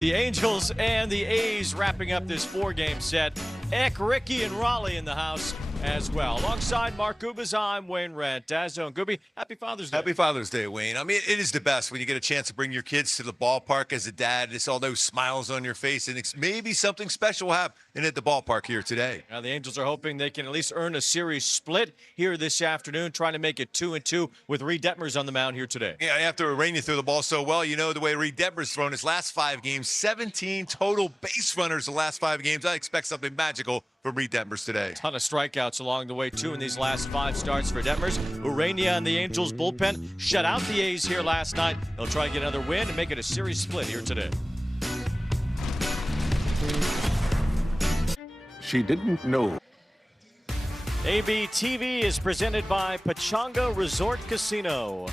The Angels and the A's wrapping up this four-game set. Eck, Ricky, and Raleigh in the house as well. Alongside Mark Gubas, I'm Wayne Rent. Dazzone Gooby, happy Father's Day. Happy Father's Day, Wayne. I mean, it is the best when you get a chance to bring your kids to the ballpark as a dad. It's all those smiles on your face, and it's maybe something special happening at the ballpark here today. Now, the Angels are hoping they can at least earn a series split here this afternoon, trying to make it 2-2 with Reed Detmers on the mound here today. Yeah, after Rainey threw the ball so well, you know the way Reed Detmers thrown his last 5 games, 17 total base runners the last 5 games. I expect something magical from Reed Detmers today. Ton of strikeouts along the way, too, in these last 5 starts for Detmers. Urania and the Angels bullpen shut out the A's here last night. They'll try to get another win and make it a series split here today. She didn't know. AB TV is presented by Pechanga Resort Casino.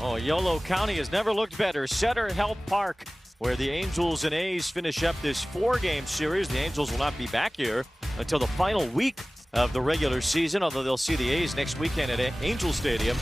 Oh, Yolo County has never looked better. Sutter Health Park, where the Angels and A's finish up this 4-game series. The Angels will not be back here until the final week of the regular season, although they'll see the A's next weekend at Angel Stadium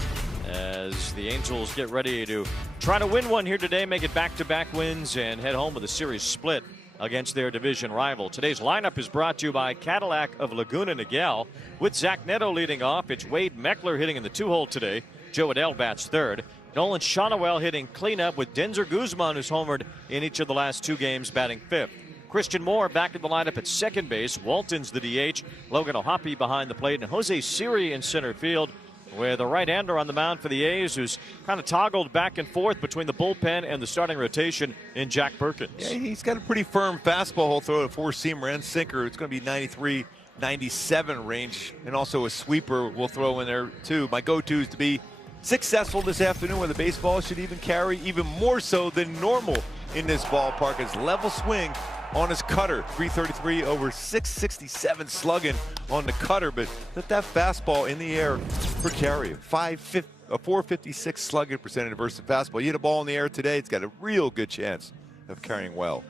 as the Angels get ready to try to win one here today, make it back-to-back wins, and head home with a series split against their division rival. Today's lineup is brought to you by Cadillac of Laguna Niguel. With Zach Neto leading off, it's Wade Meckler hitting in the 2-hole today. Joe Adell bats third. Nolan Shonowell hitting cleanup with Denzer Guzman, who's homered in each of the last 2 games, batting 5th. Christian Moore back in the lineup at second base. Walton's the DH. Logan O'Hoppe behind the plate. And Jose Siri in center field, with a right-hander on the mound for the A's, who's kind of toggled back and forth between the bullpen and the starting rotation in Jack Perkins. Yeah, he's got a pretty firm fastball. He'll throw a 4-seamer and sinker. It's going to be 93, 97 range. And also a sweeper we'll throw in there, too. My go-to is to be successful this afternoon, where the baseball should even carry even more so than normal in this ballpark. His level swing on his cutter, 333 over 667 slugging on the cutter, but let that fastball in the air for carry. A 456 slugging percentage versus the fastball. You hit a ball in the air today, it's got a real good chance of carrying well.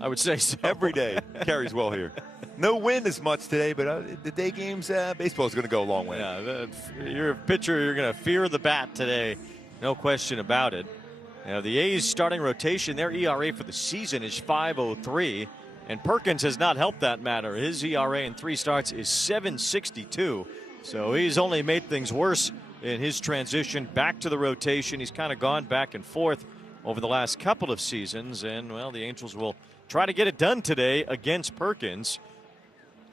I would say so. Every day carries well here. No wind as much today, but the day games, baseball is going to go a long way. Yeah, you're a pitcher, you're going to fear the bat today, no question about it. Now, the A's starting rotation, their ERA for the season is 5.03, and Perkins has not helped that matter. His ERA in 3 starts is 7.62, so he's only made things worse in his transition back to the rotation. He's kind of gone back and forth over the last couple of seasons, and, well, the Angels will try to get it done today against Perkins.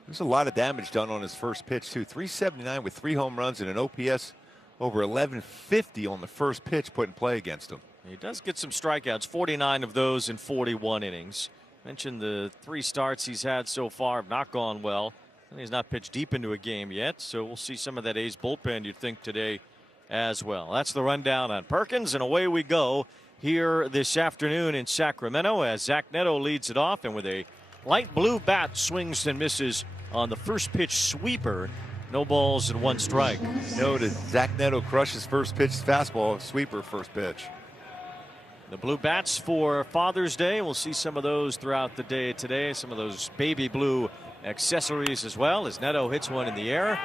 There's a lot of damage done on his first pitch, too. 379 with 3 home runs and an OPS over 1150 on the first pitch put in play against him. He does get some strikeouts, 49 of those in 41 innings. Mentioned the 3 starts he's had so far have not gone well. And he's not pitched deep into a game yet, so we'll see some of that A's bullpen, you'd think, today as well. That's the rundown on Perkins, and away we go here this afternoon in Sacramento as Zach Neto leads it off, and with a light blue bat, swings and misses on the first pitch sweeper. No balls and 1 strike. Noted Zach Neto crushes first pitch fastball, sweeper first pitch. The blue bats for Father's Day. We'll see some of those throughout the day today. Some of those baby blue accessories as well, as Neto hits one in the air.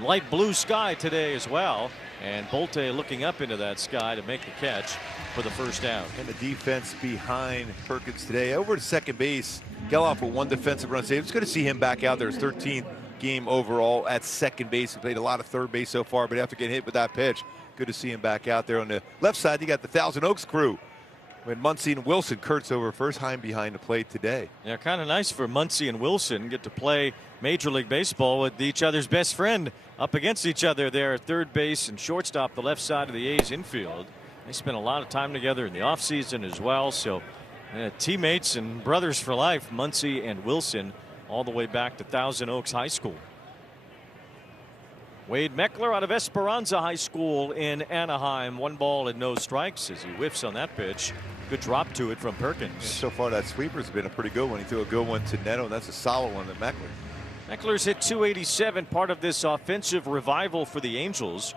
Light blue sky today as well. And Bolte looking up into that sky to make the catch for the first down. And the defense behind Perkins today. Over to second base. Geloff with 1 defensive run save. It's good to see him back out there. His 13th game overall at second base. He played a lot of third base so far, but after getting hit with that pitch, good to see him back out there. On the left side, you got the Thousand Oaks crew with Muncy and Wilson. Kurtz over first, Heim behind the plate today. Yeah, kind of nice for Muncy and Wilson. Get to play Major League Baseball with each other's best friend up against each other there at third base and shortstop, the left side of the A's infield. They spent a lot of time together in the offseason as well. So teammates and brothers for life, Muncy and Wilson, all the way back to Thousand Oaks High School. Wade Meckler out of Esperanza High School in Anaheim. 1 ball and no strikes as he whiffs on that pitch. Good drop to it from Perkins. And so far, that sweeper's been a pretty good one. He threw a good one to Neto, and that's a solid one to Meckler. Meckler's hit 287, part of this offensive revival for the Angels.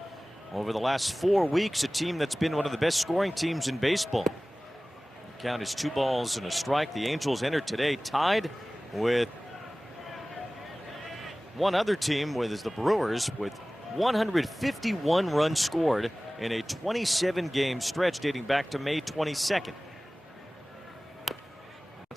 Over the last 4 weeks, a team that's been one of the best scoring teams in baseball. The count is 2 balls and a strike. The Angels entered today tied with one other team, with the Brewers, with 151 runs scored in a 27-game stretch dating back to May 22nd.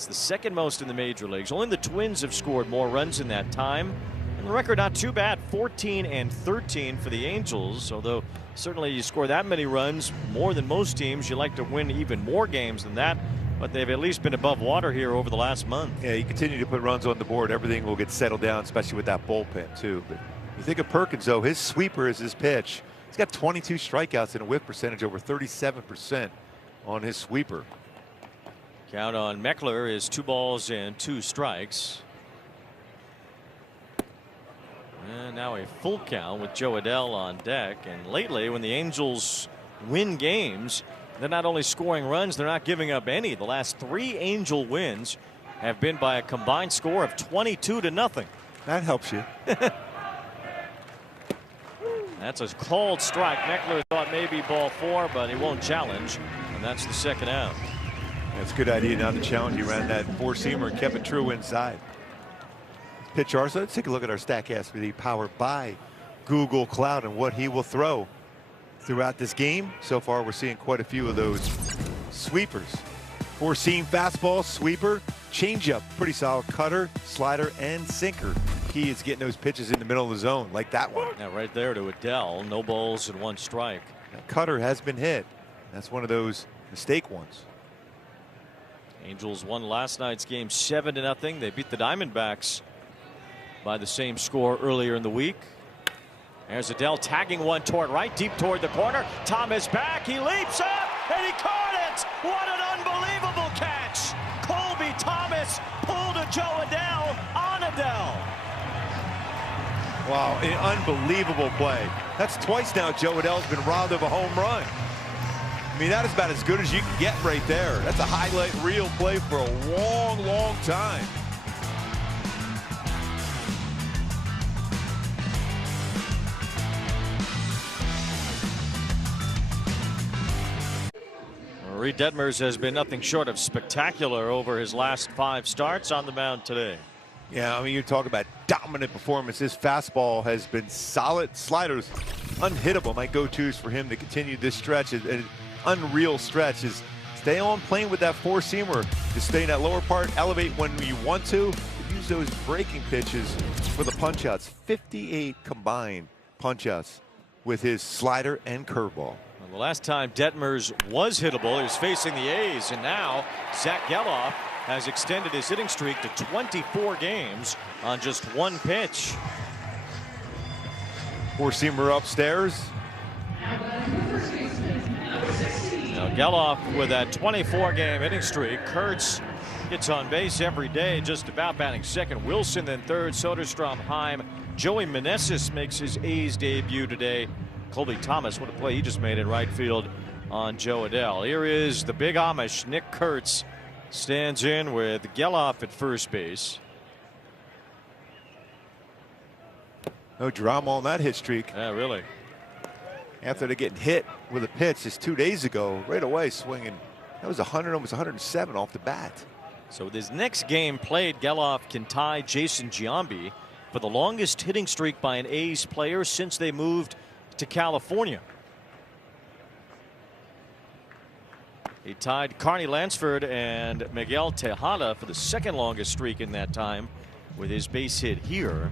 That's the second most in the major leagues. Only the Twins have scored more runs in that time. And the record not too bad, 14-13 for the Angels. Although certainly you score that many runs, more than most teams, you like to win even more games than that. But they've at least been above water here over the last month. Yeah, you continue to put runs on the board, everything will get settled down, especially with that bullpen too. But you think of Perkins, though, his sweeper is his pitch. He's got 22 strikeouts and a whiff percentage over 37% on his sweeper. Count on Meckler is 2 balls and 2 strikes. And now a full count with Joe Adell on deck. And lately, when the Angels win games, they're not only scoring runs, they're not giving up any. The last 3 Angel wins have been by a combined score of 22-0. That helps you. That's a called strike. Meckler thought maybe ball 4, but he won't challenge. And that's the second out. That's a good idea not to challenge. He ran that 4-seamer and kept it true inside. Pitch Arsa. Let's take a look at our StatCast video powered by Google Cloud and what he will throw throughout this game. So far, we're seeing quite a few of those sweepers. 4-seam fastball, sweeper, changeup, pretty solid cutter, slider, and sinker. Key is getting those pitches in the middle of the zone, like that one. Now right there to Adell, no balls and 1 strike. That cutter has been hit. That's one of those mistake ones. Angels won last night's game 7-0. They beat the Diamondbacks by the same score earlier in the week. There's Adell tagging one toward right, deep toward the corner. Thomas back, he leaps up, and he caught it! What an unbelievable catch! Colby Thomas pulled a Joe Adell on Adell. Wow, an unbelievable play. That's twice now Joe Adell's been robbed of a home run. I mean, that is about as good as you can get right there. That's a highlight reel play for a long, long time. Reed Detmers has been nothing short of spectacular over his last 5 starts on the mound today. Yeah, I mean, you talk about dominant performance. His fastball has been solid. Sliders unhittable. My go-tos for him to continue this stretch, an unreal stretch, is stay on playing with that 4-seamer. Just stay in that lower part, elevate when you want to. Use those breaking pitches for the punch-outs. 58 combined punch-outs with his slider and curveball. The last time Detmers was hittable, he was facing the A's, and now Zach Geloff has extended his hitting streak to 24 games on just 1 pitch. 4-seamer upstairs. Now Geloff with that 24-game hitting streak. Kurtz gets on base every day, just about, batting second. Wilson then third. Soderstrom, Heim. Joey Meneses makes his A's debut today. Colby Thomas, what a play he just made in right field on Joe Adell. Here is the big Amish. Nick Kurtz stands in with Geloff at first base. No drama on that hit streak. Yeah, really. After they getting hit with a pitch just 2 days ago, right away swinging. That was 100, almost 107 off the bat. So with his next game played, Geloff can tie Jason Giambi for the longest hitting streak by an A's player since they moved to California. He tied Carney Lansford and Miguel Tejada for the second longest streak in that time with his base hit here.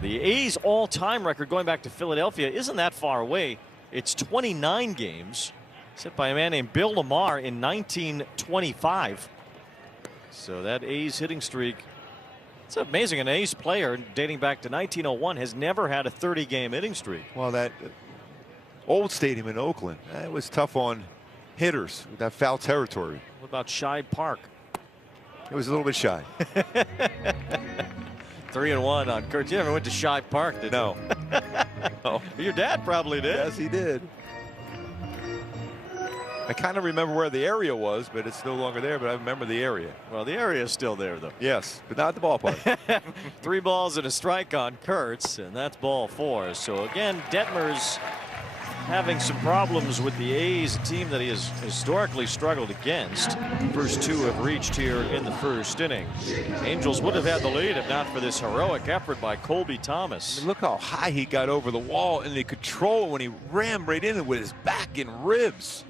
The A's all-time record going back to Philadelphia isn't that far away. It's 29 games, set by a man named Bill Lamar in 1925. So that A's hitting streak, it's amazing. An A's player dating back to 1901 has never had a 30-game hitting streak. Well, that old stadium in Oakland, it was tough on hitters with that foul territory. What about Shibe Park? It was a little bit shy. 3-1 on Kurtz. You never went to Shibe Park, did you? No. No. Your dad probably did. Yes, he did. I kind of remember where the area was, but it's no longer there, but I remember the area. Well, the area is still there, though. Yes, but not at the ballpark. 3 balls and a strike on Kurtz, and that's ball 4. So again, Detmers having some problems with the A's, a team that he has historically struggled against. First 2 have reached here in the first inning. Angels would have had the lead if not for this heroic effort by Colby Thomas. I mean, look how high he got over the wall and the control when he rammed right in it with his back and ribs.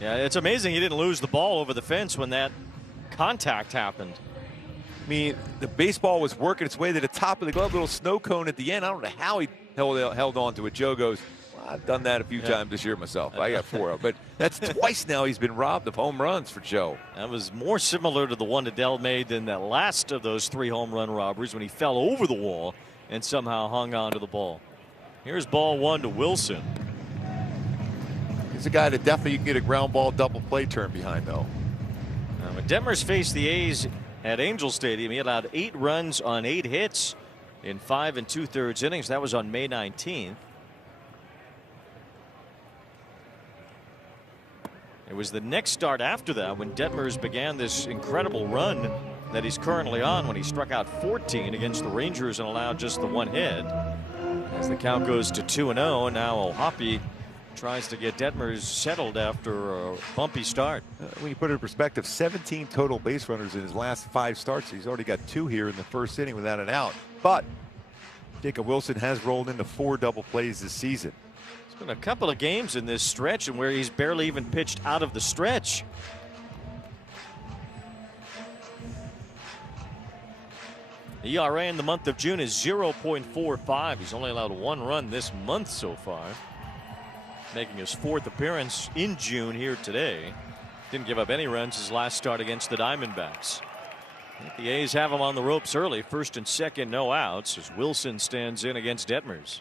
Yeah, it's amazing he didn't lose the ball over the fence when that contact happened. I mean, the baseball was working its way to the top of the glove, little snow cone at the end. I don't know how he held on to it. Joe goes, well, I've done that a few times this year myself. I got 4 of them. But that's twice now he's been robbed of home runs for Joe. That was more similar to the one that Dell made than that last of those 3 home run robberies when he fell over the wall and somehow hung on to the ball. Here's ball 1 to Wilson. He's a guy that definitely you can get a ground ball double play turn behind, though. When Detmers faced the A's at Angel Stadium, he allowed 8 runs on 8 hits in 5 2/3 innings. That was on May 19th. It was the next start after that when Detmers began this incredible run that he's currently on, when he struck out 14 against the Rangers and allowed just the 1 hit. As the count goes to 2-0, now O'Hoppe tries to get Detmers settled after a bumpy start. When you put it in perspective, 17 total base runners in his last 5 starts. He's already got 2 here in the first inning without an out. But Jacob Wilson has rolled into 4 double plays this season. It's been a couple of games in this stretch and where he's barely even pitched out of the stretch. The ERA in the month of June is 0.45. He's only allowed 1 run this month so far, making his 4th appearance in June here today. Didn't give up any runs his last start against the Diamondbacks. The A's have him on the ropes early, 1st and 2nd, no outs, as Wilson stands in against Detmers.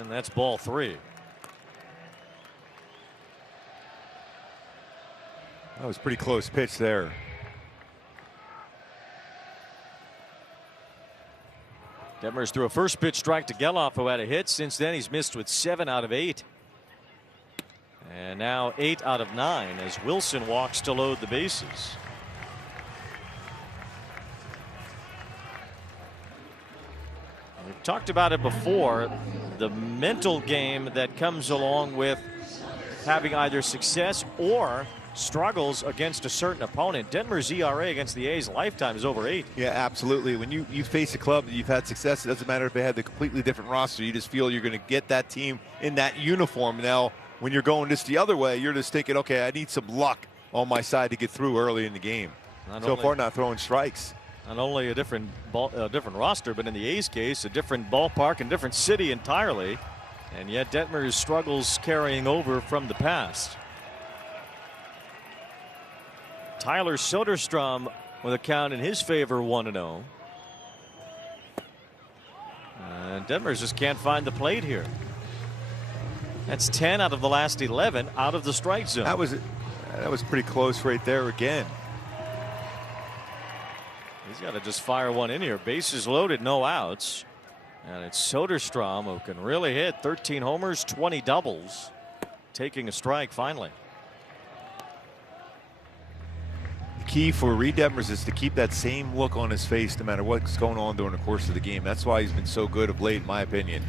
And that's ball 3. That was a pretty close pitch there. Detmers threw a first pitch strike to Geloff, who had a hit. Since then, he's missed with 7 out of 8. And now 8 out of 9 as Wilson walks to load the bases. We've talked about it before, the mental game that comes along with having either success or struggles against a certain opponent. Detmers' ERA against the A's lifetime is over 8. Yeah, absolutely. When you face a club that you've had success, it doesn't matter if they have a completely different roster. You just feel you're going to get that team in that uniform. Now, when you're going just the other way, you're just thinking, okay, I need some luck on my side to get through early in the game. So far, not throwing strikes. Not only a different roster, but in the A's case, a different ballpark and different city entirely. And yet Detmers struggles carrying over from the past. Tyler Soderstrom with a count in his favor, 1-0. And Detmers just can't find the plate here. That's 10 out of the last 11 out of the strike zone. That was pretty close right there again. He's got to just fire one in here. Bases loaded, no outs. And it's Soderstrom who can really hit. 13 homers, 20 doubles. Taking a strike finally. The key for Reed Detmers is to keep that same look on his face no matter what's going on during the course of the game. That's why he's been so good of late, in my opinion.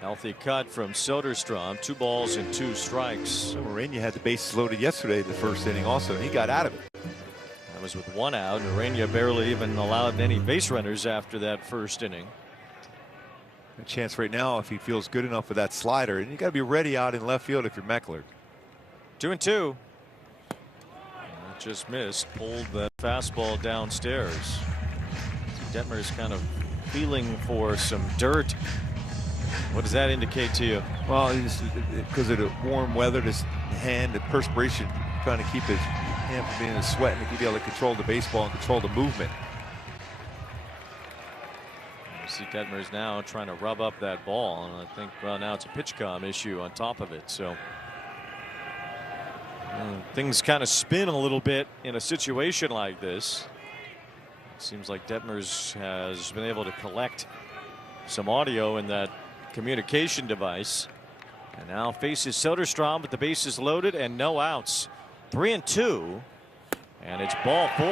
Healthy cut from Soderstrom. 2 balls and 2 strikes. Moreno had the bases loaded yesterday in the first inning also, and he got out of it. That was with 1 out. Moreno barely even allowed any base runners after that first inning. A chance right now if he feels good enough with that slider, and you got to be ready out in left field if you're Meckler. 2-2. Just missed. Pulled that fastball downstairs. Detmers kind of feeling for some dirt. What does that indicate to you? Well, because of the warm weather, this hand, the perspiration, trying to keep his hand from being in a sweat and to be able to control the baseball and control the movement. You see Detmers now trying to rub up that ball, and I think, well, now it's a pitch comm issue on top of it. So things kind of spin a little bit in a situation like this. It seems like Detmers has been able to collect some audio in that communication device, and now faces Soderstrom with the bases loaded and no outs. 3-2, and it's ball 4.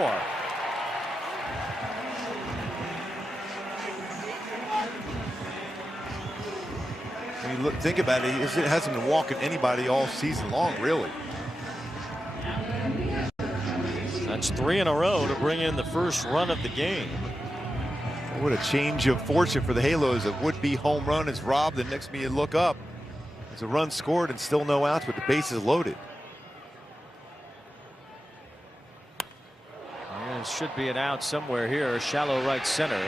When you think about it, he hasn't been walking anybody all season long, really. That's 3 in a row to bring in the first run of the game. What a change of fortune for the Halos. A would-be home run is robbed, and next minute you look up, there's a run scored and still no outs with the bases loaded. There should be an out somewhere here. Shallow right center.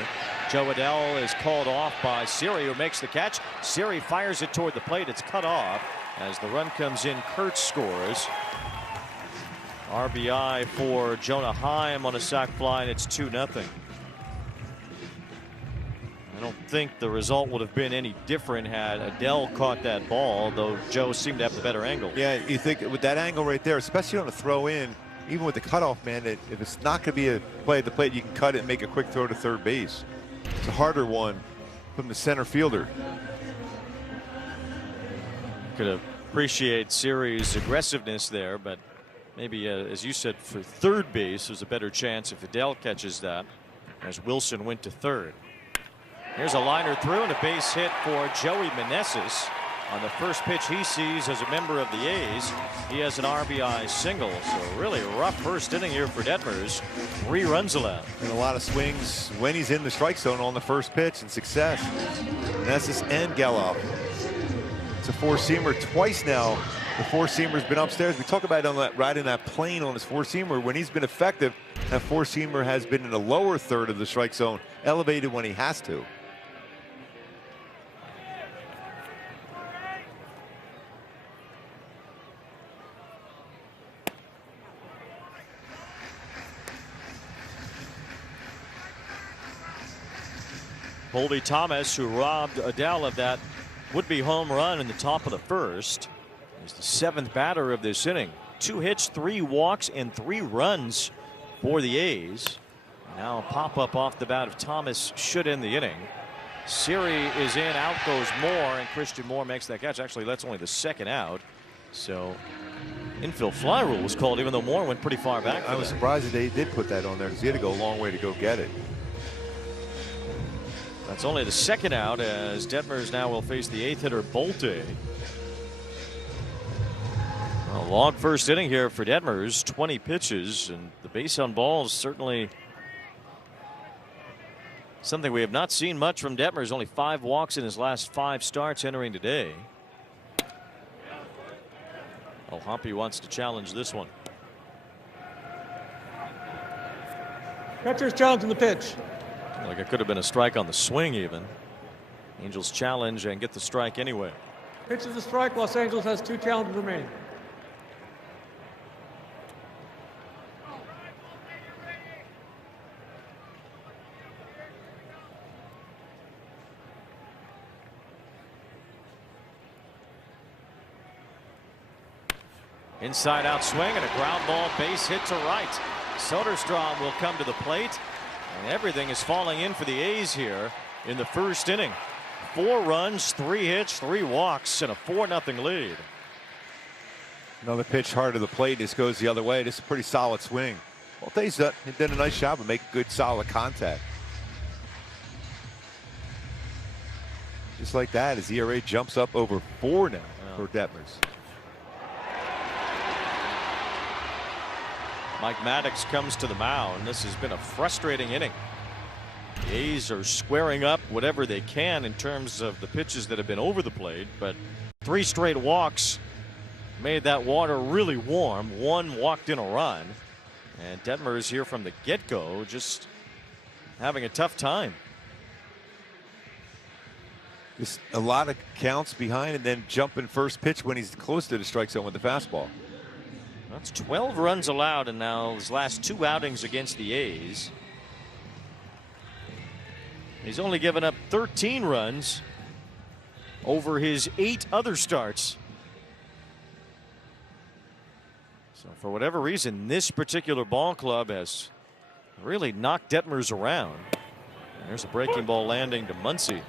Joe Adell is called off by Siri, who makes the catch. Siri fires it toward the plate. It's cut off. As the run comes in, Kurtz scores. RBI for Jonah Heim on a sac fly, and it's 2-0. I don't think the result would have been any different had Adell caught that ball, though Joe seemed to have the better angle. Yeah, you think with that angle right there, especially on a throw in, even with the cutoff man, that if it's not going to be a play at the plate, you can cut it and make a quick throw to third base. It's a harder one from the center fielder. Could appreciate Siri's aggressiveness there, but maybe, as you said, for third base, there's a better chance if Adell catches that, as Wilson went to third. Here's a liner through and a base hit for Joey Meneses on the first pitch he sees as a member of the A's. He has an RBI single, so really rough first inning here for Detmers. 3 runs allowed. And a lot of swings when he's in the strike zone on the first pitch, and success. Meneses and Geloff. It's a four-seamer twice now. The four-seamer's been upstairs. We talk about it on that riding that plane on his four-seamer. When he's been effective, that four-seamer has been in the lower third of the strike zone, elevated when he has to. Colby Thomas, who robbed Adell of that would-be home run in the top of the first, is the 7th batter of this inning. 2 hits, 3 walks, and 3 runs for the A's. Now a pop-up off the bat of Thomas should end the inning. Siri is in, out goes Moore, and Christian Moore makes that catch. Actually, that's only the 2nd out. So infield fly rule was called, even though Moore went pretty far back. I was surprised that they did put that on there, because he had to go a long way to go get it. That's only the 2nd out, as Detmers now will face the 8th hitter, Bolte. A long first inning here for Detmers, 20 pitches, and the base on balls certainly something we have not seen much from Detmers. Only 5 walks in his last 5 starts entering today. Humpy wants to challenge this one. Catcher's challenging the pitch. Like it could have been a strike on the swing even. Angels challenge and get the strike anyway. Pitch is a strike. Los Angeles has 2 challenges remaining. Inside out swing and a ground ball, base hit to right. Soderstrom will come to the plate. And everything is falling in for the A's here in the first inning. 4 runs, 3 hits, 3 walks, and a 4-0 lead. Another pitch hard to the plate. This goes the other way. This is a pretty solid swing. Well, he did a nice job of making good, solid contact. Just like that, his ERA jumps up over 4 now for Detmers. Mike Maddox comes to the mound. This has been a frustrating inning. The A's are squaring up whatever they can in terms of the pitches that have been over the plate, but 3 straight walks made that water really warm. 1 walked in a run, and Detmers here from the get-go just having a tough time. Just a lot of counts behind and then jumping first pitch when he's close to the strike zone with the fastball. That's 12 runs allowed in now his last 2 outings against the A's. He's only given up 13 runs over his 8 other starts. So for whatever reason, this particular ball club has really knocked Detmers around. And there's a breaking ball landing to Muncy.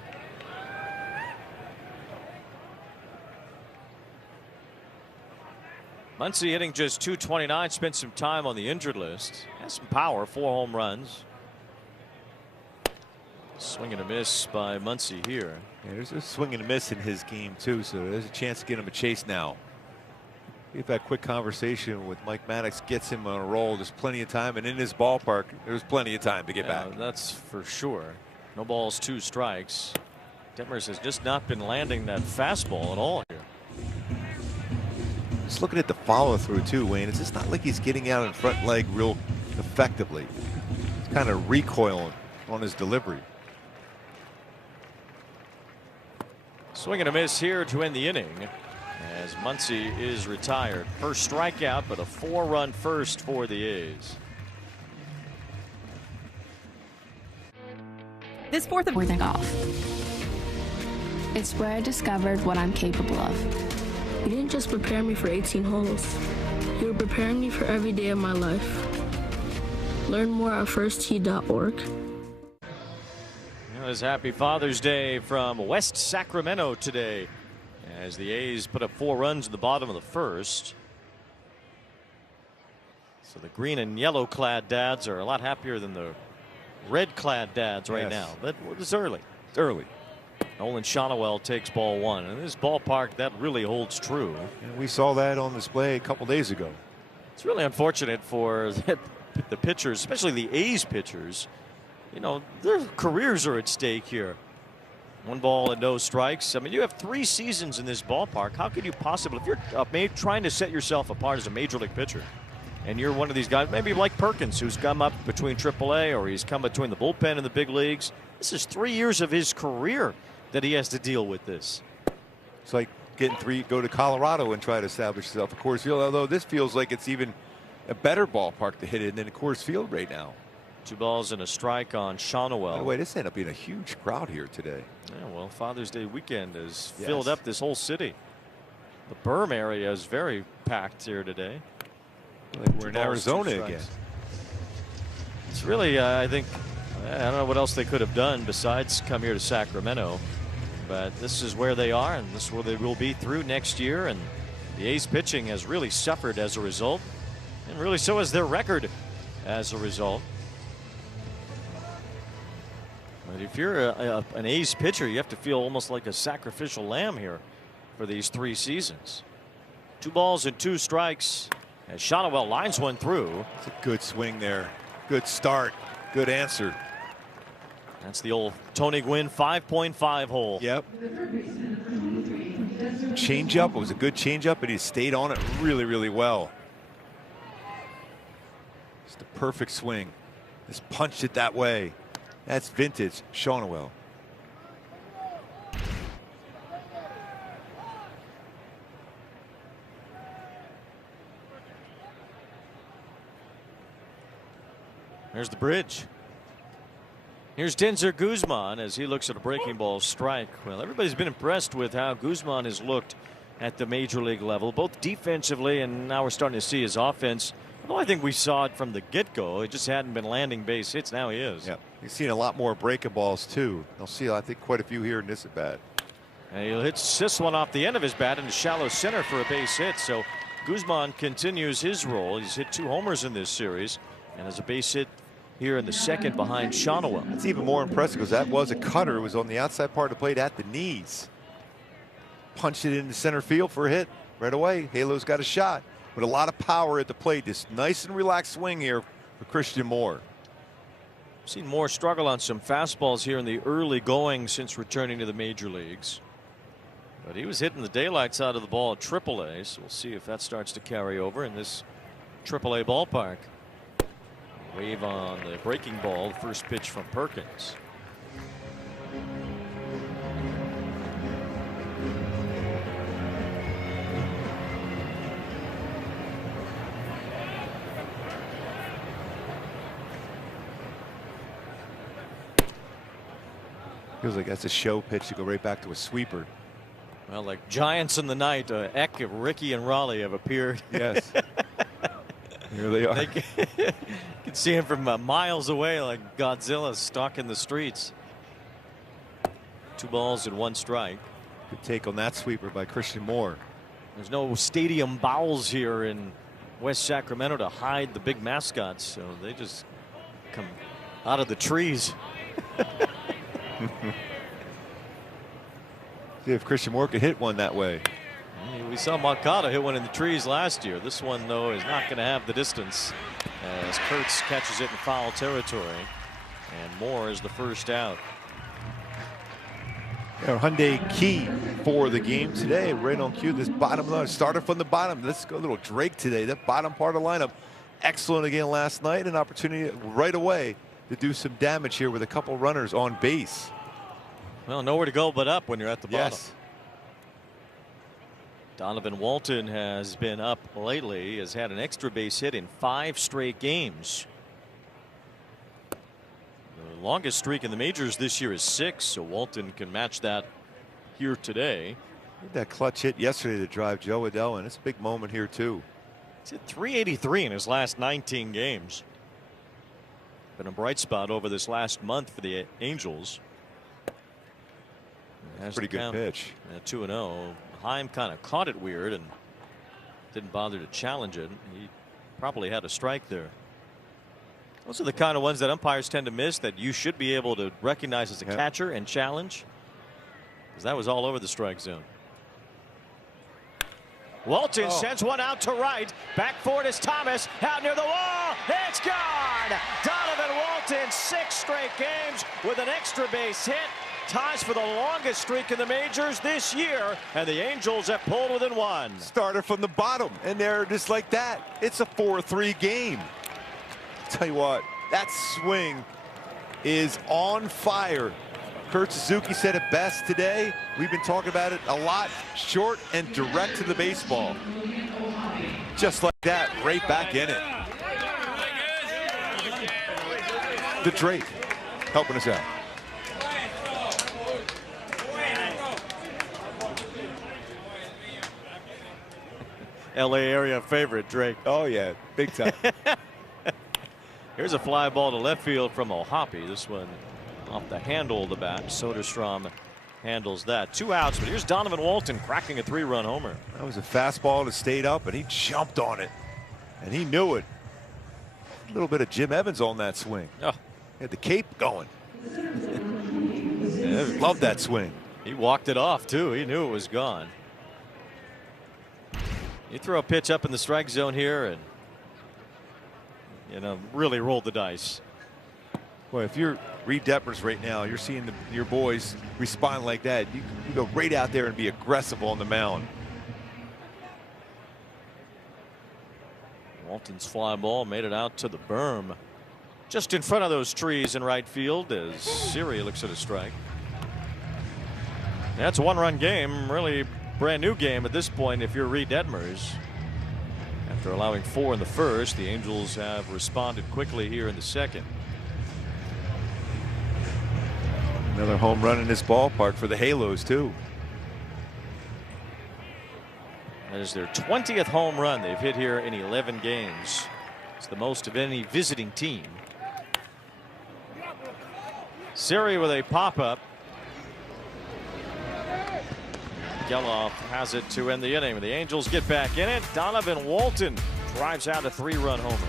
Muncy hitting just .229, spent some time on the injured list. Has some power, 4 home runs. Swing and a miss by Muncy here. Yeah, there's a swing and a miss in his game too, so there's a chance to get him a chase now. If that quick conversation with Mike Maddox gets him on a roll, there's plenty of time, and in his ballpark, there's plenty of time to get back. That's for sure. No balls, 2 strikes. Detmers has just not been landing that fastball at all here. Just looking at the follow through too, Wayne. It's just not like he's getting out in front leg real effectively. He's kind of recoiling on his delivery. Swing and a miss here to end the inning as Muncy is retired. First strikeout, but a 4-run first for the A's. This 4th of More golf. It's where I discovered what I'm capable of. You didn't just prepare me for 18 holes. You were preparing me for every day of my life. Learn more at firsttee.org. It was Happy Father's Day from West Sacramento today as the A's put up 4 runs in the bottom of the first. So the green and yellow clad dads are a lot happier than the red clad dads right now. But it's early. It's early. Nolan Shonowell takes ball 1. And this ballpark, that really holds true. And we saw that on display a couple days ago. It's really unfortunate for the pitchers, especially the A's pitchers. You know, their careers are at stake here. 1 ball and no strikes. I mean, you have 3 seasons in this ballpark. How could you possibly, if you're trying to set yourself apart as a major league pitcher, and you're one of these guys, maybe like Perkins, who's come up between AAA or he's come between the bullpen and the big leagues. This is 3 years of his career that he has to deal with this. It's like getting go to Colorado and try to establish yourself at Coors Field, although this feels like it's even a better ballpark to hit it than Coors Field right now. 2 balls and a strike on Shonowell. By the way, this ended up being a huge crowd here today. Yeah, well, Father's Day weekend has filled up this whole city. The berm area is very packed here today. Like we're in Arizona again. It's really, I think, I don't know what else they could have done besides come here to Sacramento. But this is where they are, and this is where they will be through next year. And the A's pitching has really suffered as a result. And really so has their record as a result. But if you're an A's pitcher, you have to feel almost like a sacrificial lamb here for these 3 seasons. 2 balls and 2 strikes as Shonowell lines one through. It's a good swing there. Good start. Good answer. That's the old Tony Gwynn 5.5 hole. Yep. Changeup. It was a good changeup, and he stayed on it really, really well. Just a perfect swing. Just punched it that way. That's vintage Shonowell. There's the bridge. Here's Denzer Guzman as he looks at a breaking ball strike. Well, everybody's been impressed with how Guzman has looked at the major league level, both defensively, and now we're starting to see his offense. Well, I think we saw it from the get-go. He just hadn't been landing base hits. Now he is. Yeah, he's seen a lot more breaking balls too. You'll see, I think, quite a few here in this at bat. And he'll hit this one off the end of his bat into shallow center for a base hit. So Guzman continues his role. He's hit 2 homers in this series and has a base hit here in the second behind Shonowell. It's even more impressive because that was a cutter. It was on the outside part of the plate at the knees. Punched it into center field for a hit right away. Halo's got a shot with a lot of power at the plate. This nice and relaxed swing here for Christian Moore. Seen Moore struggle on some fastballs here in the early going since returning to the major leagues. But he was hitting the daylights out of the ball at AAA, so we'll see if that starts to carry over in this AAA ballpark. Wave on the breaking ball, the first pitch from Perkins. Feels like that's a show pitch to go right back to a sweeper. Well, like giants in the night, Eck, Ricky, and Raleigh have appeared. Yes. Here they are. You can see him from miles away, like Godzilla stalking the streets. 2 balls and 1 strike. Good take on that sweeper by Christian Moore. There's no stadium bowels here in West Sacramento to hide the big mascots, so they just come out of the trees. See if Christian Moore could hit one that way. We saw Moncada hit one in the trees last year. This one, though, is not going to have the distance as Kurtz catches it in foul territory. And Moore is the first out. Our Hyundai key for the game today, right on cue. This bottom line started from the bottom. Let's go a little Drake today. That bottom part of the lineup, excellent again last night. An opportunity right away to do some damage here with a couple runners on base. Well, nowhere to go but up when you're at the bottom. Yes. Donovan Walton has been up lately, has had an extra base hit in 5 straight games. The longest streak in the majors this year is 6, so Walton can match that here today. That clutch hit yesterday to drive Joe Adell in. It's a big moment here too. He's hit 383 in his last 19 games. Been a bright spot over this last month for the Angels. Pretty good pitch. 2-0. Heim kind of caught it weird and didn't bother to challenge it. He probably had a strike there. Those are the kind of ones that umpires tend to miss that you should be able to recognize as a catcher and challenge, because that was all over the strike zone. Walton sends one out to right. Back for it is Thomas. Out near the wall. It's gone. Donovan Walton, 6 straight games with an extra base hit. Ties for the longest streak in the majors this year, and the Angels have pulled within 1. Started from the bottom, and they're just like that. It's a 4-3 game. Tell you what, that swing is on fire. Kurt Suzuki said it best today. We've been talking about it a lot. Short and direct to the baseball. Just like that, right back in it. The Drake helping us out. LA area favorite, Drake. Oh yeah, big time. Here's a fly ball to left field from O'Hoppe. This one off the handle of the bat. Soderstrom handles that. 2 outs, but here's Donovan Walton cracking a 3-run homer. That was a fastball that stayed up, and he jumped on it, and he knew it. A little bit of Jim Evans on that swing. Oh. He had the cape going. Love that swing. He walked it off too. He knew it was gone. You throw a pitch up in the strike zone here and, you know, really roll the dice. Well, if you're Reed Detmers right now, you're seeing your boys respond like that. You go right out there and be aggressive on the mound. Walton's fly ball made it out to the berm, just in front of those trees in right field as Siri looks at a strike. That's a 1-run game, really brand new game at this point if you're Reed Detmers. After allowing 4 in the first, the Angels have responded quickly here in the second. Another home run in this ballpark for the Halos too. That is their 20th home run they've hit here in 11 games. It's the most of any visiting team. Siri with a pop-up. Geloff has it to end the inning. The Angels get back in it. Donovan Walton drives out a 3-run homer.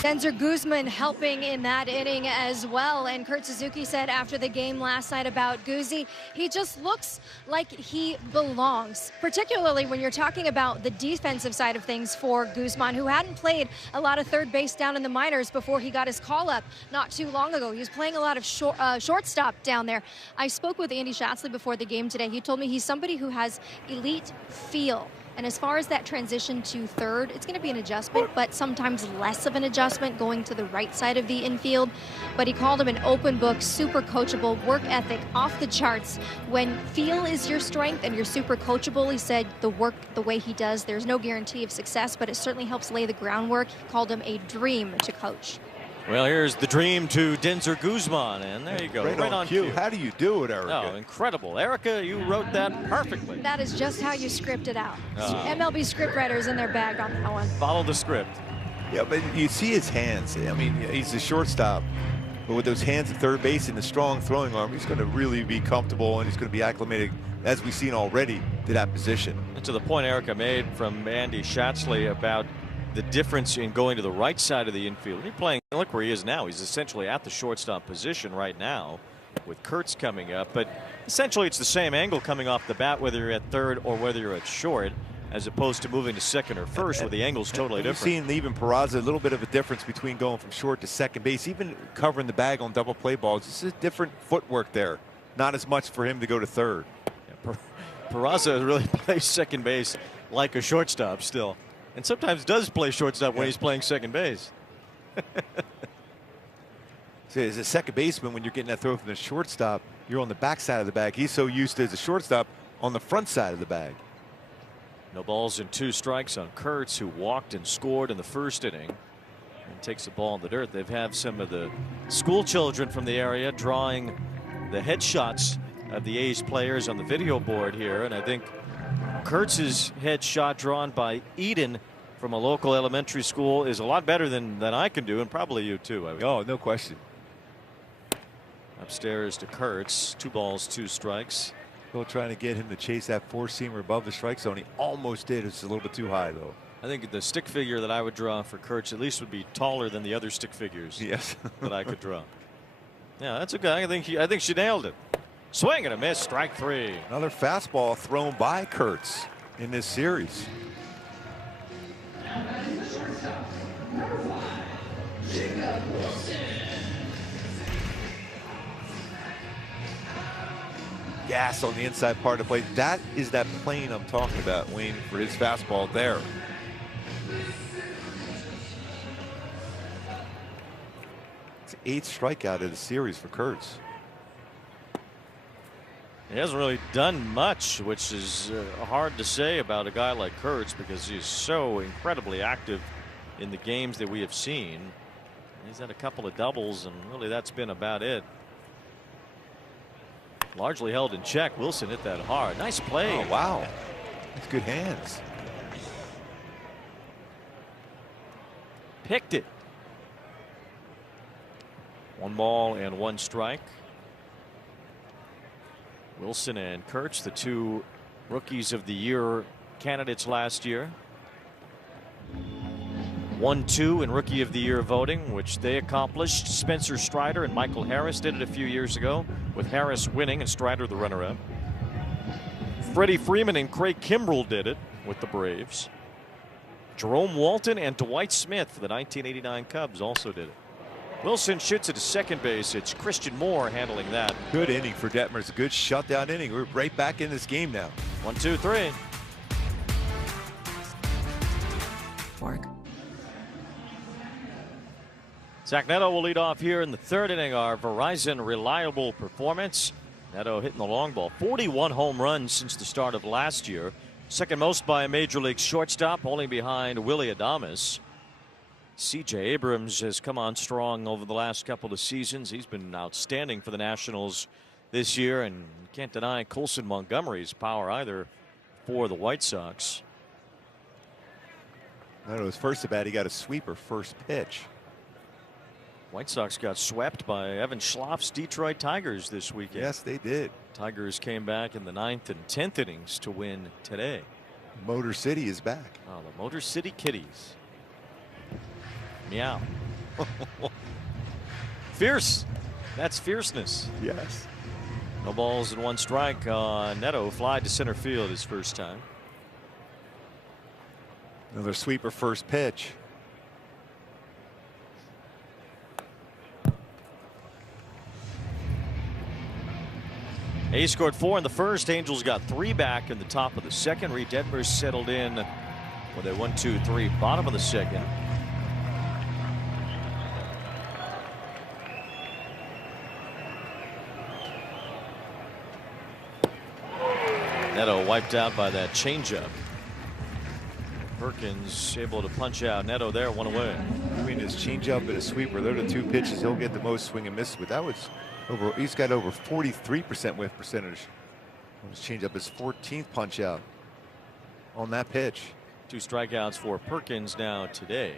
Denzer Guzman helping in that inning as well. And Kurt Suzuki said after the game last night about Guzzi, he just looks like he belongs, particularly when you're talking about the defensive side of things for Guzman, who hadn't played a lot of third base down in the minors before he got his call up not too long ago. He was playing a lot of shortstop down there. I spoke with Andy Schatzley before the game today. He told me he's somebody who has elite feel. And as far as that transition to third, it's going to be an adjustment, but sometimes less of an adjustment going to the right side of the infield. But he called him an open book, super coachable, work ethic off the charts. When feel is your strength and you're super coachable, he said the work the way he does, there's no guarantee of success, but it certainly helps lay the groundwork. He called him a dream to coach. Well, here's the dream to Denzer Guzman, and there you go. Right on cue. How do you do it, Erica? Oh, incredible. Erica, you wrote that perfectly. That is just how you script it out. MLB scriptwriters in their bag on that one. Follow the script. Yeah, but you see his hands. I mean, he's a shortstop, but with those hands at third base and the strong throwing arm, he's going to really be comfortable, and he's going to be acclimated, as we've seen already, to that position. And to the point Erica made from Andy Schatzley about the difference in going to the right side of the infield. He's playing, look where he is now. He's essentially at the shortstop position right now with Kurtz coming up, but essentially it's the same angle coming off the bat, whether you're at third or whether you're at short. as opposed to moving to second or first, where the angle's totally different. You've seen even Peraza, a little bit of a difference between going from short to second base, even covering the bag on double play balls. It's a different footwork there. Not as much for him to go to third. Yeah, Peraza really plays second base like a shortstop still, and sometimes does play shortstop when he's playing second base. So as a second baseman, when you're getting that throw from the shortstop, you're on the back side of the bag. He's so used to, as a shortstop, on the front side of the bag. No balls and 2 strikes on Kurtz, who walked and scored in the first inning and takes the ball in the dirt. They've had some of the school children from the area drawing the headshots of the A's players on the video board here, and I think Kurtz's headshot drawn by Eden from a local elementary school is a lot better than I can do, and probably you too. Oh, no question. Upstairs to Kurtz. 2 balls, 2 strikes. Still trying to get him to chase that 4-seamer above the strike zone. He almost did. It's a little bit too high, though. I think the stick figure that I would draw for Kurtz at least would be taller than the other stick figures. Yes. That I could draw. Yeah, that's okay. I think she nailed it. Swing and a miss. Strike 3. Another fastball thrown by Kurtz in this series. Gas on the inside part of the plate. That is that plane I'm talking about, Wayne, for his fastball there. It's the 8th strikeout of the series for Kurtz. He hasn't really done much, which is hard to say about a guy like Kurtz, because he's so incredibly active in the games that we have seen. He's had a couple of doubles, and really that's been about it. Largely held in check. Wilson hit that hard. Nice play. Oh, wow. That's good hands. Picked it. 1 ball and 1 strike. Wilson and Kurtz, the 2 rookies of the year candidates last year. 1-2 in rookie of the year voting, which they accomplished. Spencer Strider and Michael Harris did it a few years ago, with Harris winning and Strider the runner-up. Freddie Freeman and Craig Kimbrell did it with the Braves. Jerome Walton and Dwight Smith for the 1989 Cubs also did it. Wilson shoots it to second base. It's Christian Moore handling that. Good inning for Detmer. It's a good shutdown inning. We're right back in this game now. 1-2-3. Zach Neto will lead off here in the 3rd inning. Our Verizon reliable performance. Neto hitting the long ball. 41 home runs since the start of last year. Second most by a major league shortstop, only behind Willie Adames. C.J. Abrams has come on strong over the last couple of seasons. He's been outstanding for the Nationals this year, and you can't deny Colson Montgomery's power either for the White Sox. Neto's first at bat, he got a sweeper first pitch. White Sox got swept by Evan Schlaf's Detroit Tigers this weekend. Yes, they did. Tigers came back in the 9th and 10th innings to win today. Motor City is back. Oh, the Motor City Kitties. Meow. Fierce. That's fierceness. Yes. No balls and 1 strike. Neto fly to center field his first time. Another sweeper first pitch. A's scored 4 in the first. Angels got 3 back in the top of the second. Reed Detmers settled in with a 1-2-3 bottom of the second. Neto wiped out by that changeup. Perkins able to punch out. Neto there, 1 away. Between his changeup and his sweeper, they're the 2 pitches he'll get the most swing and miss with. That was over. He's got over 43% whiff percentage on his changeup. His 14th punch out on that pitch. 2 strikeouts for Perkins now today.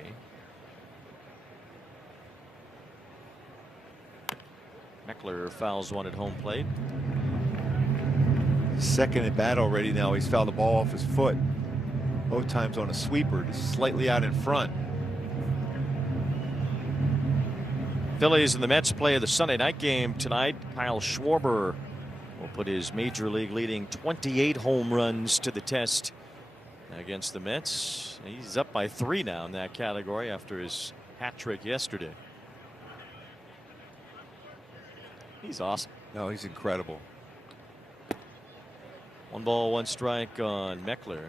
Meckler fouls 1 at home plate. Second at bat already now. He's fouled the ball off his foot. Both times on a sweeper, just slightly out in front. Phillies and the Mets play the Sunday night game tonight. Kyle Schwarber will put his major league leading 28 home runs to the test against the Mets. He's up by 3 now in that category after his hat trick yesterday. He's awesome. No, he's incredible. 1 ball, 1 strike on Meckler.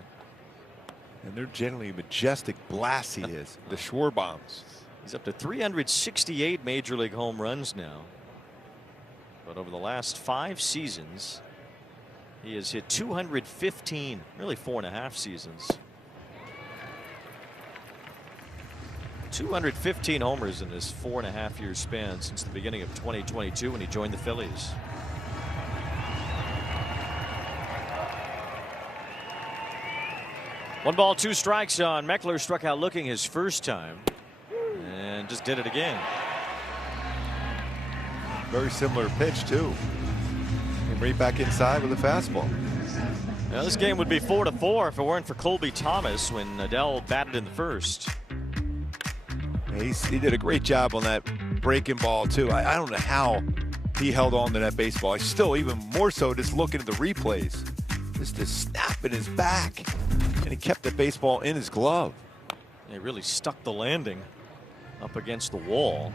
And they're generally majestic blasts he is. The Schwarber bombs. He's up to 368 major league home runs now. But over the last 5 seasons, he has hit 215, really 4.5 seasons. 215 homers in this 4.5-year span since the beginning of 2022 when he joined the Phillies. One ball, 2 strikes on Meckler. Struck out looking his first time and just did it again. Very similar pitch too. And right back inside with a fastball. Now this game would be 4-4 if it weren't for Colby Thomas when Adele batted in the first. He did a great job on that breaking ball too. I don't know how he held on to that baseball. He's still even more so just looking at the replays. Just a snap in his back. And he kept the baseball in his glove. He really stuck the landing up against the wall.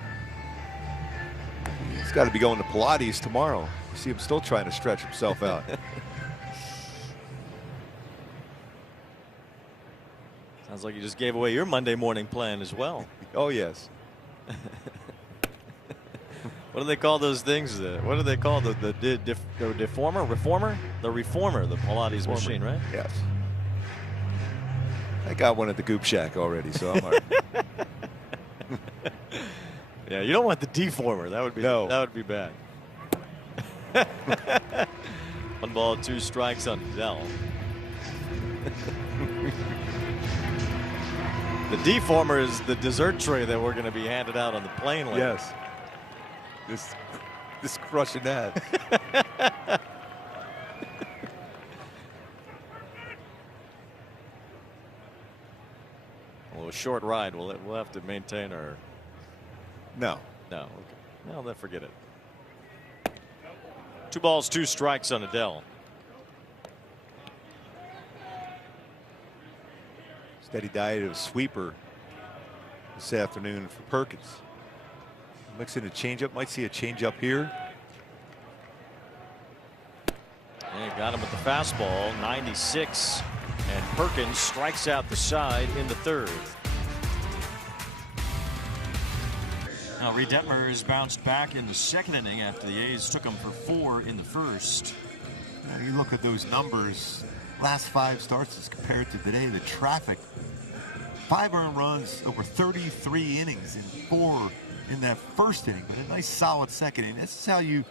He's got to be going to Pilates tomorrow. You see him still trying to stretch himself out. Sounds like you just gave away your Monday morning plan as well. Oh, yes. What do they call those things? What do they call the deformer? Reformer? The reformer, the Pilates machine, right? Yes. I got one at the Goop Shack already, so I'm all right. Yeah, you don't want the deformer. That would be that would be bad. 1 ball, 2 strikes on Dell. The deformer is the dessert tray that we're going to be handed out on the plane later. Yes. This crushing that. Well, a short ride. We'll have to maintain our. No. No. Okay. No, then forget it. 2 balls, 2 strikes on Adele. Steady diet of sweeper this afternoon for Perkins. Mixing a changeup. Might see a changeup here. And got him with the fastball, 96. And Perkins strikes out the side in the 3rd. Now Reed Detmers bounced back in the 2nd inning after the A's took him for 4 in the 1st. Now you look at those numbers, last 5 starts as compared to today, the traffic. 5 earned runs over 33 innings and 4 in that 1st inning, but a nice solid 2nd inning. This is how you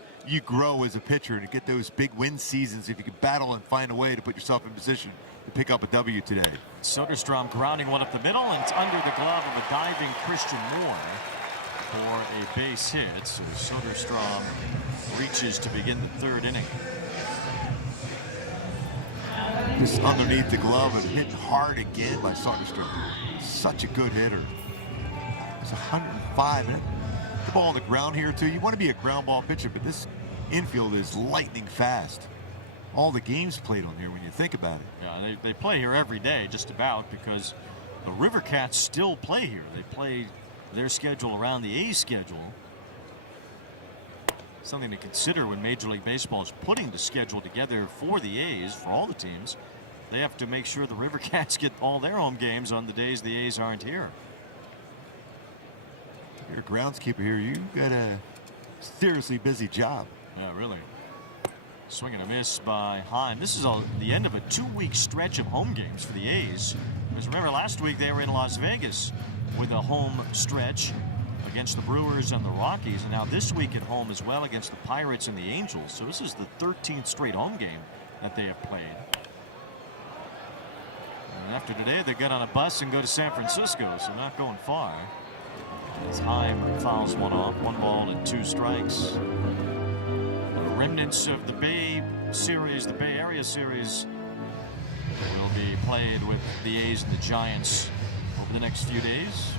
grow as a pitcher and get those big win seasons if you can battle and find a way to put yourself in position to pick up a W today. Soderstrom grounding one up the middle, and it's under the glove of a diving Christian Moore for a base hit. So Soderstrom reaches to begin the 3rd inning. Just underneath the glove and hitting hard again by Soderstrom. Such a good hitter. It's 105. And the ball on the ground here too. You want to be a ground ball pitcher, but this infield is lightning fast. All the games played on here when you think about it. Yeah, they play here every day just about because the River Cats still play here. They play their schedule around the A's schedule. Something to consider when Major League Baseball is putting the schedule together for the A's, for all the teams. They have to make sure the River Cats get all their home games on the days the A's aren't here. You're a groundskeeper here. You got a seriously busy job. Yeah, really. Swing and a miss by Heim. This is the end of a 2-week stretch of home games for the A's. Because remember, last week they were in Las Vegas with a home stretch against the Brewers and the Rockies, and now this week at home as well against the Pirates and the Angels. So this is the 13th straight home game that they have played. And after today, they get on a bus and go to San Francisco, so not going far. As Heim fouls one off, 1 ball and 2 strikes. The remnants of the Bay Series, the Bay Area Series, will be played with the A's and the Giants over the next few days.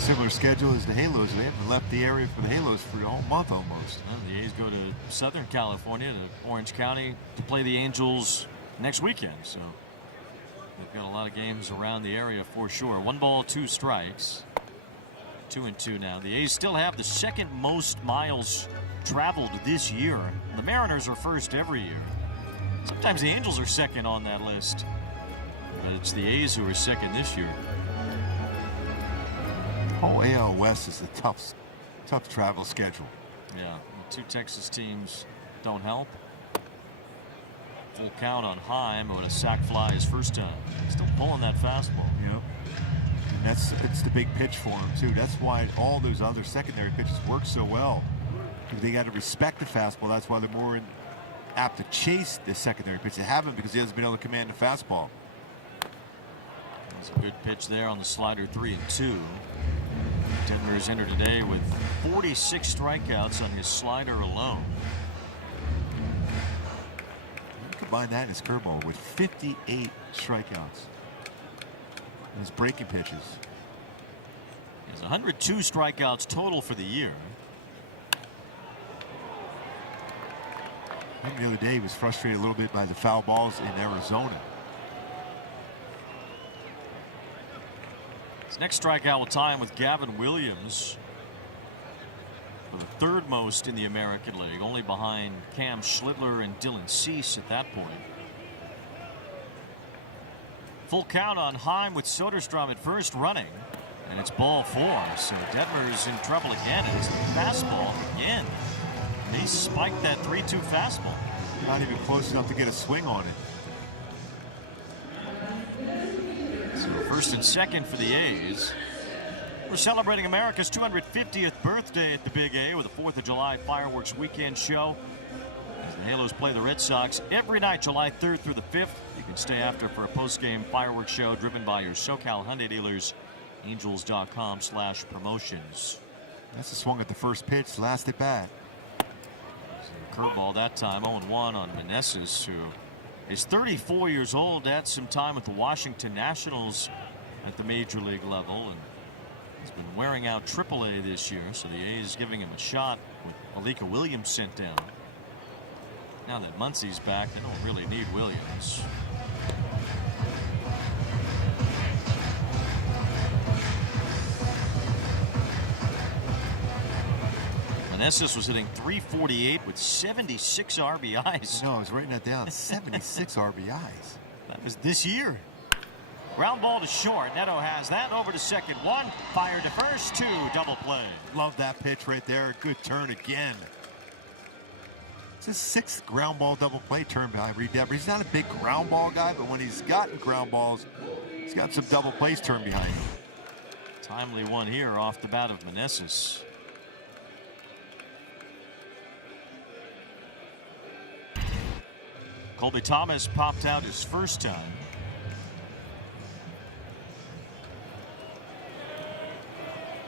Similar schedule as the Halos. They haven't left the area for the Halos for a whole month almost. Well, the A's go to Southern California, to Orange County, to play the Angels next weekend. So they've got a lot of games around the area for sure. 1 ball, 2 strikes. 2-2 now. The A's still have the second most miles traveled this year. The Mariners are first every year. Sometimes the Angels are second on that list. But it's the A's who are second this year. Whole AL West is a tough travel schedule. Yeah, the 2 Texas teams don't help. Full count on Heim when a sac fly his first time. Still pulling that fastball. Yep. And it's the big pitch for him too. That's why all those other secondary pitches work so well. They got to respect the fastball. That's why they're more apt to chase the secondary pitch. They haven't because he hasn't been able to command the fastball. That's a good pitch there on the slider. 3-2. Detmers entered today with 46 strikeouts on his slider alone. Combine that in his curveball with 58 strikeouts. And his breaking pitches. He has 102 strikeouts total for the year. The other day he was frustrated a little bit by the foul balls in Arizona. His next strikeout will tie him with Gavin Williams for the 3rd most in the American League, only behind Cam Schlittler and Dylan Cease at that point. Full count on Heim with Soderstrom at first running, and it's ball 4. So Detmer's in trouble again. It's the fastball again. And he spiked that 3-2 fastball. Not even close enough to get a swing on it. So first and second for the A's. We're celebrating America's 250th birthday at the Big A with a 4th of July fireworks weekend show. As the Halos play the Red Sox every night, July 3rd through the 5th. You can stay after for a post-game fireworks show driven by your SoCal Hyundai dealers. Angels.com/promotions. That's a swung at the first pitch, last at bat. Curveball that time, 0-1 on Meneses, who is 34 years old, had some time with the Washington Nationals at the major league level, and he's been wearing out AAA this year, so the A's giving him a shot with Alika Williams sent down. Now that Muncie's back, they don't really need Williams. Meneses was hitting .348 with 76 RBIs. No, I was writing that down. 76 RBIs. That was this year. Ground ball to short. Neto has that. Over to second. 1. Fired to first. 2. Double play. Love that pitch right there. Good turn again. It's his 6th ground ball double play turn by Reed Detmer. He's not a big ground ball guy, but when he's gotten ground balls, he's got some double plays turned behind him. Timely one here off the bat of Meneses. Colby Thomas popped out his first time.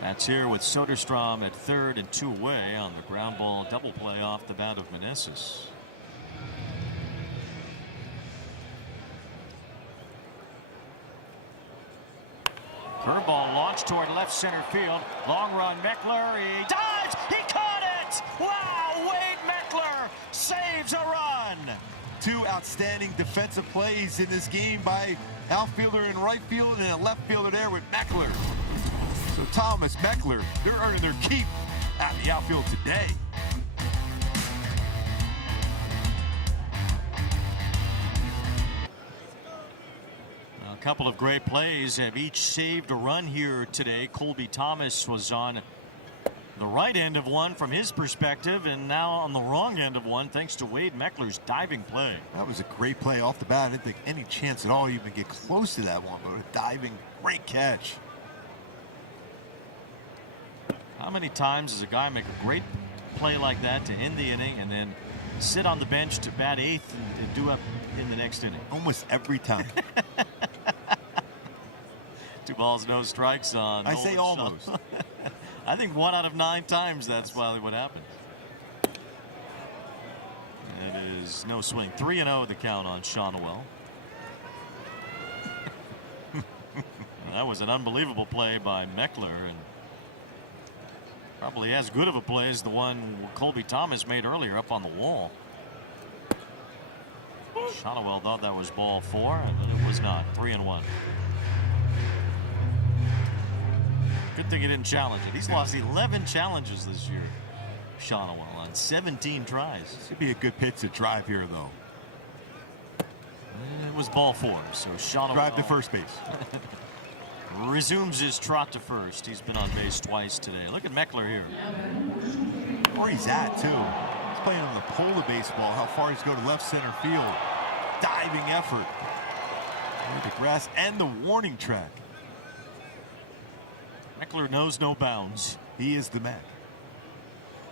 That's here with Soderstrom at 3rd and 2 away on the ground ball double play off the bat of Meneses. Curveball launched toward left center field. Long run, Meckler. He dives. He caught it. Wow, Wade Meckler saves a run. 2 outstanding defensive plays in this game by outfielder in right field and a left fielder there with Meckler. So Thomas, Meckler, they're earning their keep out of the outfield today. A couple of great plays have each saved a run here today. Colby Thomas was on the right end of one from his perspective, and now on the wrong end of one thanks to Wade Meckler's diving play. That was a great play off the bat. I didn't think any chance at all you even get close to that one, but a diving, great catch. How many times does a guy make a great play like that to end the inning and then sit on the bench to bat 8th and do up in the next inning? Almost every time. 2 balls, no strikes on. I say almost. I think 1 out of 9 times that's probably what happened. It is no swing. 3-0 the count on Shawnuel. That was an unbelievable play by Meckler, and Probably as good of a play as the one Colby Thomas made earlier up on the wall. Shotwell thought that was ball 4, and it was not. 3-1. Good thing he didn't challenge it. He's lost 11 challenges this year. Shotwell on 17 tries. This would be a good pitch to drive here, though. It was ball 4, so Shotwell Drive to first base. resumes his trot to first. He's been on base twice today. Look at Meckler here. Where he's at, too. He's playing on the pole of baseball. How far he's going to left center field. Diving effort. The grass and the warning track. Meckler knows no bounds. He is the man.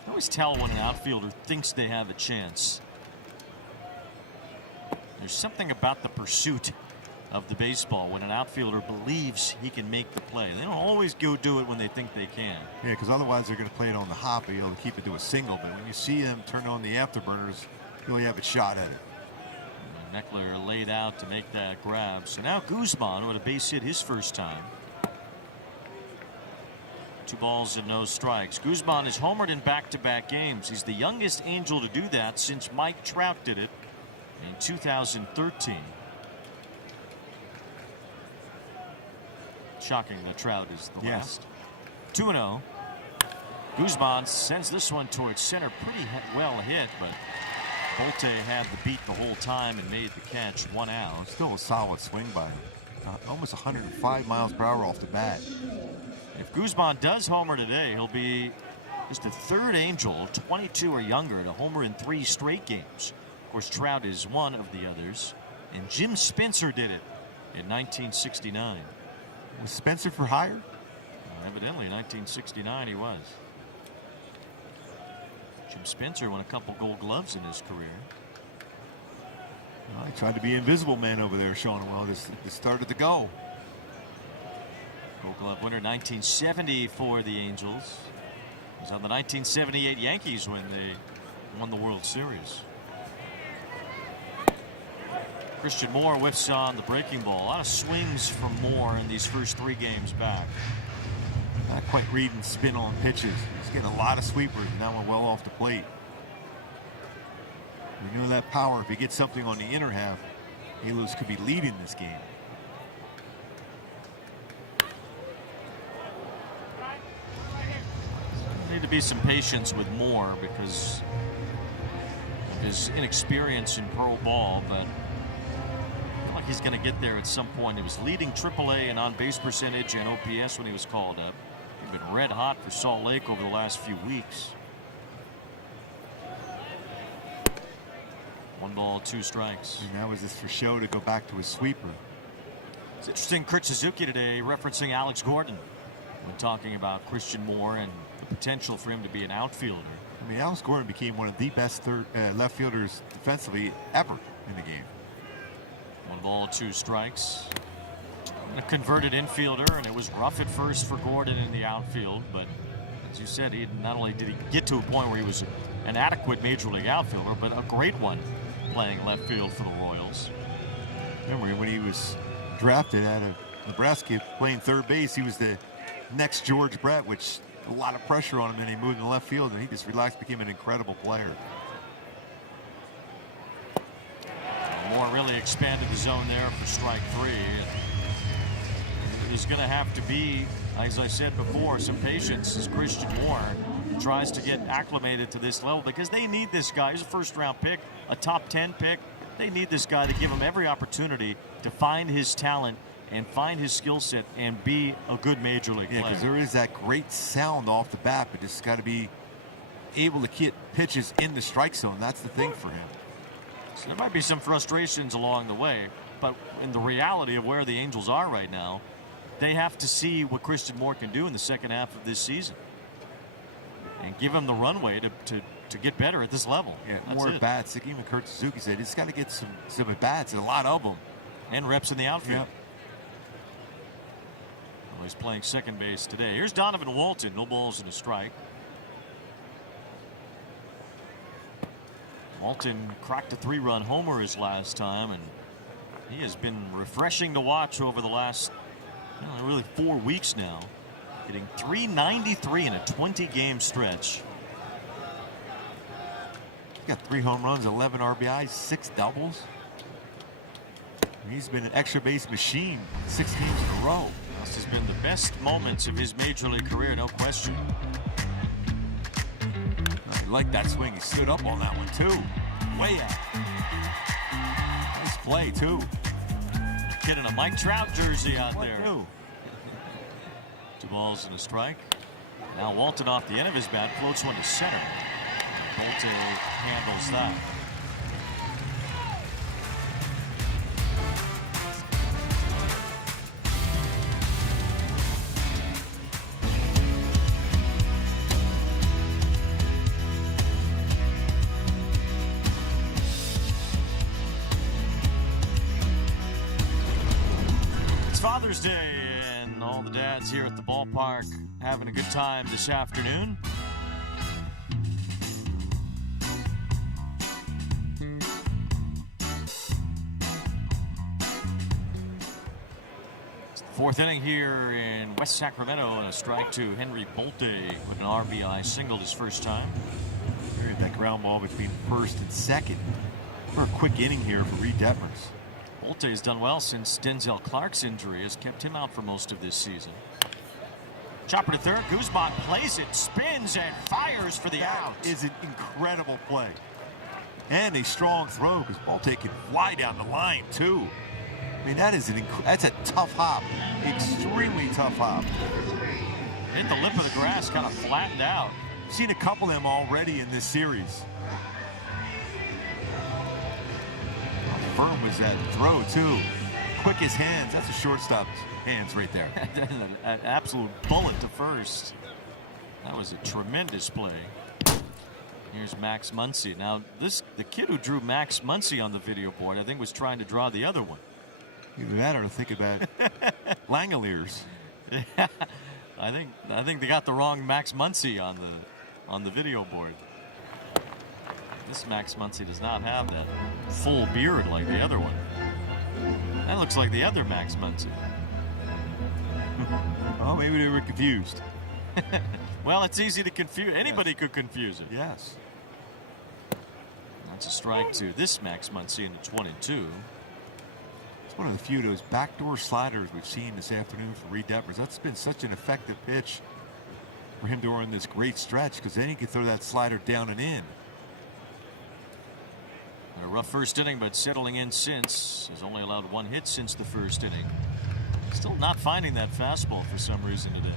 I always tell when an outfielder thinks they have a chance. There's something about the pursuit of the baseball when an outfielder believes he can make the play. They don't always go do it when they think they can. Yeah, because otherwise they're going to play it on the hop and be able to keep it to a single. But when you see them turn on the afterburners, you really have a shot at it. And Meckler laid out to make that grab. So now Guzman, who had a base hit his first time. 2 balls and no strikes. Guzman is homered in back-to-back games. He's the youngest Angel to do that since Mike Trout did it in 2013. Shocking that Trout is the last. 2-0. Guzman sends this one towards center. Pretty well hit, but Bolte had the beat the whole time and made the catch. 1 out. Still a solid swing by him. Almost 105 miles per hour off the bat. If Guzman does homer today, he'll be just the 3rd Angel, 22 or younger, to homer in 3 straight games. Of course, Trout is one of the others, and Jim Spencer did it in 1969. Was Spencer for hire? Evidently, 1969 he was. Jim Spencer won a couple Gold Gloves in his career. Well, he tried to be invisible man over there, Sean. Well, this started to go. Gold Glove winner 1970 for the Angels. He was on the 1978 Yankees when they won the World Series. Christian Moore whiffs on the breaking ball. A lot of swings from Moore in these first 3 games back. Not quite reading spin on pitches. He's getting a lot of sweepers, and now we're well off the plate. We know that power. If he gets something on the inner half, Halos could be leading this game. Need to be some patience with Moore because of his inexperience in pro ball, but I feel like he's going to get there at some point. He was leading AAA in on-base percentage and OPS when he was called up. He's been red hot for Salt Lake over the last few weeks. 1 ball, 2 strikes. And that was just for show to go back to his sweeper. It's interesting, Kurt Suzuki today referencing Alex Gordon when talking about Christian Moore and the potential for him to be an outfielder. I mean, Alex Gordon became one of the best left fielders defensively ever in the game. 1 ball, 2 strikes. A converted infielder, and it was rough at first for Gordon in the outfield, but as you said, he not only did he get to a point where he was an adequate major league outfielder, but a great one playing left field for the Royals. Remember when he was drafted out of Nebraska playing 3rd base, he was the next George Brett, which a lot of pressure on him, and he moved in the left field, and he just relaxed, became an incredible player. Moore really expanded the zone there for strike 3. There's going to have to be, as I said before, some patience as Christian Moore tries to get acclimated to this level because they need this guy. He's a 1st-round pick, a top 10 pick. They need this guy to give him every opportunity to find his talent and find his skill set and be a good major league player. Because there is that great sound off the bat, but just got to be able to get pitches in the strike zone. That's the thing for him. So there might be some frustrations along the way, but in the reality of where the Angels are right now, they have to see what Christian Moore can do in the second half of this season and give him the runway to get better at this level. Yeah, that's more it. at bats. Like even Kurt Suzuki said, he's got to get some at bats, and a lot of them, and reps in the outfield. Yeah. Well, he's playing second base today. Here's Donovan Walton. No balls and a strike. Walton cracked a 3-run homer his last time, and he has been refreshing to watch over the last really 4 weeks now. hitting .393 in a 20-game stretch. He's got 3 home runs, 11 RBIs, 6 doubles. He's been an extra base machine 6 games in a row. This has been the best moments of his major league career, no question. I like that swing. He stood up on that one, too. Way out. Nice play, too. Kid in a Mike Trout jersey out there. 2 balls and a strike. Now Walton off the end of his bat, floats one to center. Bolte handles that. Father's Day, and all the dads here at the ballpark having a good time this afternoon. It's the 4th inning here in West Sacramento, and a strike to Henry Bolte with an RBI single his first time. That ground ball between first and second for a quick inning here for Reed Detmers. Bolte has done well since Denzel Clark's injury has kept him out for most of this season. Chopper to third. Guzman plays it, spins, and fires for the out. Is an incredible play. And a strong throw because Bolte can fly down the line, too. I mean, that's a tough hop. Extremely tough hop. Hit the lip of the grass, kind of flattened out. Seen a couple of them already in this series. Firm was that throw, too. Quickest hands. That's a shortstop's hands right there. An absolute bullet to first. That was a tremendous play. Here's Max Muncy. Now, the kid who drew Max Muncy on the video board, I think, was trying to draw the other one. Either that or think about Langoliers. Yeah, I think they got the wrong Max Muncy on the video board. This Max Muncy does not have that full beard like the other one. That looks like the other Max Muncy. Oh, maybe they were confused. Well, it's easy to confuse. Anybody could confuse it. Yes. That's a strike to this Max Muncy in the 22. It's one of the few of those backdoor sliders we've seen this afternoon for Reed Detmers. That's been such an effective pitch for him during this great stretch because then he can throw that slider down and in. A rough first inning, but settling in since. Has only allowed 1 hit since the first inning. Still not finding that fastball for some reason today.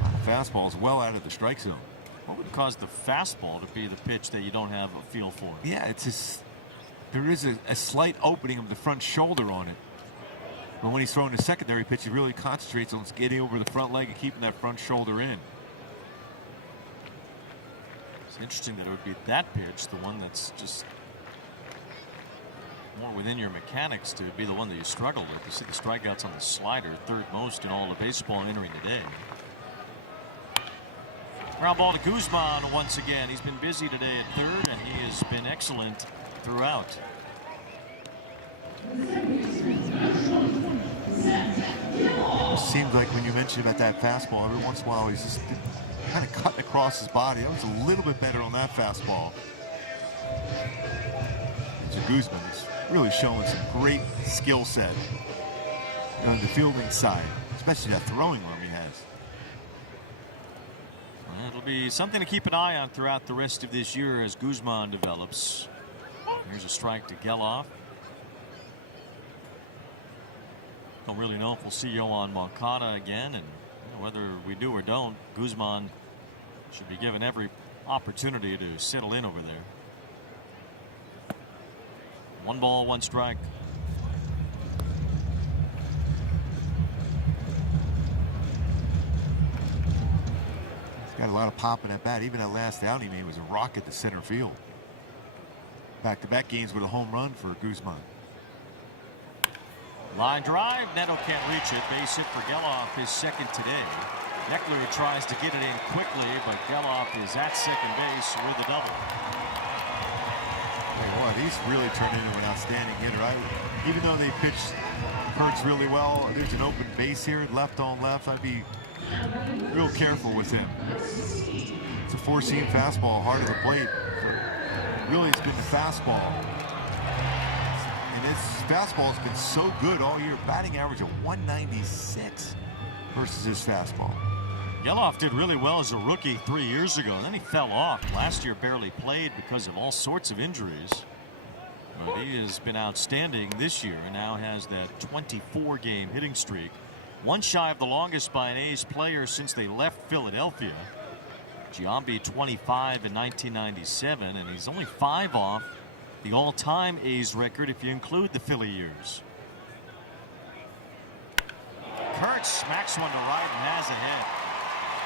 A lot of fastballs well out of the strike zone. What would cause the fastball to be the pitch that you don't have a feel for? Yeah, it's just, there is a slight opening of the front shoulder on it. But when he's throwing the secondary pitch, he really concentrates on getting over the front leg and keeping that front shoulder in. It's interesting that it would be that pitch, the one that's just more within your mechanics, to be the one that you struggle with. You see the strikeouts on the slider, 3rd most in all of baseball entering today. Ground ball to Guzman once again. He's been busy today at 3rd, and he has been excellent throughout. It seems like when you mentioned about that fastball, every once in a while he's just kind of cutting across his body. That was a little bit better on that fastball. So Guzman is really showing some great skill set on the fielding side, especially that throwing arm he has. Well, it'll be something to keep an eye on throughout the rest of this year as Guzman develops. Here's a strike to Geloff. Don't really know if we'll see Yohan Moncada again, and whether we do or don't, Guzman should be given every opportunity to settle in over there. 1 ball, 1 strike. He's got a lot of pop in that bat. Even that last out he made was a rocket to center field. Back-to-back games with a home run for Guzman. Line drive. Neto can't reach it. Base hit for Geloff, his 2nd today. Eckler tries to get it in quickly, but Geloff is at second base with a double. Tell you what, he's really turned into an outstanding hitter. Even though they pitched Kurtz really well, there's an open base here, left on left. I'd be real careful with him. It's a four-seam fastball, hard of the plate. Really, it's been the fastball. And his fastball has been so good all year. Batting average of 196 versus his fastball. Geloff did really well as a rookie 3 years ago, and then he fell off. Last year barely played because of all sorts of injuries. But he has been outstanding this year and now has that 24-game hitting streak. One shy of the longest by an A's player since they left Philadelphia. Giambi 25 in 1997, and he's only 5 off the all-time A's record if you include the Philly years. Kurtz smacks one to right and has a hit.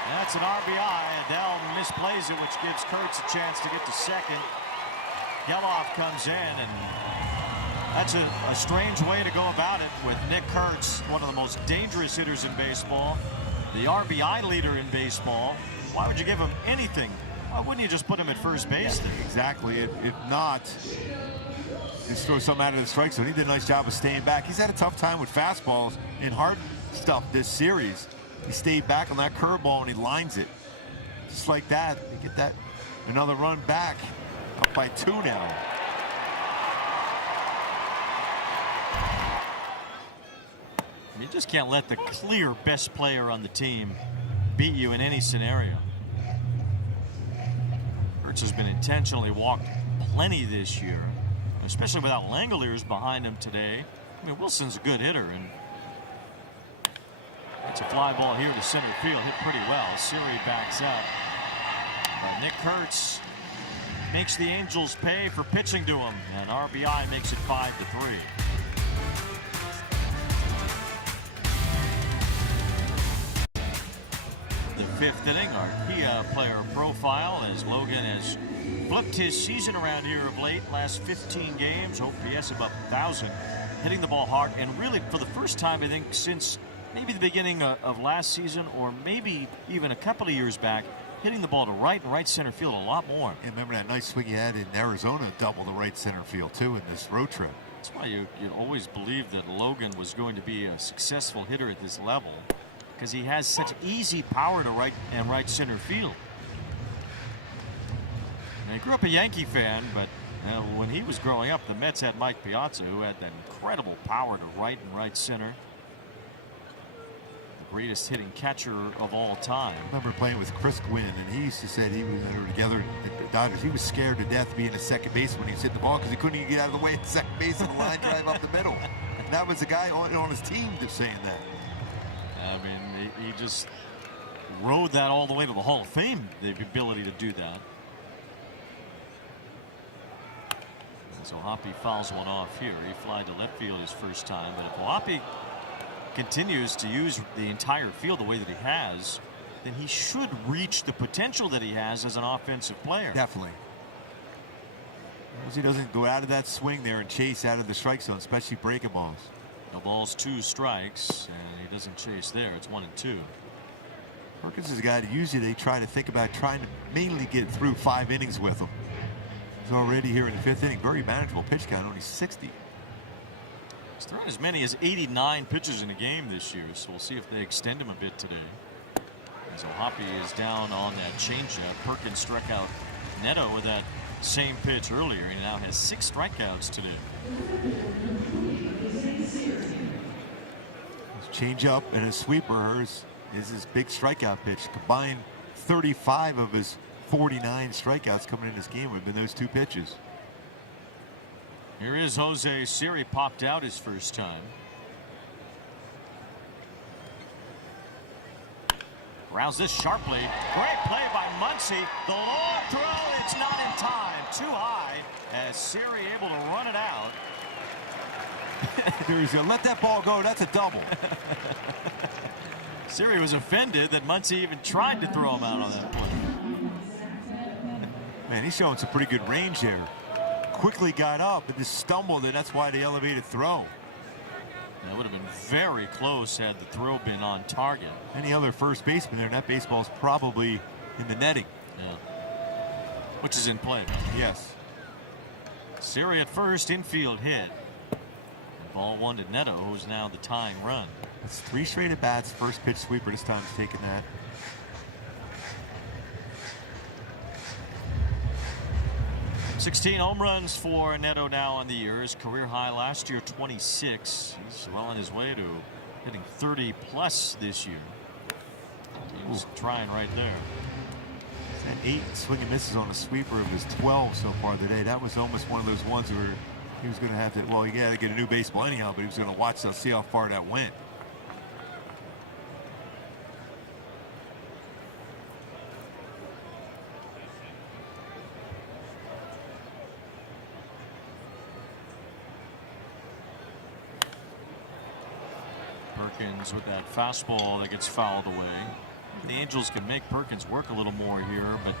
That's an RBI. Adele misplays it, which gives Kurtz a chance to get to second. Geloff comes in, and that's a strange way to go about it with Nick Kurtz, one of the most dangerous hitters in baseball, the RBI leader in baseball. Why would you give him anything? Why wouldn't you just put him at first base? Yeah, exactly. If not, just throw some out of the strike zone. He did a nice job of staying back. He's had a tough time with fastballs and hard stuff this series. He stayed back on that curveball and he lines it. Just like that, you get that another run back. Up by 2 now. You just can't let the clear best player on the team beat you in any scenario. Kurtz has been intentionally walked plenty this year, especially without Langoliers behind him today. I mean, Wilson's a good hitter, and it's a fly ball here to center field, hit pretty well. Siri backs up. Nick Kurtz makes the Angels pay for pitching to him, and RBI makes it 5-3. The 5th inning, our key player profile, as Logan has flipped his season around here of late. Last 15 games, OPS above 1,000, hitting the ball hard, and really for the first time, I think, since maybe the beginning of last season, or maybe even a couple of years back, hitting the ball to right and right center field a lot more. And remember that nice swing he had in Arizona, double the right center field too in this road trip. That's why you always believed that Logan was going to be a successful hitter at this level, because he has such easy power to right and right center field. And he grew up a Yankee fan, but when he was growing up, the Mets had Mike Piazza, who had that incredible power to right and right center. Greatest hitting catcher of all time. I remember playing with Chris Gwynn, and he used to say they were together at the Dodgers. He was scared to death being a second baseman when he was hitting the ball because he couldn't even get out of the way at second base and the line drive up the middle. And that was the guy on his team just saying that. I mean, he just rode that all the way to the Hall of Fame, the ability to do that. So Hoppe fouls one off here. He flied to left field his first time, but if Hoppe continues to use the entire field the way that he has, then he should reach the potential that he has as an offensive player. Definitely. As he doesn't go out of that swing there and chase out of the strike zone, especially breaking balls. No balls, 2 strikes, and he doesn't chase there. It's 1-2. Perkins is a guy that usually they try to think about trying to mainly get through 5 innings with him. He's already here in the 5th inning. Very manageable pitch count, only 60. He's thrown as many as 89 pitches in a game this year, so we'll see if they extend him a bit today. So Hoppe is down on that changeup. Perkins struck out Neto with that same pitch earlier. He now has 6 strikeouts today. His changeup and his sweeper is his big strikeout pitch. Combined 35 of his 49 strikeouts coming in this game have been those 2 pitches. Here is Jose Siri, popped out his first time. Rounds this sharply. Great play by Muncy. The long throw, it's not in time. Too high as Siri able to run it out. He's going to let that ball go. That's a double. Siri was offended that Muncy even tried to throw him out on that play. Man, he's showing some pretty good range there. Quickly got up and just stumbled, and that's why the elevated throw. That would have been very close had the throw been on target. Any other first baseman there, and that baseball's probably in the netting. Yeah. Which is in play, right? Yes. Siri at first, infield hit. Ball 1 to Neto, who's now the tying run. It's 3 straight at bats. First pitch sweeper this time, he's taking that. .16 home runs for Neto now on the year. His career high last year, 26. He's well on his way to hitting 30 plus this year. He's trying right there. He's had 8 swing and misses on a sweeper of his 12 so far today. That was almost one of those ones where he was going to have to, well, he got to get a new baseball anyhow, but he was going to watch to see how far that went. Perkins with that fastball that gets fouled away. The Angels can make Perkins work a little more here, but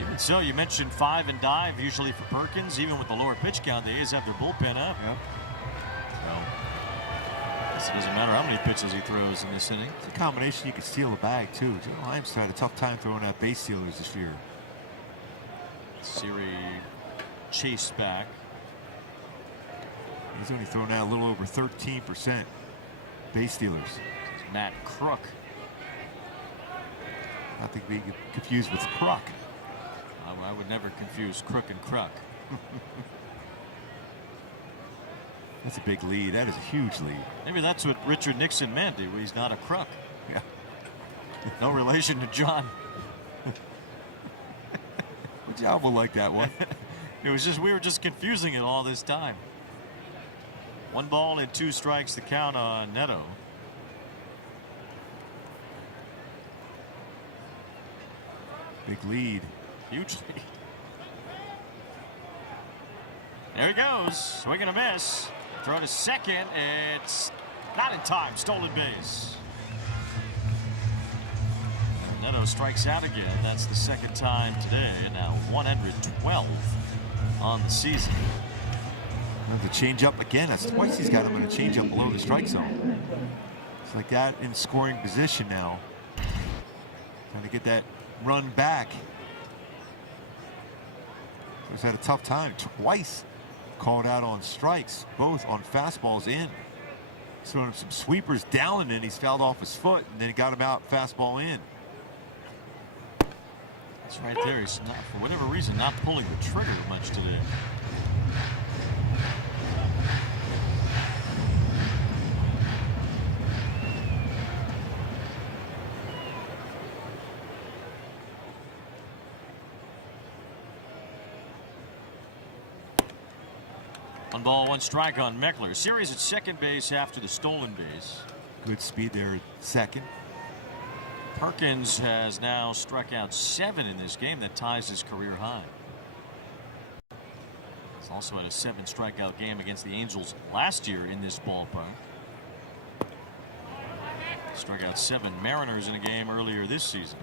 even so, you mentioned 5 and dive usually for Perkins. Even with the lower pitch count, the A's have their bullpen up. Yep. So I guess it doesn't matter how many pitches he throws in this inning. It's a combination. You can steal the bag too. Joe Hyams had a tough time throwing out base stealers this year. Siri chased back. He's only thrown out a little over 13% base stealers. Matt Crook. I think we get confused with Kruk. I would never confuse Crook and Kruk. That's a big lead. That is a huge lead. Maybe that's what Richard Nixon meant. He's not a crook. Yeah. No relation to John. Good job will like that one. It was just, we were just confusing it all this time. 1 ball and 2 strikes to count on Neto. Big lead. Huge lead. There he goes. Swing and a miss. Throw to second. It's not in time. Stolen base. Neto strikes out again. That's the 2nd time today. Now 112 on the season. The change up again. That's twice he's got him in a change up below the strike zone. It's like that in scoring position now. Trying to get that run back. He's had a tough time. Twice called out on strikes, both on fastballs in. He's throwing him some sweepers down, and then he's fouled off his foot, and then he got him out fastball in. That's right there. He's not, for whatever reason, not pulling the trigger much today. One ball, 1 strike on Meckler. Series at second base after the stolen base. Good speed there at second. Perkins has now struck out 7 in this game. That ties his career high. He's also had a 7 strikeout game against the Angels last year in this ballpark. Struck out 7 Mariners in a game earlier this season.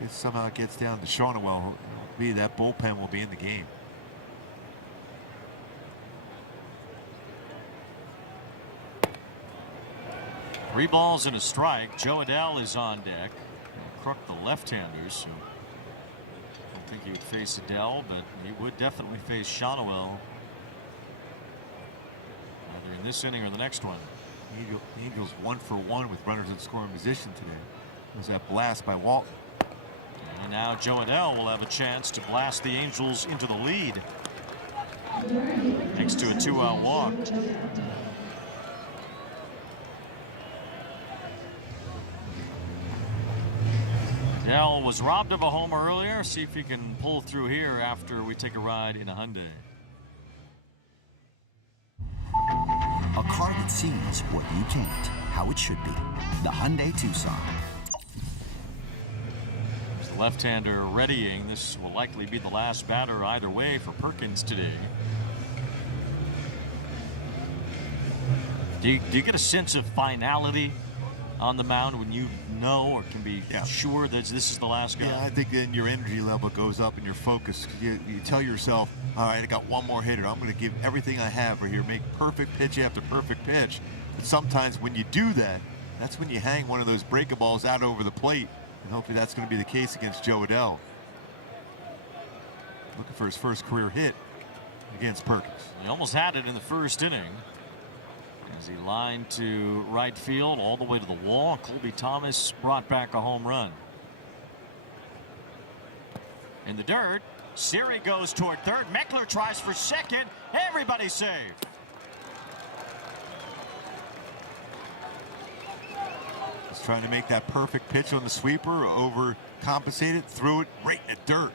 If somehow it gets down to Shawnerwell, that bullpen will be in the game. Three balls and a strike. Joe Adell is on deck. Crook, the left-handers. So I don't think he would face Adell, but he would definitely face Shawnerwell either in this inning or the next one. Angels 1 for 1 with runners in scoring position today. There's that blast by Walton. And now Joe Adell will have a chance to blast the Angels into the lead. Thanks to a 2-out walk. Adell was robbed of a homer earlier. See if he can pull through here after we take a ride in a Hyundai. A car that sees what you can't, how it should be. The Hyundai Tucson. The left-hander readying. This will likely be the last batter either way for Perkins today. Do you get a sense of finality on the mound when you know or can be sure that this is the last guy? Yeah, I think then your energy level goes up and your focus. You tell yourself, all right, I got one more hitter. I'm going to give everything I have right here, make perfect pitch after perfect pitch. But sometimes when you do that, that's when you hang one of those breakables out over the plate. And hopefully that's going to be the case against Joe Adell. Looking for his first career hit against Perkins. He almost had it in the first inning as he lined to right field all the way to the wall. Colby Thomas brought back a home run. In the dirt, Siri goes toward third. Meckler tries for second. Everybody saved. He's trying to make that perfect pitch on the sweeper, overcompensated, threw it right in the dirt.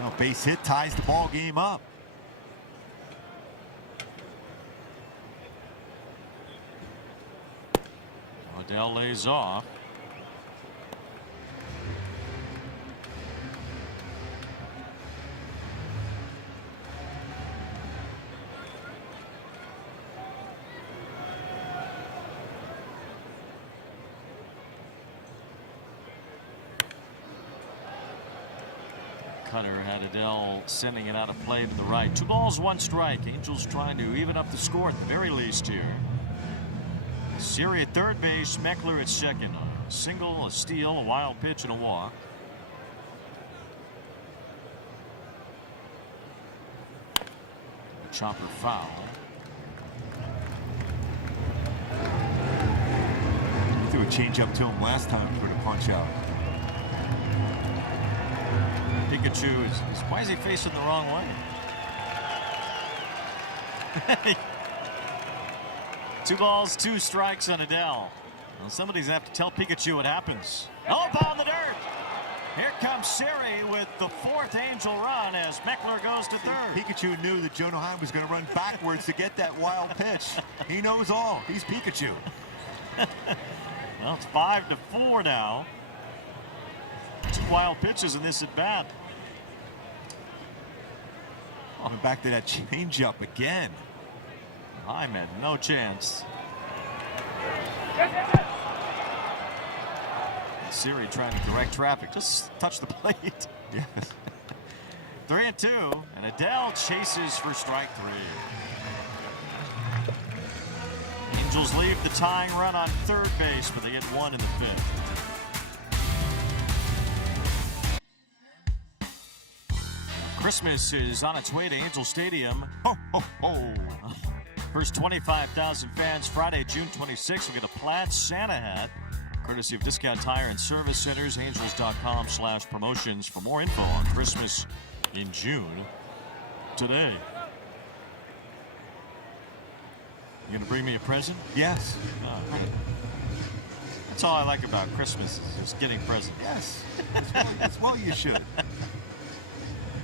Now, base hit ties the ball game up. Odell lays off. Cutter had Adele sending it out of play to the right. 2 balls, 1 strike. Angels trying to even up the score at the very least here. Siri at third base, Meckler at second. A single, a steal, a wild pitch, and a walk. A chopper foul. He threw a changeup to him last time for the punch out. Pikachu why is he facing the wrong way? 2 balls, 2 strikes on Adele. Well, somebody's gonna have to tell Pikachu what happens. Oh, ball in the dirt. Here comes Siri with the 4th Angel run as Meckler goes to third. Pikachu knew that Jonah Heim was going to run backwards to get that wild pitch. He knows all. He's Pikachu. Well, it's 5-4 now. 2 wild pitches in this at bat. Coming back to that changeup again. Heim had no chance. Siri trying to direct traffic. Just touch the plate. Yes. 3-2, and Adele chases for strike 3. Angels leave the tying run on third base, but they get 1 in the 5th. Christmas is on its way to Angel Stadium. Ho, ho, ho. First 25,000 fans Friday, June 26th will get a plaid Santa hat, courtesy of Discount Tire and Service Centers. Angels.com/promotions for more info on Christmas in June today. You gonna bring me a present? Yes. That's all I like about Christmas is just getting presents. Yes. As well you should.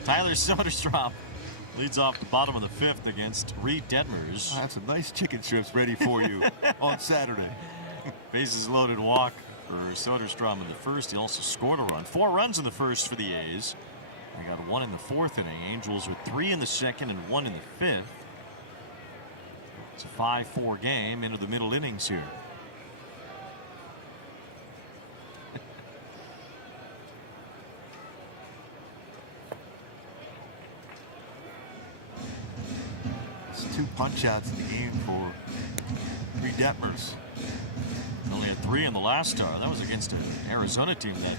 Tyler Soderstrom leads off the bottom of the 5th against Reed Detmers. I have some nice chicken strips ready for you on Saturday. Bases loaded walk for Soderstrom in the 1st. He also scored a run. 4 runs in the 1st for the A's. They got 1 in the 4th inning. Angels with 3 in the 2nd and 1 in the 5th. It's a 5-4 game into the middle innings here. It's 2 punch outs in the game for Reed Detmers. Only had 3 in the last start. That was against an Arizona team that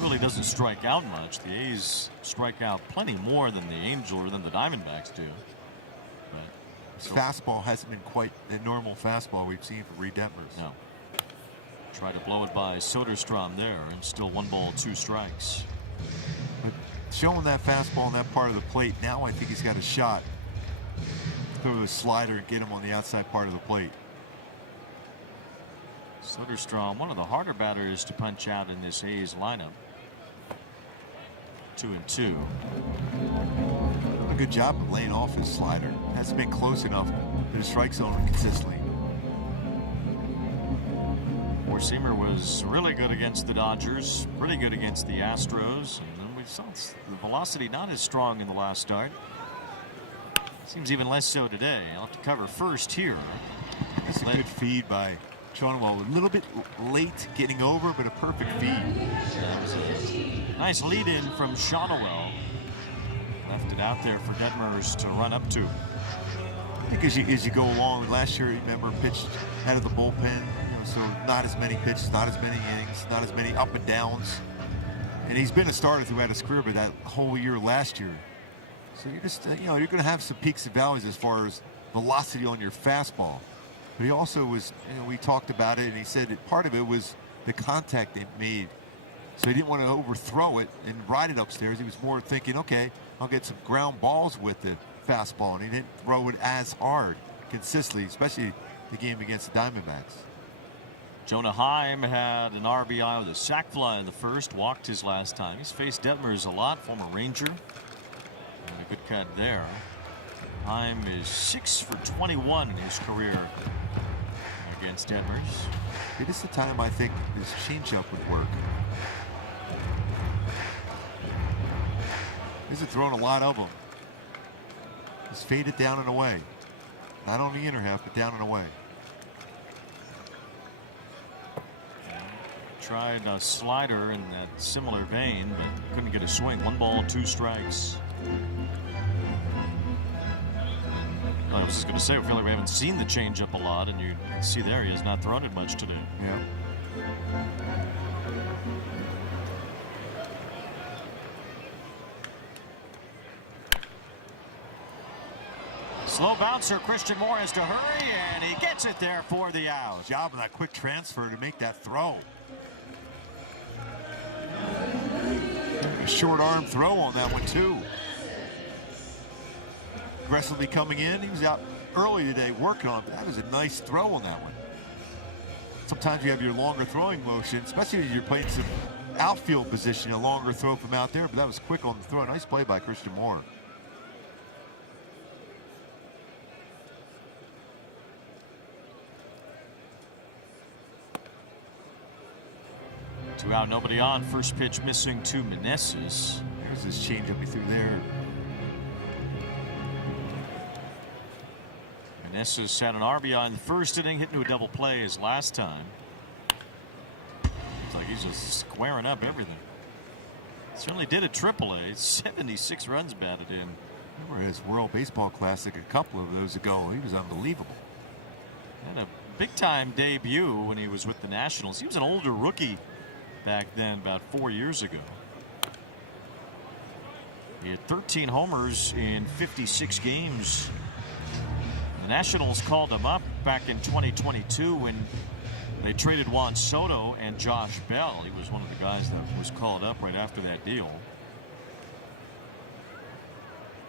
really doesn't strike out much. The A's strike out plenty more than the Angels or than the Diamondbacks do. But his fastball hasn't been quite the normal fastball we've seen from Reed Detmers. No. Tried to blow it by Soderstrom there, and still 1 ball, 2 strikes. But showing that fastball on that part of the plate, now I think he's got a shot. Throw the slider and get him on the outside part of the plate. Soderstrom, one of the harder batters to punch out in this A's lineup. 2-2. A good job of laying off his slider. Hasn't been close enough to the strike zone consistently. Four-seamer was really good against the Dodgers, pretty good against the Astros, and then we saw the velocity not as strong in the last start. Seems even less so today. I'll have to cover first here. That's a good feed by Chonwell. A little bit late getting over, but a perfect feed. That was a nice lead-in from Shonwell. Left it out there for Detmers to run up to. Because as you go along, last year, remember, pitched out of the bullpen, so not as many pitches, not as many innings, not as many up and downs. And he's been a starter throughout his career, but that whole year last year. So you're just, you're going to have some peaks and valleys as far as velocity on your fastball. But he also was, we talked about it, and he said that part of it was the contact it made. So he didn't want to overthrow it and ride it upstairs. He was more thinking, okay, I'll get some ground balls with the fastball, and he didn't throw it as hard consistently, especially the game against the Diamondbacks. Jonah Heim had an RBI with a sac fly in the first, walked his last time. He's faced Detmers a lot, former Ranger. And a good cut there. Heim is 6 for 21 in his career against Detmers. It is the time I think his changeup would work. He's thrown a lot of them. He's faded down and away. Not on the inner half, but down and away. Tried a slider in that similar vein, but couldn't get a swing. 1 ball, 2 strikes. I was just going to say, I feel like we haven't seen the changeup a lot, and you can see there he has not thrown it much today. Yeah. Slow bouncer, Christian Moore has to hurry, and he gets it there for the out. Job of that quick transfer to make that throw. A short arm throw on that one too. Aggressively coming in. He was out early today working on it. That was a nice throw on that one. Sometimes you have your longer throwing motion, especially if you're playing some outfield position, a longer throw from out there, but that was quick on the throw. Nice play by Christian Moore. Two out, nobody on. First pitch missing to Meneses. There's his changeup he threw there. Meneses had an RBI in the first inning, hit into a double play his last time. It's like he's just squaring up everything. Certainly did at AAA. 76 runs batted in. Remember his World Baseball Classic a couple of those ago. He was unbelievable. Had a big time debut when he was with the Nationals. He was an older rookie back then, about 4 years ago. He had 13 homers in 56 games. The Nationals called him up back in 2022 when they traded Juan Soto and Josh Bell. He was one of the guys that was called up right after that deal.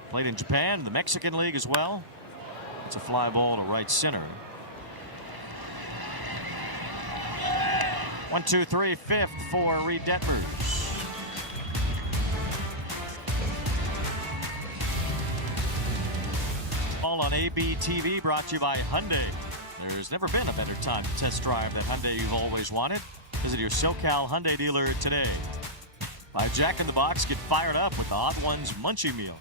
Played in Japan, the Mexican League as well. It's a fly ball to right center. 1, 2, 3, fifth for Reed Detmers. All on AB TV, brought to you by Hyundai. There's never been a better time to test drive that Hyundai you've always wanted. Visit your SoCal Hyundai dealer today. By Jack in the Box, get fired up with the Hot Ones Munchie Meal.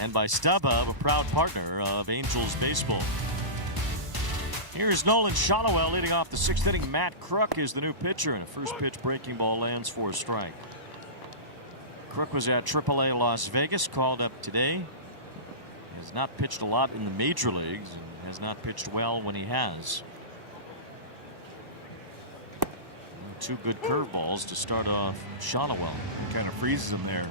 And by StubHub, a proud partner of Angels Baseball. Here's Nolan Shonowell leading off the 6th inning. Matt Crook is the new pitcher, and a first pitch breaking ball lands for a strike. Crook was at AAA Las Vegas, called up today. He has not pitched a lot in the major leagues and has not pitched well when he has. And 2 good curveballs to start off Shonowell. He kind of freezes him there.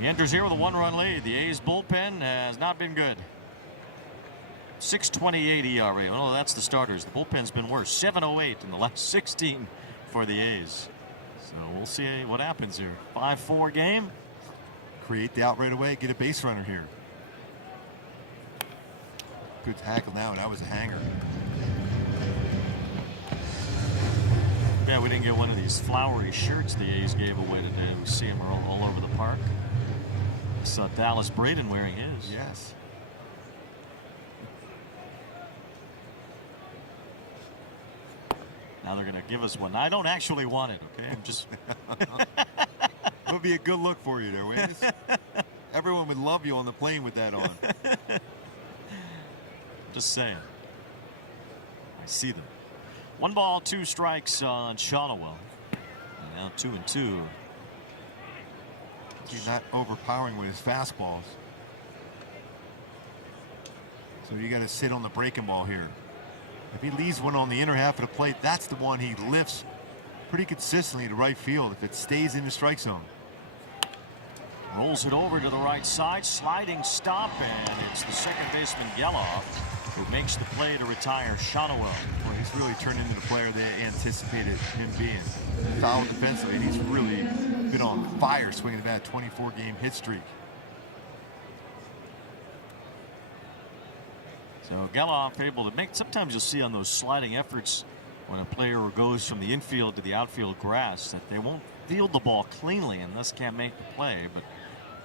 He enters here with a 1-run lead. The A's bullpen has not been good. 6.28 ERA. Oh, that's the starters. The bullpen's been worse. 7.08 in the last 16 for the A's. So we'll see what happens here. 5-4 game. Create the out right away. Get a base runner here. Good tackle now. That was a hanger. Yeah, we didn't get one of these flowery shirts the A's gave away today. We see them all over the park. I saw Dallas Braden wearing his. Yes. Now they're going to give us one. I don't actually want it, okay? I'm just... It would be a good look for you there, Wayne. Everyone would love you on the plane with that on. Just saying. I see them. 1 ball, 2 strikes on Shonowell. And now 2-2. He's not overpowering with his fastballs. So you got to sit on the breaking ball here. If he leaves one on the inner half of the plate, that's the one he lifts pretty consistently to right field if it stays in the strike zone. Rolls it over to the right side, sliding stop, and it's the second baseman Geloff who makes the play to retire Shotwell. Well, he's really turned into the player they anticipated him being. Foul defensively, and he's really been on fire swinging the bat. 24-game hit streak. So Geloff able to make, sometimes you'll see on those sliding efforts when a player goes from the infield to the outfield grass that they won't field the ball cleanly and thus can't make the play, but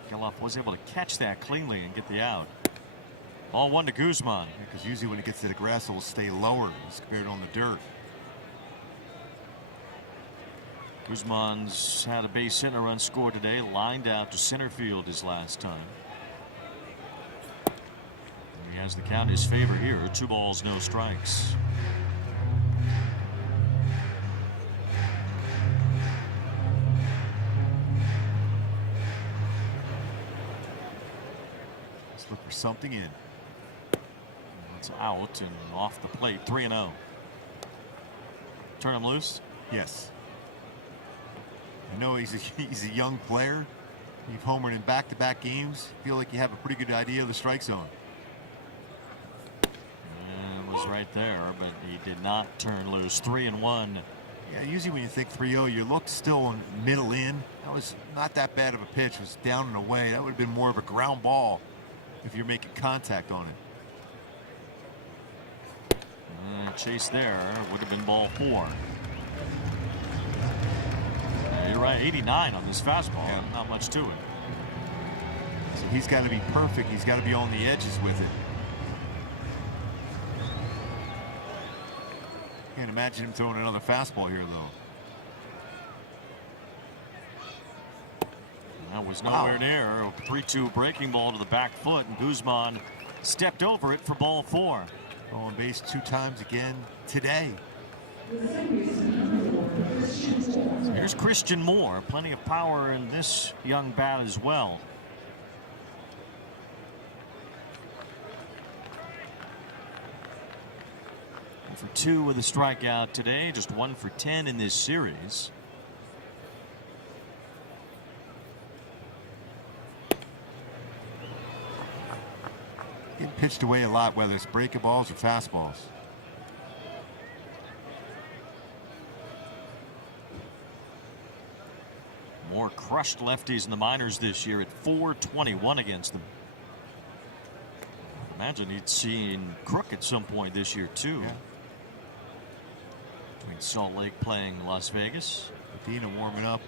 Geloff was able to catch that cleanly and get the out. Ball 1 to Guzman. Because usually when it gets to the grass, it will stay lower as compared on the dirt. Guzman's had a base hit and a run scored today, lined out to center field his last time. And he has the count in his favor here. 2 balls, no strikes. Look for something in. It's out and off the plate. 3-0. Turn him loose. Yes. I know he's a young player. You've homered in back-to-back games. Feel like you have a pretty good idea of the strike zone. And it was right there, but he did not turn loose. 3-1. Yeah, usually when you think 3-0, you look still on middle in. That was not that bad of a pitch. It was down and away. That would have been more of a ground ball if you're making contact on it. Chase there would have been ball 4. You're right, 89 on this fastball. Yeah. Not much to it. So he's got to be perfect. He's got to be on the edges with it. Can't imagine him throwing another fastball here, though. That was nowhere near. A 3-2 breaking ball to the back foot, and Guzman stepped over it for ball 4. On base 2 times again today. So here's Christian Moore. Plenty of power in this young bat as well. For 2 with a strikeout today, just 1 for 10 in this series. Getting pitched away a lot, whether it's breaking balls or fastballs. Moore crushed lefties in the minors this year at .421 against them. Imagine he'd seen Crook at some point this year too. Yeah. Between Salt Lake playing Las Vegas. Medina warming up.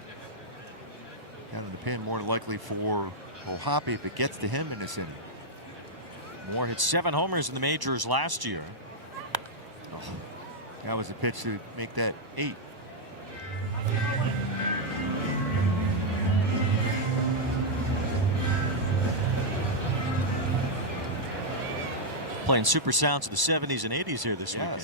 Down in the pin, more likely for O'Hoppe if it gets to him in this inning. Moore hit 7 homers in the majors last year. Oh, that was a pitch to make that 8. Playing super sounds of the 70s and 80s here this weekend.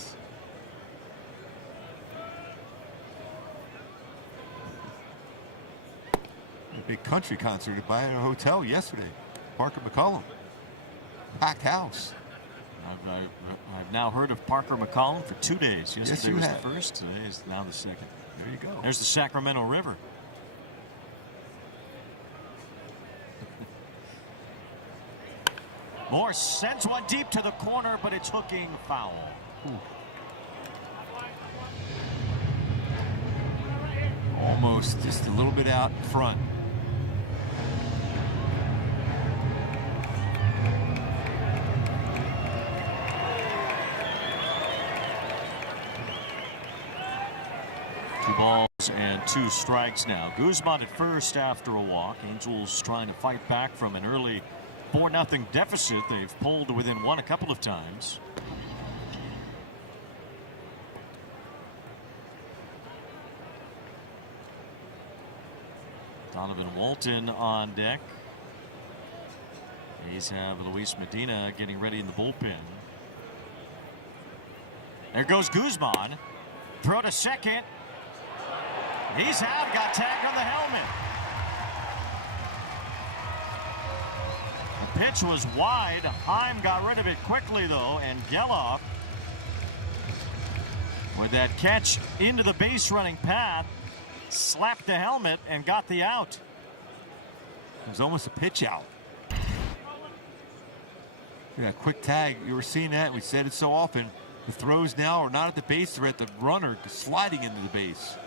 A big country concert by a hotel yesterday. Parker McCollum. Packed house. I've now heard of Parker McCollum for 2 days. Yesterday was have. the first, today is now the second. There you go. There's the Sacramento River. Moore sends one deep to the corner, but it's hooking foul. Ooh. Almost just a little bit out in front. Two balls and 2 strikes now. Guzman at first after a walk. Angels trying to fight back from an early 4-0 deficit. They've pulled to within 1 a couple of times. Donovan Walton on deck. A's have Luis Medina getting ready in the bullpen. There goes Guzman. Throw to second. He's out. Got tagged on the helmet. The pitch was wide. Heim got rid of it quickly, though, and Geloff, with that catch into the base running path, slapped the helmet and got the out. It was almost a pitch out. Yeah, quick tag. You were seeing that. We said it so often. The throws now are not at the base. They're at the runner sliding into the base.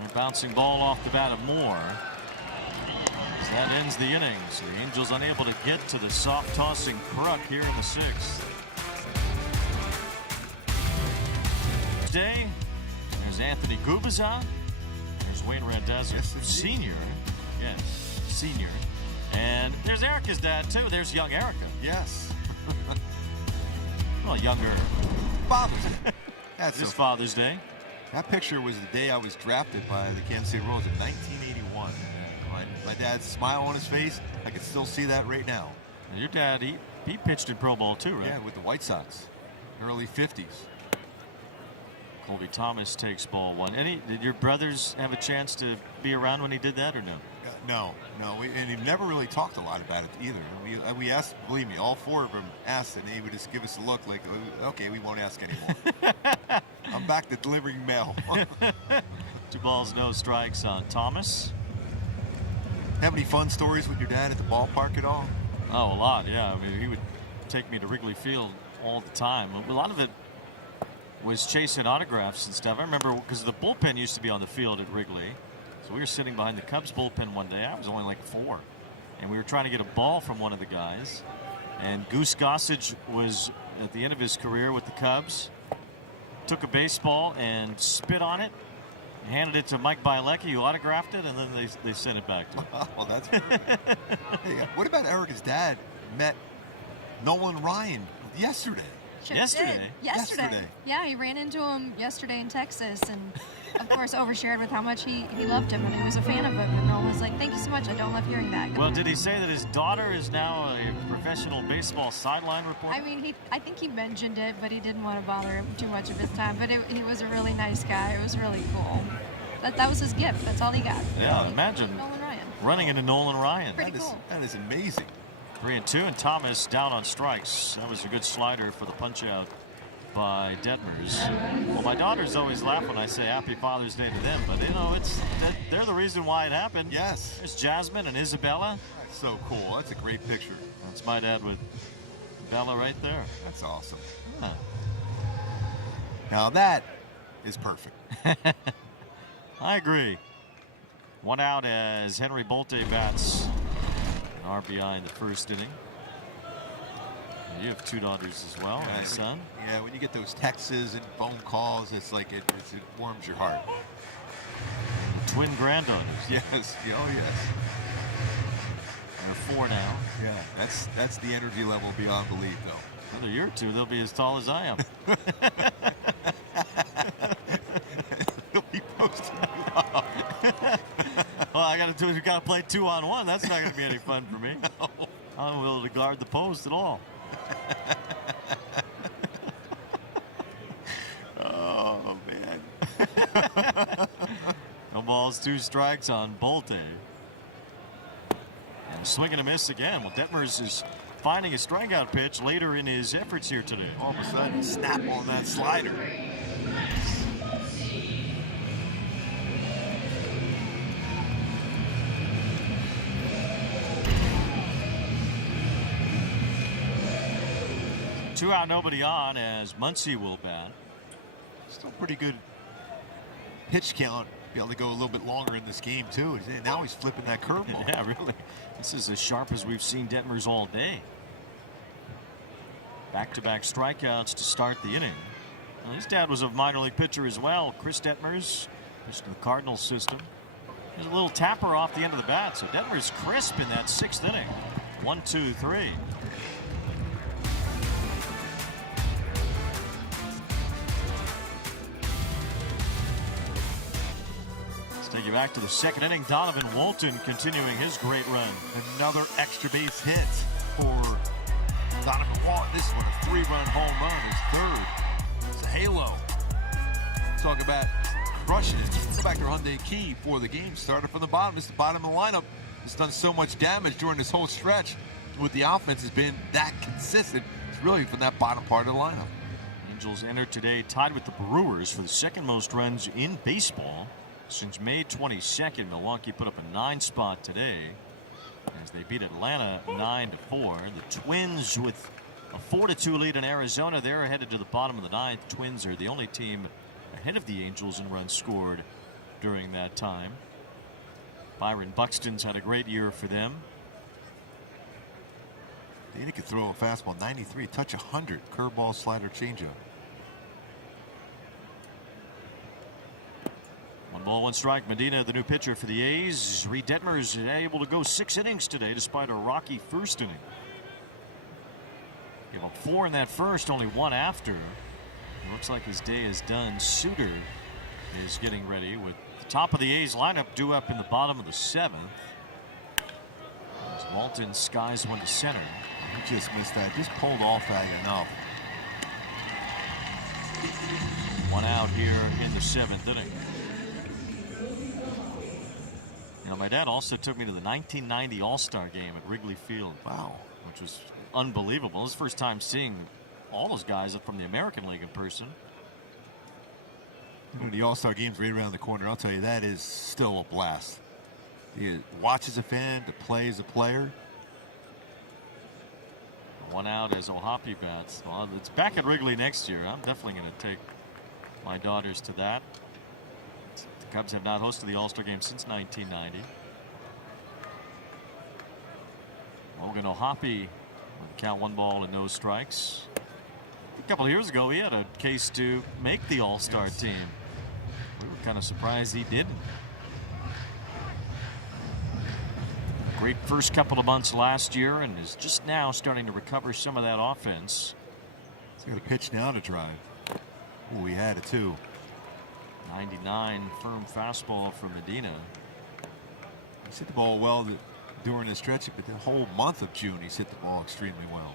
And a bouncing ball off the bat of Moore. As that ends the inning. So the Angels unable to get to the soft tossing Kruk here in the 6th. Day, there's Anthony Gubazan. There's Wayne Randazzo, senior. Yes, senior. And there's Erica's dad, too. There's young Erica. Yes. Well, younger. Father's Day. That's his Father's Day. That picture was the day I was drafted by the Kansas City Royals in 1981. My dad's smile on his face, I can still see that right now. And your dad, he pitched in Pro Bowl, too, right? Yeah, with the White Sox. Early 50s. Colby Thomas takes ball 1. Did your brothers have a chance to be around when he did that, or no? No. And he never really talked a lot about it either. We asked, believe me, all 4 of them asked, and he would just give us a look like, okay, we won't ask anymore. I'm back to delivering mail. 2 balls, no strikes on Thomas. Have any fun stories with your dad at the ballpark at all? Oh, a lot, yeah. I mean, he would take me to Wrigley Field all the time. A lot of it was chasing autographs and stuff. I remember because the bullpen used to be on the field at Wrigley. So we were sitting behind the Cubs bullpen one day. I was only like 4. And we were trying to get a ball from one of the guys. And Goose Gossage was at the end of his career with the Cubs. Took a baseball and spit on it. Handed it to Mike Bielecki, who autographed it, and then they sent it back to him. Oh, that's perfect. Hey, what about Erica's dad met Nolan Ryan yesterday? Yesterday? Yeah, he ran into him yesterday in Texas, and of course overshared with how much he loved him, and he was a fan of him. And Nolan was like, "Thank you so much. I don't love hearing that." Well, did he say that his daughter is now a professional baseball sideline reporter? I mean, I think he mentioned it, but he didn't want to bother him too much of his time. But he was a really nice guy. It was really cool. That was his gift. That's all he got. Yeah, imagine Nolan Ryan running into Nolan Ryan. Pretty cool. That is amazing. 3-2, and Thomas down on strikes. That was a good slider for the punch out by Detmers. Well, my daughters always laugh when I say Happy Father's Day to them, but they're the reason why it happened. Yes. There's Jasmine and Isabella. That's so cool. That's a great picture. That's my dad with Bella right there. That's awesome. Huh. Now that is perfect. I agree. 1 out as Henry Bolte bats an RBI in the first inning. You have 2 daughters as well, and a son. Yeah, when you get those texts and phone calls, it's like it warms your heart. And the twin granddaughters. Yes. Oh, yes. They're 4 now. Yeah, that's the energy level beyond belief, though. Another year or 2, they'll be as tall as I am. They'll be posting you up. Well, we got to play 2-on-1. That's not going to be any fun for me. No. I'm willing to guard the post at all. Oh, man. No balls, 2 strikes on Bolte. And swing and a miss again. Well, Detmers is finding a strikeout pitch later in his efforts here today. All of a sudden, snap on that slider. Two out, nobody on as Muncy will bat. Still pretty good pitch count. Be able to go a little bit longer in this game, too. Now he's flipping that curveball. Yeah, really. This is as sharp as we've seen Detmers all day. Back-to-back strikeouts to start the inning. Well, his dad was a minor league pitcher as well. Chris Detmers, pitched to the Cardinals system. There's a little tapper off the end of the bat, so Detmers crisp in that 6th inning. 1-2-3. Take you back to the 2nd inning. Donovan Walton continuing his great run. Another extra base hit for Donovan Walton. This one a 3-run home run. His 3rd. It's a halo. Talk about crushing it. Go back to Hyundai Key for the game. Started from the bottom. It's the bottom of the lineup. It's done so much damage during this whole stretch. With the offense has been that consistent. It's really from that bottom part of the lineup. Angels entered today tied with the Brewers for the second most runs in baseball since May 22nd. Milwaukee put up a 9 spot today as they beat Atlanta 9-4. The Twins with a 4-2 lead in Arizona. They're headed to the bottom of the 9th. Twins are the only team ahead of the Angels in runs scored during that time. Byron Buxton's had a great year for them. Dana could throw a fastball 93, touch 100, curveball, slider, changeup. 1 ball, 1 strike. Medina, the new pitcher for the A's. Reed Detmers able to go 6 innings today despite a rocky first inning. Gave up 4 in that first, only 1 after. It looks like his day is done. Suter is getting ready with the top of the A's lineup due up in the bottom of the 7th. As Walton skies one to center. He just missed that. Just pulled off that enough. 1 out here in the 7th inning. You know, my dad also took me to the 1990 All-Star game at Wrigley Field. Wow. Which was unbelievable. It was the first time seeing all those guys from the American League in person. You know, the All-Star game's right around the corner. I'll tell you, that is still a blast. You watch as a fan, to play as a player. 1 out as Ohapi bats. Well, it's back at Wrigley next year. I'm definitely going to take my daughters to that. The Cubs have not hosted the All-Star game since 1990. Logan Ohapi with the count 1 ball and no strikes. A couple of years ago, he had a case to make the All-Star team. We were kind of surprised he didn't. Great first couple of months last year and is just now starting to recover some of that offense. He's got a pitch now to drive. Oh, he had it too. 99 firm fastball from Medina. He's hit the ball well during the stretch, but the whole month of June he's hit the ball extremely well.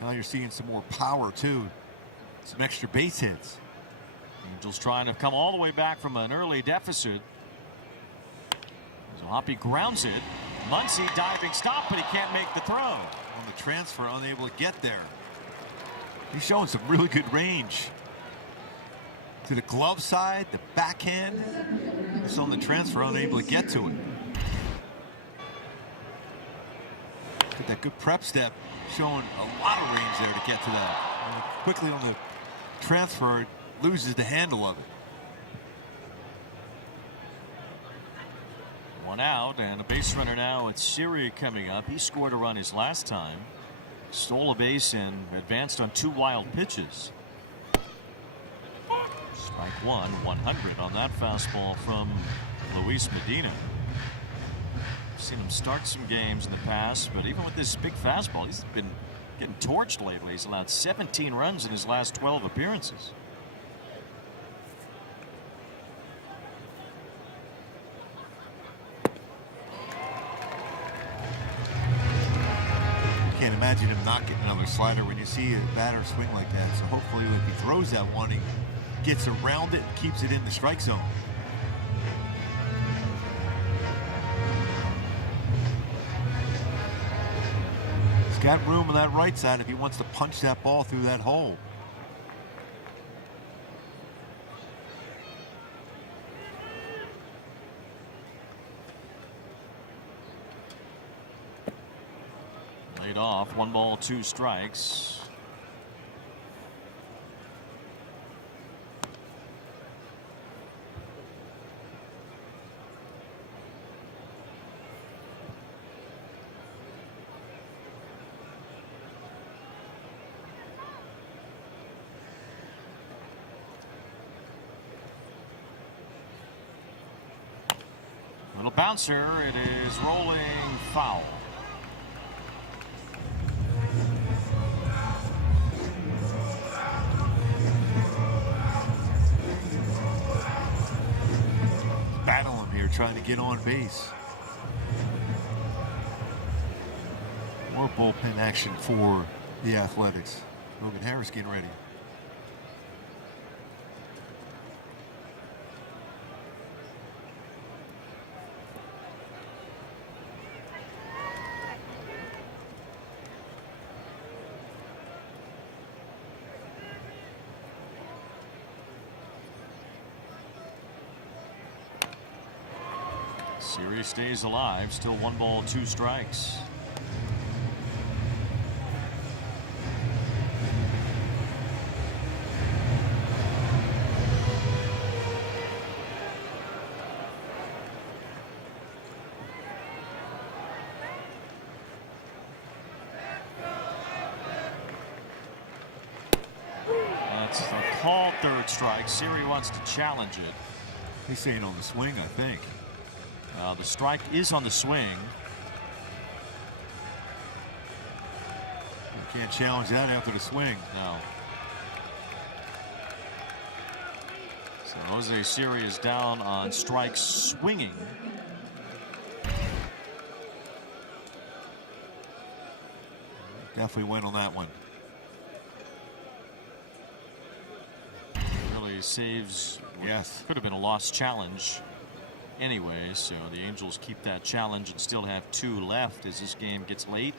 Now you're seeing some more power too. Some extra base hits. Angels trying to come all the way back from an early deficit. So Hoppy grounds it. Muncy diving stop, but he can't make the throw. On the transfer, unable to get there. He's showing some really good range. To the glove side, the backhand. Just on the transfer, unable to get to it. Get that good prep step, showing a lot of range there to get to that. And quickly on the transfer, loses the handle of it. 1 out and a base runner now. It's Siri coming up. He scored a run his last time. Stole a base and advanced on 2 wild pitches. Strike 1, 100 on that fastball from Luis Medina. Seen him start some games in the past, but even with this big fastball, he's been getting torched lately. He's allowed 17 runs in his last 12 appearances. Can't imagine him not getting another slider when you see a batter swing like that. So hopefully if he throws that one, he gets around it and keeps it in the strike zone. He's got room on that right side if he wants to punch that ball through that hole. Laid off. 1 ball, 2 strikes. Little bouncer. It is rolling foul. Battle him here, trying to get on base. More bullpen action for the Athletics. Logan Harris getting ready. Series stays alive. Still 1 ball, 2 strikes. That's a called 3rd strike. Siri wants to challenge it. He's saying on the swing, I think. The strike is on the swing. You can't challenge that after the swing. No. So Jose Siri is down on strikes swinging. Definitely went on that one. Really saves. Yes. Could have been a lost challenge anyway, so the Angels keep that challenge and still have 2 left as this game gets late.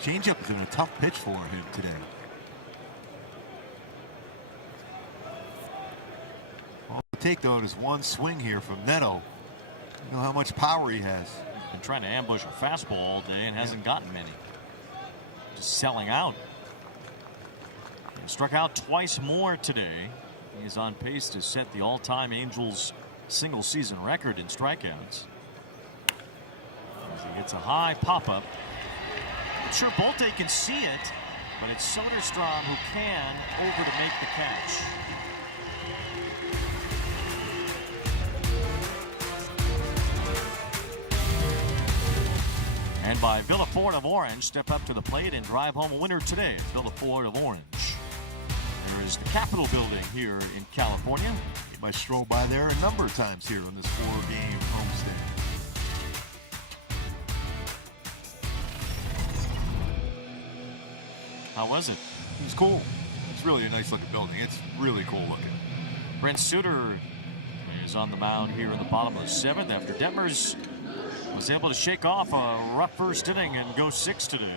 Changeup has been a tough pitch for him today. All it take though is one swing here from Neto. You know how much power he has. Been trying to ambush a fastball all day and hasn't gotten many. Just selling out. He struck out twice more today. He is on pace to set the all-time Angels single season record in strikeouts. As he hits a high pop-up. I'm sure Bolte can see it, but it's Soderstrom who can over to make the catch. And by Villafort of Orange, step up to the plate and drive home a winner today at Villafort of Orange. There is the Capitol Building here in California. You might stroll by there a number of times here on this 4-game homestand. How was it? It was cool. It's really a nice looking building. It's really cool looking. Brent Suter is on the mound here in the bottom of the 7th after Detmers was able to shake off a rough first inning and go 6 today.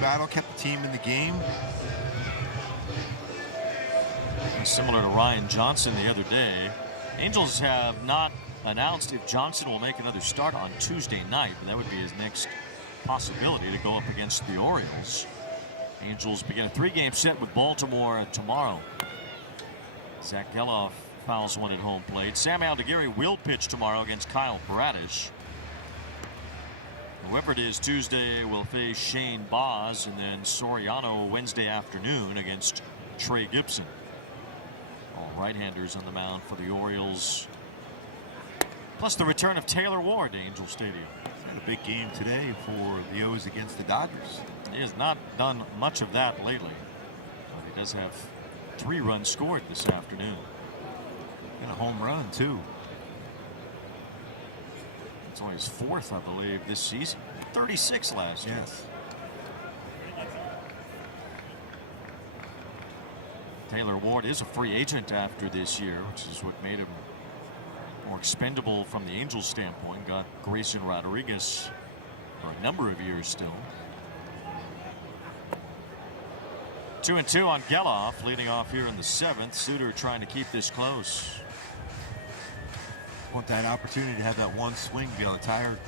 Battle kept the team in the game. Similar to Ryan Johnson the other day. Angels have not announced if Johnson will make another start on Tuesday night, but that would be his next possibility to go up against the Orioles. Angels begin a 3-game set with Baltimore tomorrow. Zach Geloff fouls one at home plate. Sam Aldeguerri will pitch tomorrow against Kyle Bradish. Whoever it is Tuesday will face Shane Baz, and then Soriano Wednesday afternoon against Trey Gibson. All right-handers on the mound for the Orioles. Plus the return of Taylor Ward to Angel Stadium. Had a big game today for the O's against the Dodgers. He has not done much of that lately. But he does have 3 runs scored this afternoon. And a home run, too. It's only his 4th, I believe, this season. 36 last year. Yes. Taylor Ward is a free agent after this year, which is what made him more expendable from the Angels standpoint. Got Grayson Rodriguez for a number of years still. 2-2 on Geloff, leading off here in the 7th. Suter trying to keep this close. Want that opportunity to have that one swing, be on the tire,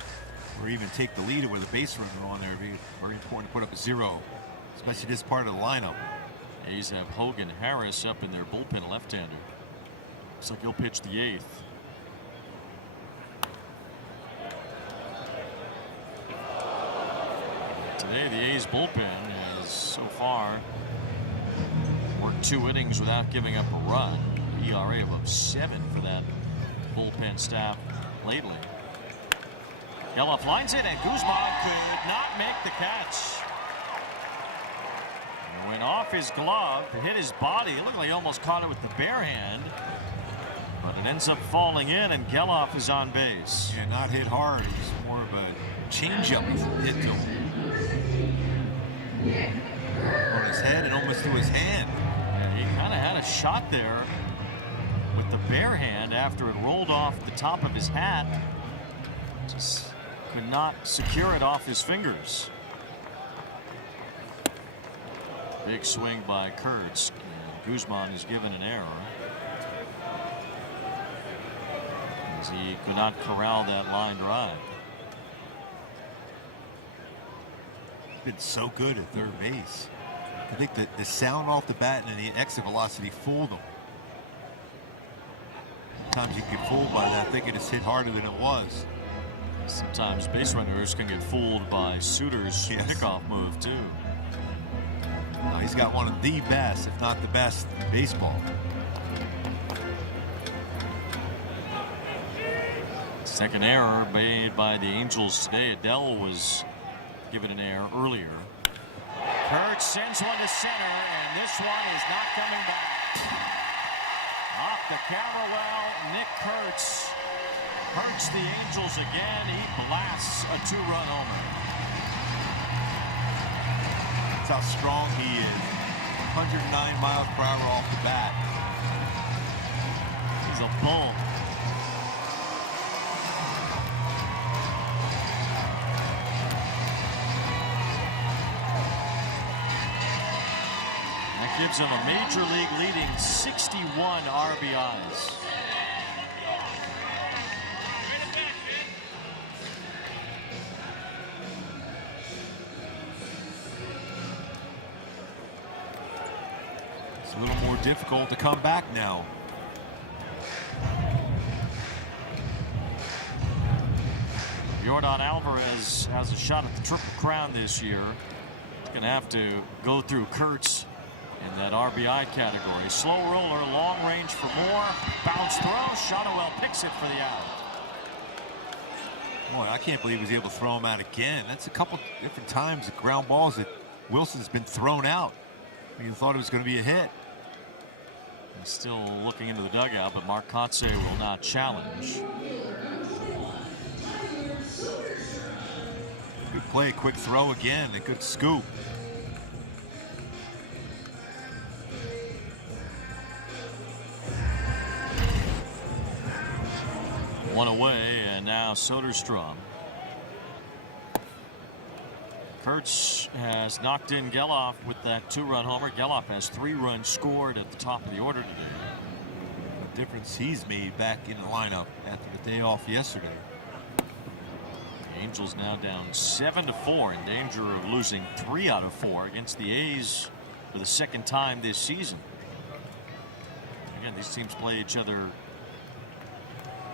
or even take the lead where the base runners are on there. It'd be very important to put up a 0, especially this part of the lineup. A's have Hogan Harris up in their bullpen left-hander. Looks like he'll pitch the 8th. Today the A's bullpen has so far worked 2 innings without giving up a run. ERA of 7 for that bullpen staff lately. Geloff lines it, and Guzman could not make the catch. It went off his glove, hit his body. It looked like he almost caught it with the bare hand, but it ends up falling in, and Geloff is on base. Yeah, not hit hard. It's more of a changeup hit to him. On his head and almost to his hand. Yeah, he kind of had a shot there with the bare hand after it rolled off the top of his hat. Just could not secure it off his fingers. Big swing by Kurtz. And Guzman is given an error. as he could not corral that line drive. He's been so good at third base. I think that the sound off the bat and the exit velocity fooled him. Sometimes you get fooled by that, thinking it's hit harder than it was. Sometimes base runners can get fooled by Suter's pickoff move too. No, he's got one of the best, if not the best, in baseball. Second error made by the Angels today. Adele was given an error earlier. Kurtz sends one to center, and this one is not coming back. Off the camera well, Nick Kurtz hurts the Angels again. He blasts a two-run homer. That's how strong he is. 109 miles per hour off the bat. He's a bull. That gives him a major league leading 61 RBIs. It's a little more difficult to come back now. Yordan Alvarez has a shot at the Triple Crown this year. He's going to have to go through Kurtz in that RBI category. Slow roller, long range for more. Bounce throw. Shotwell picks it for the out. Boy, I can't believe he was able to throw him out again. That's a couple different times at ground balls that Wilson's been thrown out. You thought it was going to be a hit. He's still looking into the dugout, but Mark Kotze will not challenge. Good play, quick throw again, a good scoop. One away, and now Soderstrom. Kurtz has knocked in Geloff with that two-run homer. Geloff has 3 runs scored at the top of the order today. The difference he's made back in the lineup after the day off yesterday. The Angels now down 7-4, in danger of losing 3 out of 4 against the A's for the second time this season. Again, these teams play each other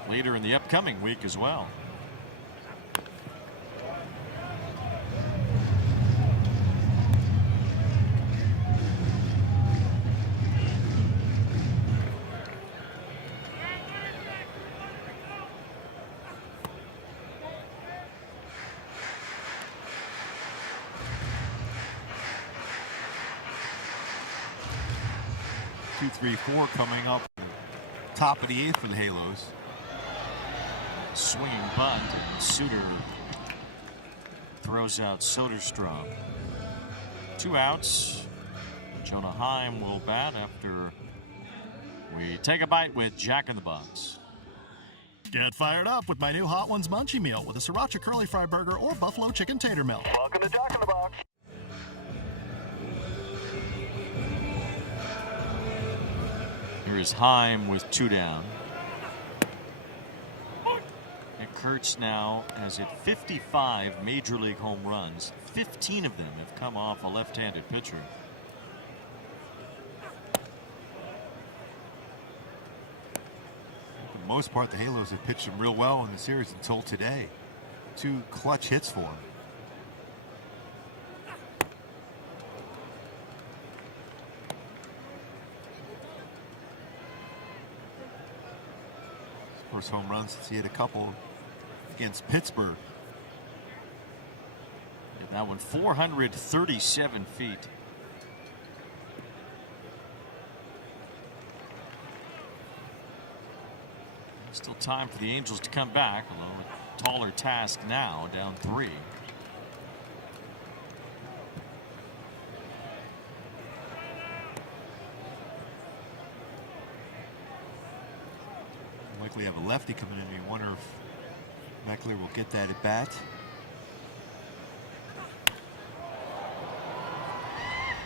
later in the upcoming week as well. Two, 3, 4 coming up. Top of the 8th for the Halos. Swinging bunt. Suter throws out Soderstrom. 2 outs. Jonah Heim will bat after we take a bite with Jack in the Box. Get fired up with my new Hot Ones Munchie Meal with a Sriracha Curly Fry Burger or Buffalo Chicken Tater Melt. Welcome to Jack in the Box. Here is Heim with 2 down. Nick Kurtz now has hit 55 major league home runs. 15 of them have come off a left-handed pitcher. For the most part, the Halos have pitched him real well in the series until today. 2 clutch hits for him. First home run since he hit a couple against Pittsburgh. And that one 437 feet. Still time for the Angels to come back, although a taller task now, down 3. Likely have a lefty coming in. You wonder if Meckler will get that at bat.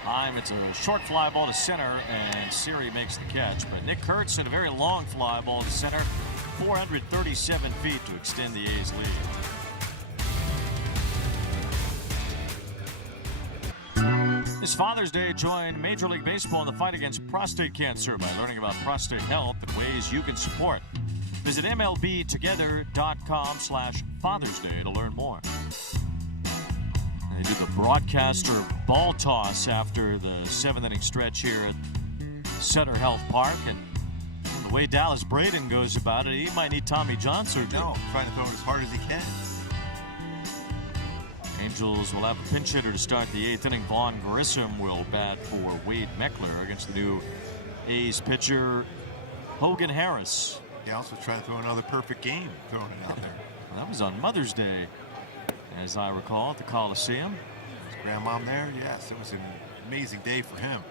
Heim, it's a short fly ball to center, and Siri makes the catch. But Nick Kurtz hit a very long fly ball to center. 437 feet to extend the A's lead. This Father's Day, join Major League Baseball in the fight against prostate cancer by learning about prostate health and ways you can support. Visit MLBtogether.com/Father's Day to learn more. They did the broadcaster ball toss after the 7th-inning stretch here at Sutter Health Park, and the way Dallas Braden goes about it, he might need Tommy John surgery. No, trying to throw it as hard as he can. Angels will have a pinch hitter to start the 8th inning. Vaughn Grissom will bat for Wade Meckler against the new A's pitcher Hogan Harris. He also trying to throw another perfect game, throwing it out there. Well, that was on Mother's Day, as I recall, at the Coliseum. His grandmom there? Yes, it was an amazing day for him.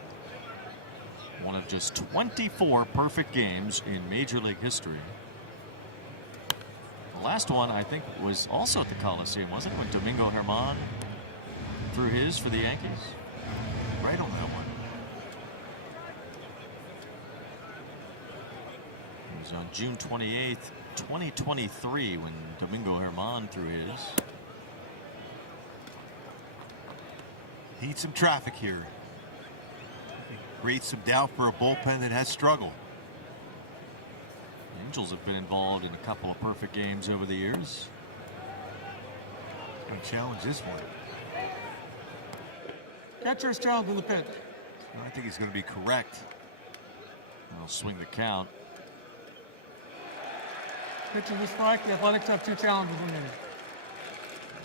One of just 24 perfect games in Major League history. The last one, I think, was also at the Coliseum, wasn't it? When Domingo Germán threw his for the Yankees. Right on that one. It was on June 28th, 2023, when Domingo Germán threw his. Need some traffic here. Create some doubt for a bullpen that has struggled. The Angels have been involved in a couple of perfect games over the years. Going to challenge this one. Catcher's challenge in the pitch. I think he's going to be correct. They'll swing the count. Pitch is a strike. The Athletics have 2 challenges remaining.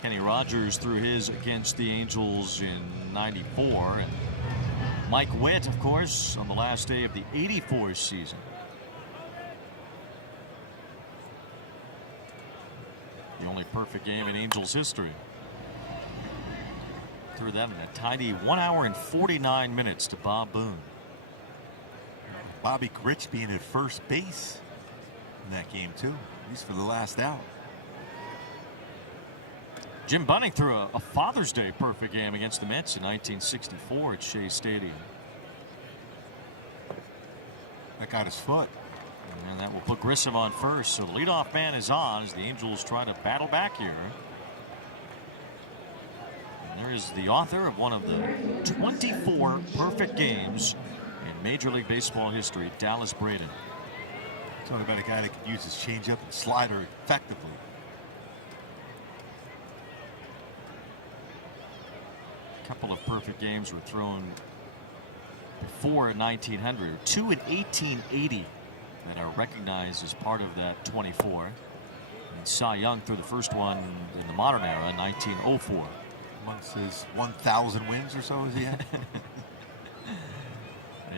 Kenny Rogers threw his against the Angels in '94, and Mike Witt, of course, on the last day of the '84 season. The only perfect game in Angels history. Threw that in a tiny 1 hour and 49 minutes to Bob Boone. Bobby Grich being at first base in that game, too. At least for the last out. Jim Bunning threw a Father's Day perfect game against the Mets in 1964 at Shea Stadium. That got his foot. And that will put Grissom on first. So the leadoff man is on as the Angels try to battle back here. And there is the author of one of the 24 perfect games in Major League Baseball history, Dallas Braden. Talking about a guy that can use his changeup and slider effectively. A couple of perfect games were thrown before 1900. 2 in 1880 that are recognized as part of that 24. And Cy Young threw the first one in the modern era, 1904. Amongst his 1,000 wins or so, is he at?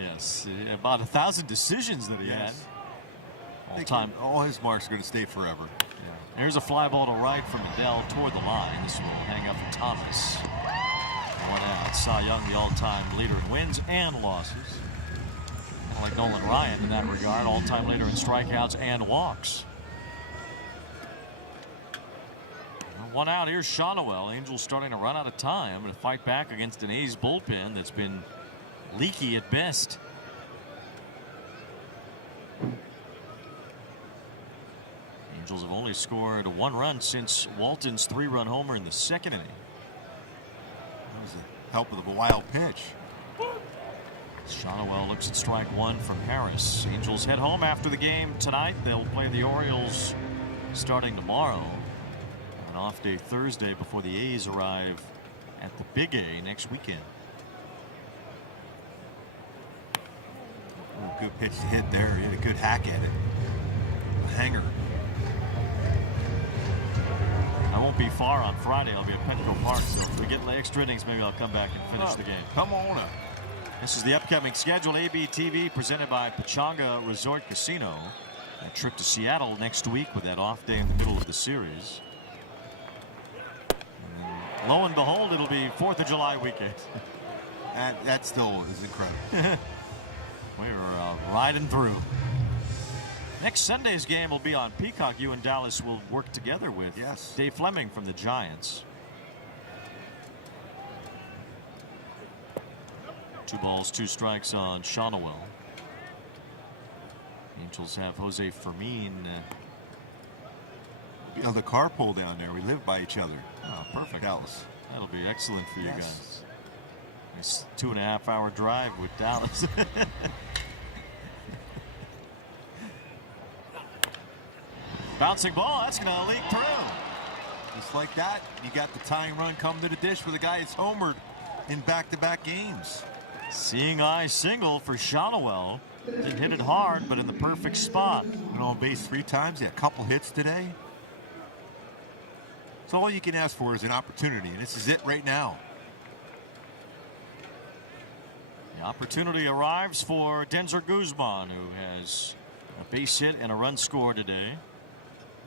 Yes, about 1,000 decisions that he had. All time. All his marks are going to stay forever. Yeah. There's a fly ball to right from Adele toward the line. This will hang up for Thomas. 1 out. Cy Young, the all-time leader in wins and losses. Kind of like Nolan Ryan in that regard, all-time leader in strikeouts and walks. 1 out. Here's Shotwell. Angels starting to run out of time to fight back against an A's bullpen that's been leaky at best. Angels have only scored 1 run since Walton's 3-run homer in the 2nd inning. That was the help of the wild pitch. Shotwell looks at strike 1 from Harris. Angels head home after the game tonight. They'll play the Orioles starting tomorrow. An off day Thursday before the A's arrive at the Big A next weekend. Oh, good pitch to hit there. He had a good hack at it. A hanger. I won't be far on Friday. I'll be at Petco Park, so if we get the extra innings, maybe I'll come back and finish the game. Come on up. This is the upcoming schedule. ABTV presented by Pechanga Resort Casino. A trip to Seattle next week with that off day in the middle of the series. And then, lo and behold, it'll be 4th of July weekend. That still is incredible. We're riding through. Next Sunday's game will be on Peacock. You and Dallas will work together with Dave Fleming from the Giants. 2 balls, 2 strikes on Shotwell. Angels have Jose Fermin the carpool down there. We live by each other. Oh, perfect. Dallas. That'll be excellent for you Yes. guys. It's 2.5-hour drive with Dallas. Bouncing ball, that's going to leak through. Just like that, you got the tying run come to the dish for the guy that's homered in back-to-back games. Seeing eye single for Shonowell. Didn't hit it hard, but in the perfect spot. Went on base 3 times. He had a couple hits today. So all you can ask for is an opportunity, and this is it right now. The opportunity arrives for Denzer Guzman, who has a base hit and a run scored today.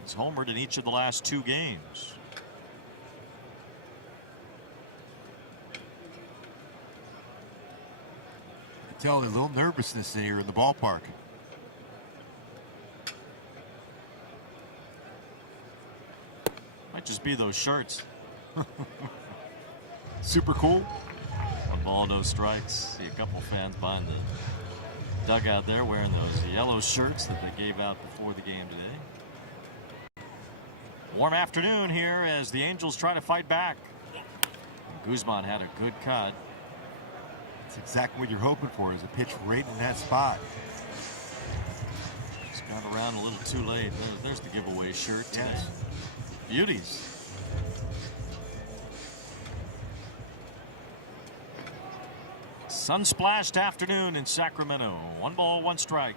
He's homered in each of the last 2 games. I can tell there's a little nervousness here in the ballpark. Might just be those shirts. Super cool. 1 ball, no strikes. See a couple fans behind the dugout there wearing those yellow shirts that they gave out before the game today. Warm afternoon here as the Angels try to fight back. Guzman had a good cut. That's exactly what you're hoping for, is a pitch right in that spot. Just got around a little too late. There's the giveaway shirt. Yes. Beauties. Sun-splashed afternoon in Sacramento. 1 ball, 1 strike.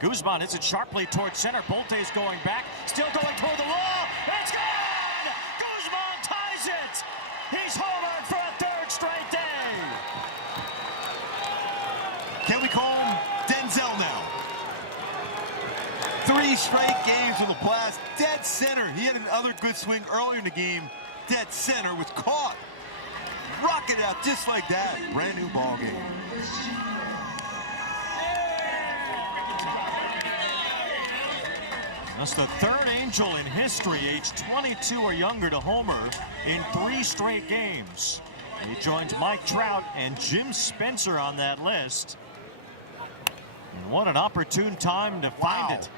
Guzman hits it sharply towards center. Bolte's going back, still going toward the wall. It's gone! Guzman ties it! He's homered for a 3rd straight day. Can we call him Denzel now? 3 straight games with a blast. Dead center. He had another good swing earlier in the game. Dead center was caught. Rocket out just like that. Brand new ball game. That's the 3rd Angel in history, age 22 or younger, to homer in 3 straight games. He joins Mike Trout and Jim Spencer on that list. And what an opportune time to find it.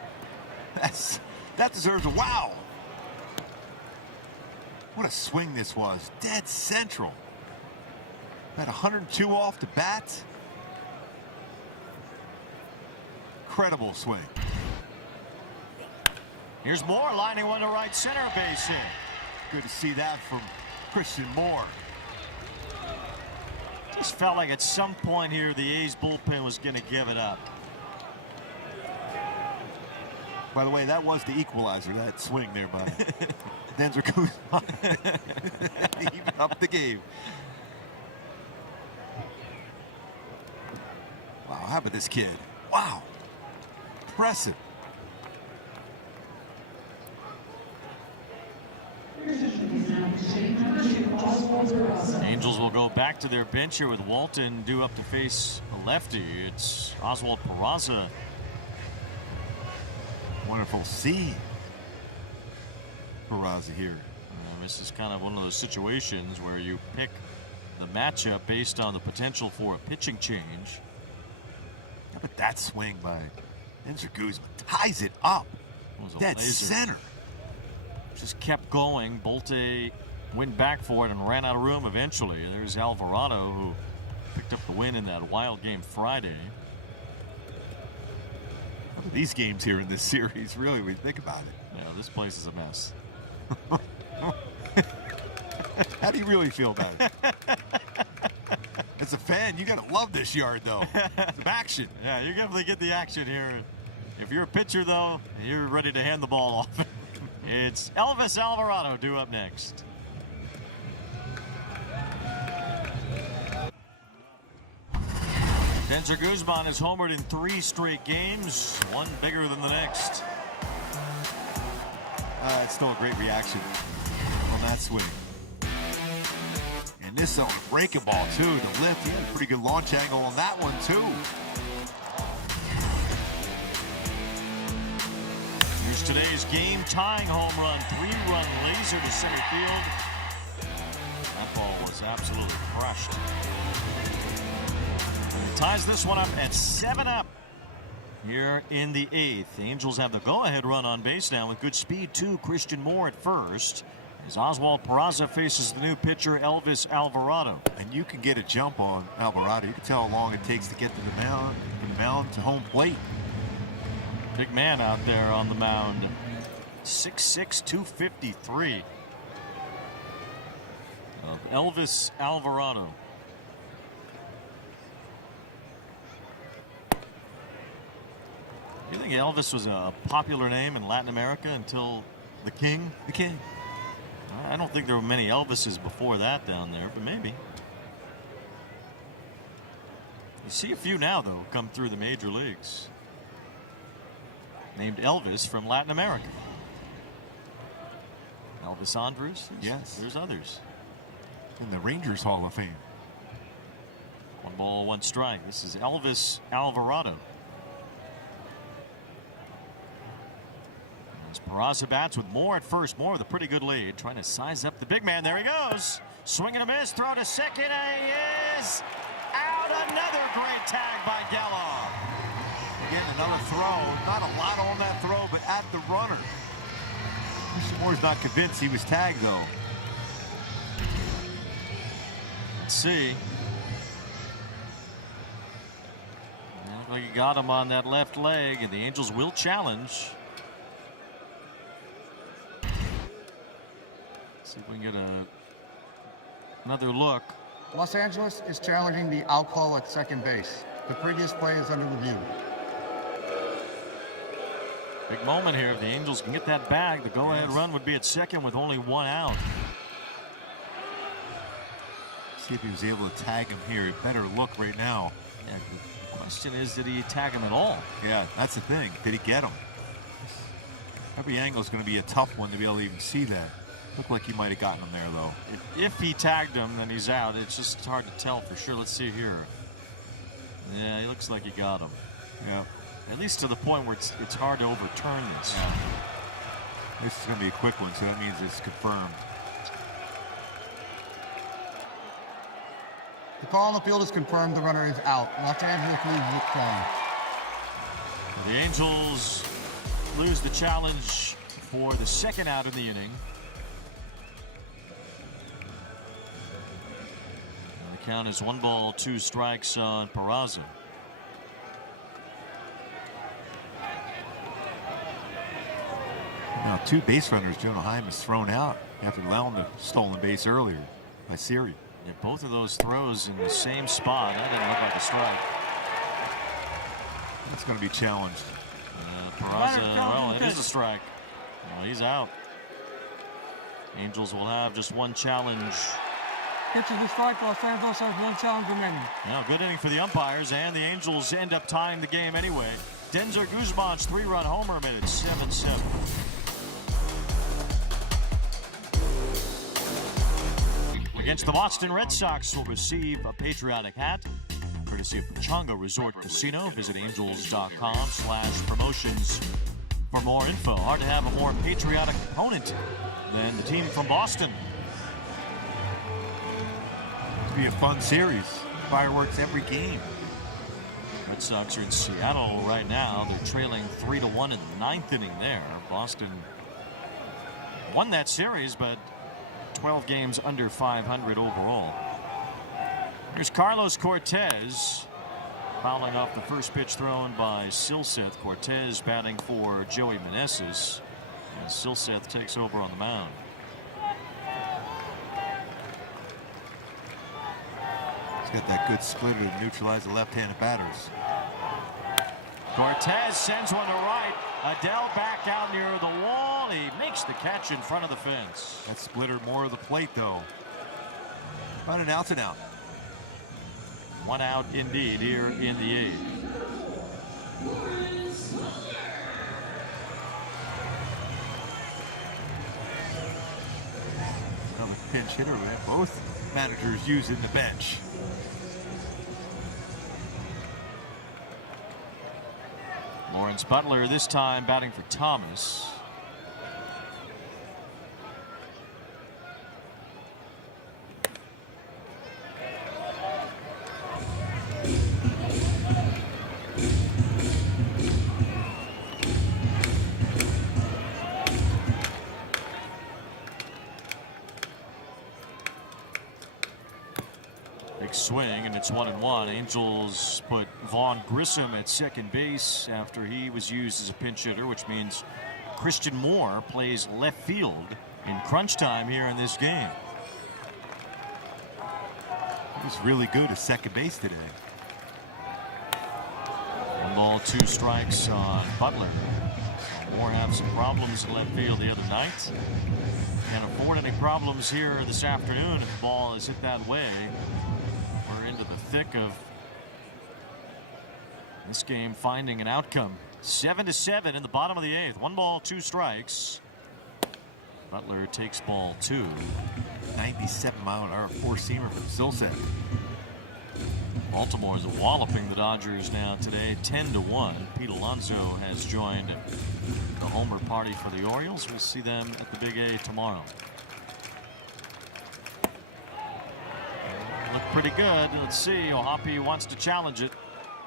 That deserves a wow. What a swing this was. Dead central. At 102 off the bat. Incredible swing. Here's Moore lining one to right center, base hit. Good to see that from Christian Moore. Just felt like at some point here the A's bullpen was going to give it up. By the way, that was the equalizer, that swing there by Denzer Guzman. Even up the game. Wow, how about this kid? Wow. Impressive. Angels will go back to their bench here with Walton due up to face a lefty. It's Oswald Peraza. Wonderful see Peraza here. This is kind of one of those situations where you pick the matchup based on the potential for a pitching change. How about that swing by Denzer Guzman? Ties it up. Dead center. Just kept going. Bolte went back for it and ran out of room eventually. There's Alvarado, who picked up the win in that wild game Friday. These games here in this series, really, when you think about it. Yeah, this place is a mess. How do you really feel about it? As a fan, you gotta love this yard, though. Some action. Yeah, you definitely get the action here. If you're a pitcher, though, you're ready to hand the ball off. It's Elvis Alvarado due up next. Denzer Guzman has homered in 3 straight games, one bigger than the next. It's still a great reaction on that swing. And this on a breaking ball, too, to lift. He had a pretty good launch angle on that one, too. Here's today's game-tying home run, 3-run laser to center field. That ball was absolutely crushed. And he ties this one up at 7-up. here in the 8th. The Angels have the go-ahead run on base now with good speed too. Christian Moore at first as Oswald Peraza faces the new pitcher Elvis Alvarado. And you can get a jump on Alvarado. You can tell how long it takes to get to the mound, from the mound to home plate. Big man out there on the mound. 6'6", 253 of Elvis Alvarado. You think Elvis was a popular name in Latin America until the King? The King. I don't think there were many Elvises before that down there, but maybe. You see a few now, though, come through the major leagues. Named Elvis from Latin America. Elvis Andrus? Yes. There's others. In the Rangers Hall of Fame. 1 strike. This is Elvis Alvarado. As Peraza bats with Moore at first. Moore with a pretty good lead. Trying to size up the big man. There he goes. Swing and a miss. Throw to second. And he is out. Another great tag by Geloff. Again, another throw. Not a lot on that throw, but at the runner. Mr. Moore's not convinced he was tagged, though. Let's see. Looks like he got him on that left leg, and the Angels will challenge. See if we can get another look. Los Angeles is challenging the out call at second base. The previous play is under review. Big moment here. If the Angels can get that bag, the go-ahead run would be at second with only 1 out. See if he was able to tag him here. Better look right now. Yeah, the question is, did he tag him at all? Yeah, that's the thing. Did he get him? Every angle is going to be a tough one to be able to even see that. Looked like he might have gotten him there, though. If he tagged him, then he's out. It's just hard to tell for sure. Let's see here. Yeah, he looks like he got him. Yeah. At least to the point where it's hard to overturn this. Yeah. This is going to be a quick one, so that means it's confirmed. The call on the field is confirmed. The runner is out. Los Angeles leads the challenge. The Angels lose the challenge for the second out in the inning. And the count is 1 ball, 2 strikes on Peraza. Now, 2 base runners Jonah Heim has thrown out after allowing the stolen base earlier by Siri. Yeah, both of those throws in the same spot. That didn't look like a strike. That's going to be challenged. Peraza, well, it is a strike. Well, he's out. Angels will have just 1 challenge. Pitches the strike. Los Angeles has 1 challenge remaining. Now, good inning for the umpires, and the Angels end up tying the game anyway. Denzer Guzman's 3-run homer made it 7-7. Against the Boston Red Sox will receive a patriotic hat, courtesy of Pachanga Resort Casino. Visit angels.com/promotions for more info. Hard to have a more patriotic opponent than the team from Boston. It'll be a fun series. Fireworks every game. Red Sox are in Seattle right now. They're trailing 3-1 in the 9th inning there. Boston won that series, but 12 games under 500 overall. Here's Carlos Cortez fouling off the first pitch thrown by Silseth. Cortez batting for Joey Meneses, and Silseth takes over on the mound. He's got that good splitter to neutralize the left-handed batters. Cortez sends one to right. Adele back out near the wall. He makes the catch in front of the fence. That splitter more of the plate, though. About an out and out. 1 out indeed here in the 8th. Another pinch hitter. Both managers using the bench. Lawrence Butler this time batting for Thomas. 1-1. Angels put Vaughn Grissom at second base after he was used as a pinch hitter, which means Christian Moore plays left field in crunch time here in this game. He was really good at second base today. 1 ball, 2 strikes on Butler. Moore had some problems in left field the other night. Can't afford any problems here this afternoon if the ball is hit that way. We're into the thick of this game finding an outcome. 7-7 in the bottom of the 8th. 1 ball, 2 strikes. Butler takes ball 2. 97-mile-an-hour four-seamer from Silseth. Baltimore is walloping the Dodgers now today, 10-1. Pete Alonso has joined the homer party for the Orioles. We'll see them at the Big A tomorrow. Look pretty good. Let's see. Ohapi wants to challenge it.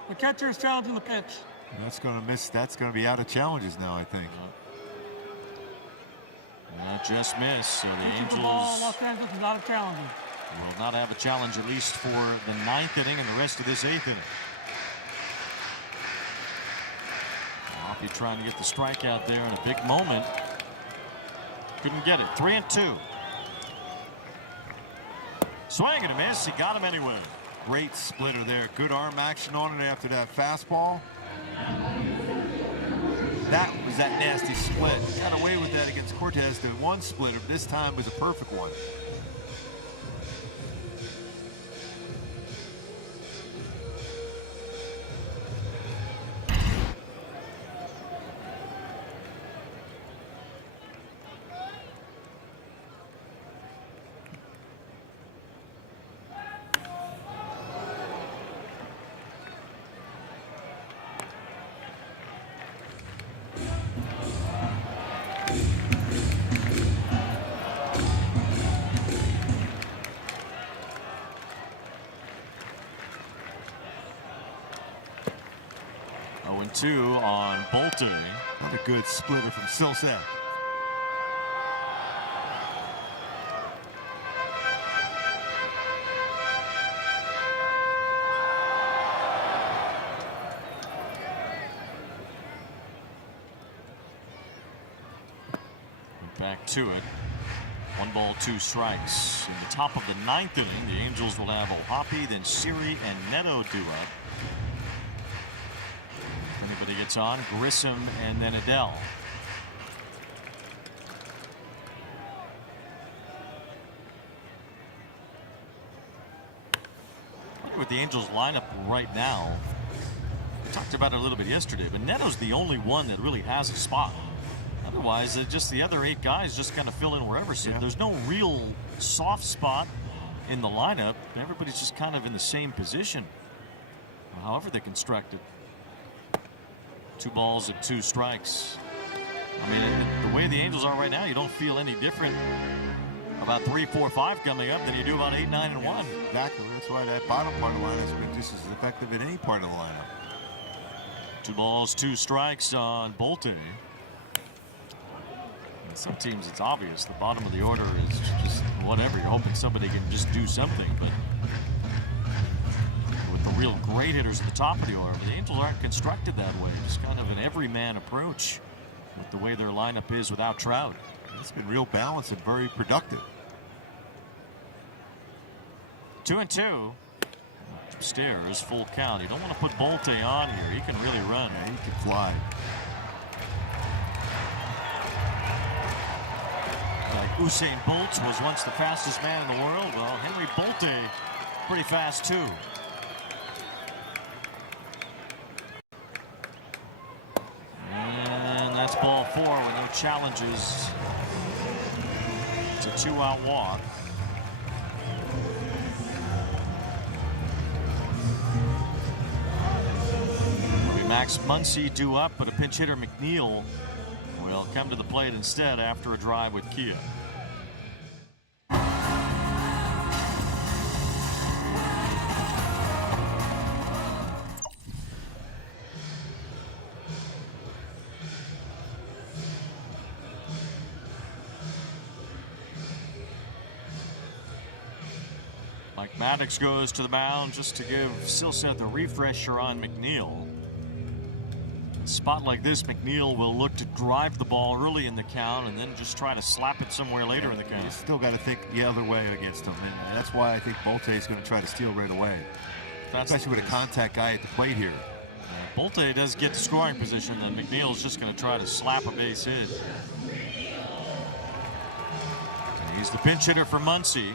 The catcher is challenging the pitch. That's going to miss. That's going to be out of challenges now, I think. Just missed. So the Angels Los Angeles is not a challenge. Will not have a challenge at least for the 9th inning and the rest of this 8th inning. Ohapi trying to get the strikeout there in a big moment. Couldn't get it. 3-2. Swing and a miss. He got him anyway. Great splitter there. Good arm action on it after that fastball. That was that nasty split. Got away with that against Cortez. The one splitter, but this time was a perfect one. Two on Bolte. Not a good splitter from Silseth. Back to it. 1 ball, 2 strikes. In the top of the 9th inning, the Angels will have Ohapi, then Siri and Neto due up. Anybody gets on, Grissom and then Adele. Look at the Angels lineup right now. We talked about it a little bit yesterday, but Neto's the only one that really has a spot. Otherwise, just the other 8 guys just kind of fill in wherever. So there's no real soft spot in the lineup. Everybody's just kind of in the same position, however they construct it. 2 balls and 2 strikes. I mean, the way the Angels are right now, you don't feel any different about 3, 4, 5 coming up than you do about 8, 9, and 1. Exactly. That's why that bottom part of the lineup has been just as effective in any part of the lineup. 2 balls, 2 strikes on Bolte. Some teams, it's obvious. The bottom of the order is just whatever. You're hoping somebody can just do something, but with the real great hitters at the top of the order, the Angels aren't constructed that way. Just kind of an everyman approach with the way their lineup is without Trout. It's been real balanced and very productive. 2-2. Upstairs, full count. You don't want to put Bolte on here. He can really run. Yeah, he can fly. Like Usain Bolt was once the fastest man in the world. Well, Henry Bolte, pretty fast too. And that's ball 4 with no challenges. It's a 2-out walk. Max Muncy due up, but a pinch hitter McNeil will come to the plate instead after a drive with Kia. Mike Maddox goes to the mound just to give Silseth the refresher on McNeil. A spot like this, McNeil will look to drive the ball early in the count and then just try to slap it somewhere later in the count. You still got to think the other way against him, and that's why I think Bolte is going to try to steal right away. Especially with a contact guy at the plate here. Bolte does get the scoring position, then McNeil's just going to try to slap a base hit. And he's the pinch hitter for Muncie.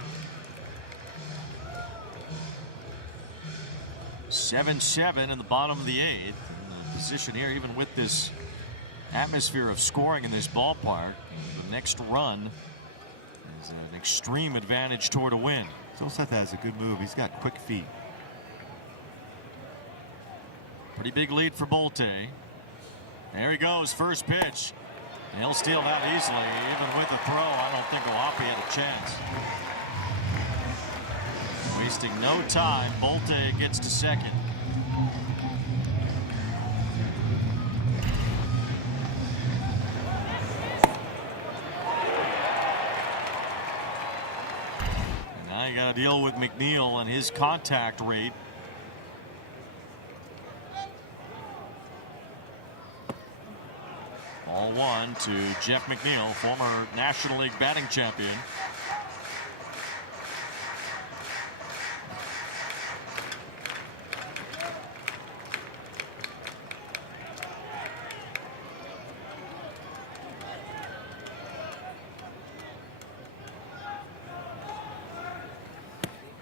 7-7 in the bottom of the 8th. The position here, even with this atmosphere of scoring in this ballpark, the next run is an extreme advantage toward a win. Silseth has a good move. He's got quick feet. Pretty big lead for Bolte. There he goes, first pitch. He'll steal that easily. Even with the throw, I don't think Oapi had a chance. Wasting no time, Bolte gets to second. And now you got to deal with McNeil and his contact rate. Ball one to Jeff McNeil, former National League batting champion.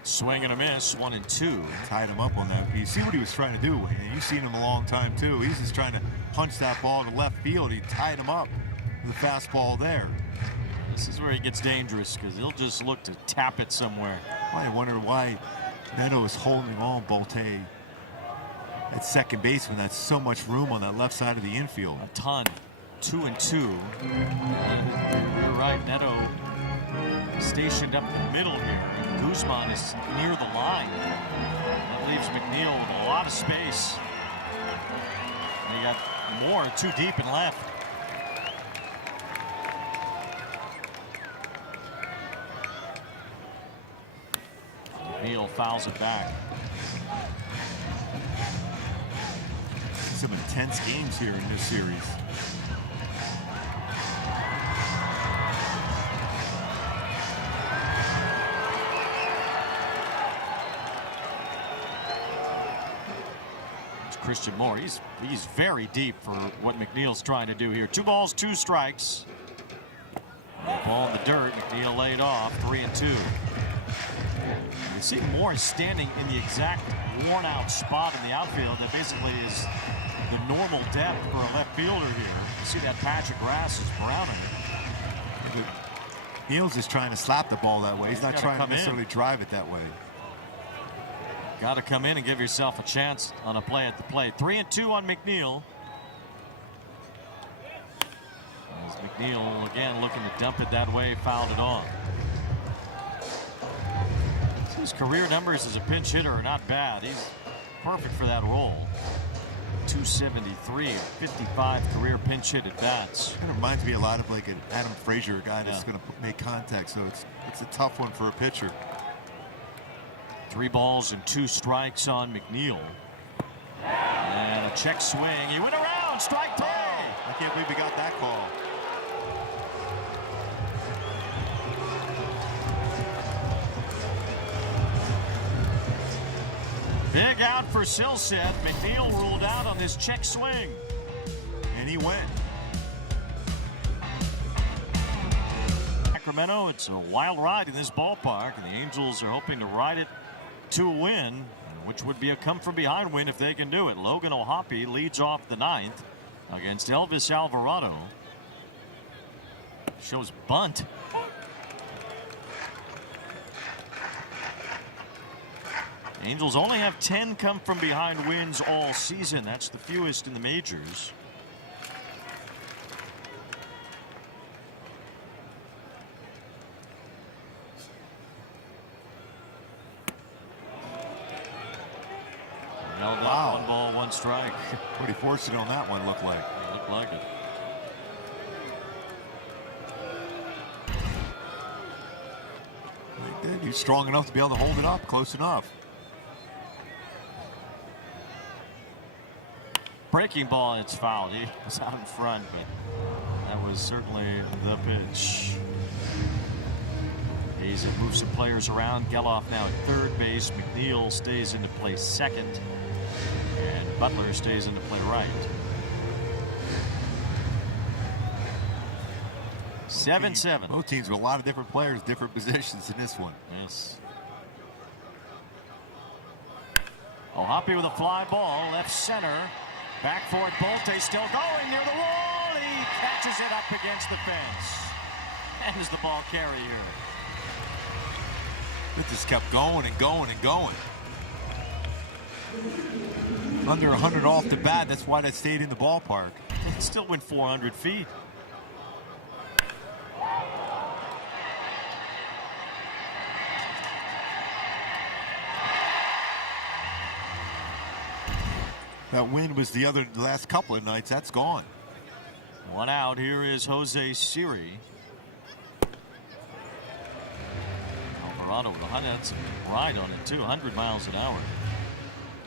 Swing and a miss, 1-2. Tied him up on that. You see what he was trying to do, and you've seen him a long time too. He's just trying to punch that ball to left field. He tied him up with a fastball there. This is where he gets dangerous because he'll just look to tap it somewhere. Well, I wonder why Neto is holding on Bolte at second base when that's so much room on that left side of the infield. A ton. 2-2. You're right, Neto stationed up in the middle here. And Guzman is near the line. That leaves McNeil with a lot of space. And you got Moore too deep and left. McNeil fouls it back. Some intense games here in this series. Christian Moore, he's very deep for what McNeil's trying to do here. 2 balls, 2 strikes. Ball in the dirt. McNeil laid off. 3-2. You see Moore is standing in the exact worn-out spot in the outfield that basically is the normal depth for a left fielder here. You see that patch of grass is browning. Neil's just trying to slap the ball that way. He's not trying to necessarily drive it that way. Got to come in and give yourself a chance on a play at the plate. 3-2 on McNeil. As McNeil again looking to dump it that way, fouled it on. His career numbers as a pinch hitter are not bad. He's perfect for that role. 273, 55 career pinch hit at bats. Kind of reminds me a lot of like an Adam Frazier, a guy that's going to make contact. So it's a tough one for a pitcher. 3 balls and 2 strikes on McNeil. And a check swing. He went around. Strike 3. I can't believe we got that call. Big out for Silseth. McNeil ruled out on this check swing. And he went. Sacramento, it's a wild ride in this ballpark, and the Angels are hoping to ride it to a win, which would be a come-from-behind win if they can do it. Logan Ohapi leads off the 9th against Elvis Alvarado. Shows bunt. Angels only have 10 come-from-behind wins all season. That's the fewest in the majors. Wow. 1 ball, 1 strike. Pretty fortunate on that one, looked like. It looked like it. He He's strong enough to be able to hold it up close enough. Breaking ball, it's fouled. He was out in front, but that was certainly the pitch. Hayes moves some players around. Geloff now at third base. McNeil stays into play second. And Butler stays into play right. 7-7. Both teams with a lot of different players, different positions in this one. Yes. O'Hoppe with a fly ball, left center. Back for it, Bolte still going near the wall. He catches it up against the fence. And is the ball carrier. It just kept going and going and going. Under 100 off the bat, that's why that stayed in the ballpark. It still went 400 feet. That wind was the last couple of nights. That's gone. One out. Here is Jose Siri. Alvarado with a ride on it too. 100 miles an hour.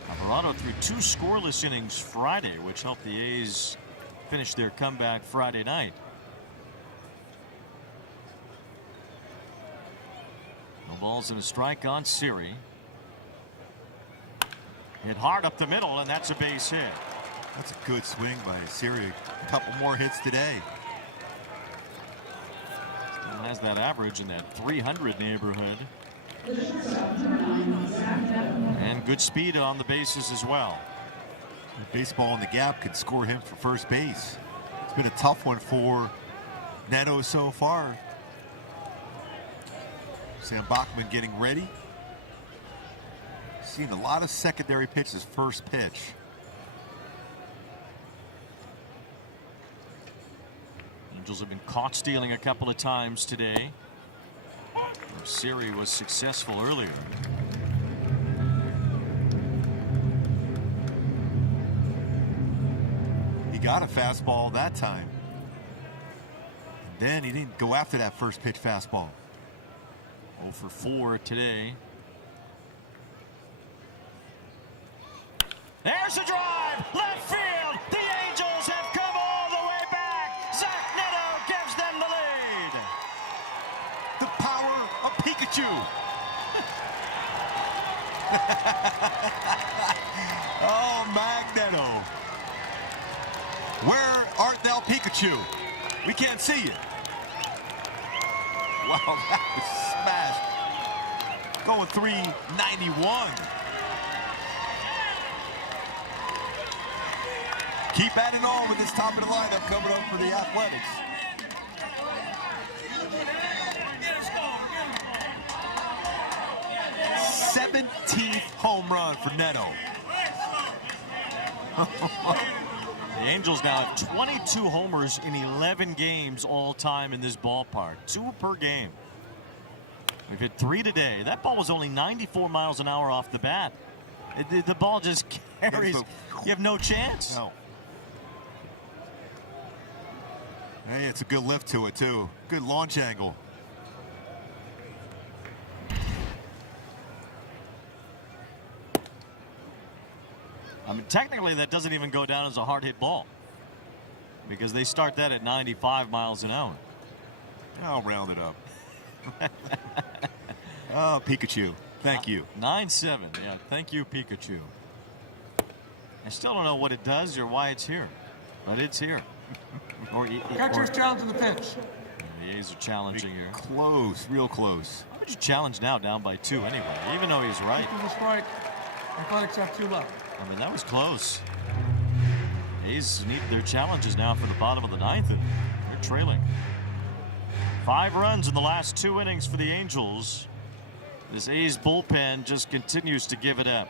Alvarado threw 2 scoreless innings Friday, which helped the A's finish their comeback Friday night. No balls and a strike on Siri. Hit hard up the middle, and that's a base hit. That's a good swing by Siri. A couple more hits today. Still has that average in that 300 neighborhood. And good speed on the bases as well. Baseball in the gap could score him for first base. It's been a tough one for Neto so far. Sam Bachman getting ready. Seen a lot of secondary pitches first pitch. Angels have been caught stealing a couple of times today. Siri was successful earlier. He got a fastball that time. And then he didn't go after that first pitch fastball. 0 for 4 today. There's a drive, left field. The Angels have come all the way back. Zach Neto gives them the lead. The power of Pikachu. Oh, Magneto. Where art thou, Pikachu? We can't see you. Wow, that was smashed. Going 391. Keep adding on with this top of the lineup coming up for the Athletics. th home run for Neto. The Angels now have 22 homers in 11 games all time in this ballpark. 2 per game. We've hit 3 today. That ball was only 94 miles an hour off the bat. The ball just carries. You have no chance. No. Hey, it's a good lift to it, too. Good launch angle. I mean, technically, that doesn't even go down as a hard hit ball because they start that at 95 miles an hour. I'll round it up. Oh, Pikachu. Thank you. 9-7. Yeah, thank you, Pikachu. I still don't know what it does or why it's here, but it's here. Catcher's challenging the pitch. Yeah, the A's are challenging here. Close, real close. How would you challenge now down by 2 anyway, even though he's right? This is a strike. Athletics have 2 left. I mean, that was close. A's need their challenges now for the bottom of the 9th, and they're trailing. 5 runs in the last 2 innings for the Angels. This A's bullpen just continues to give it up.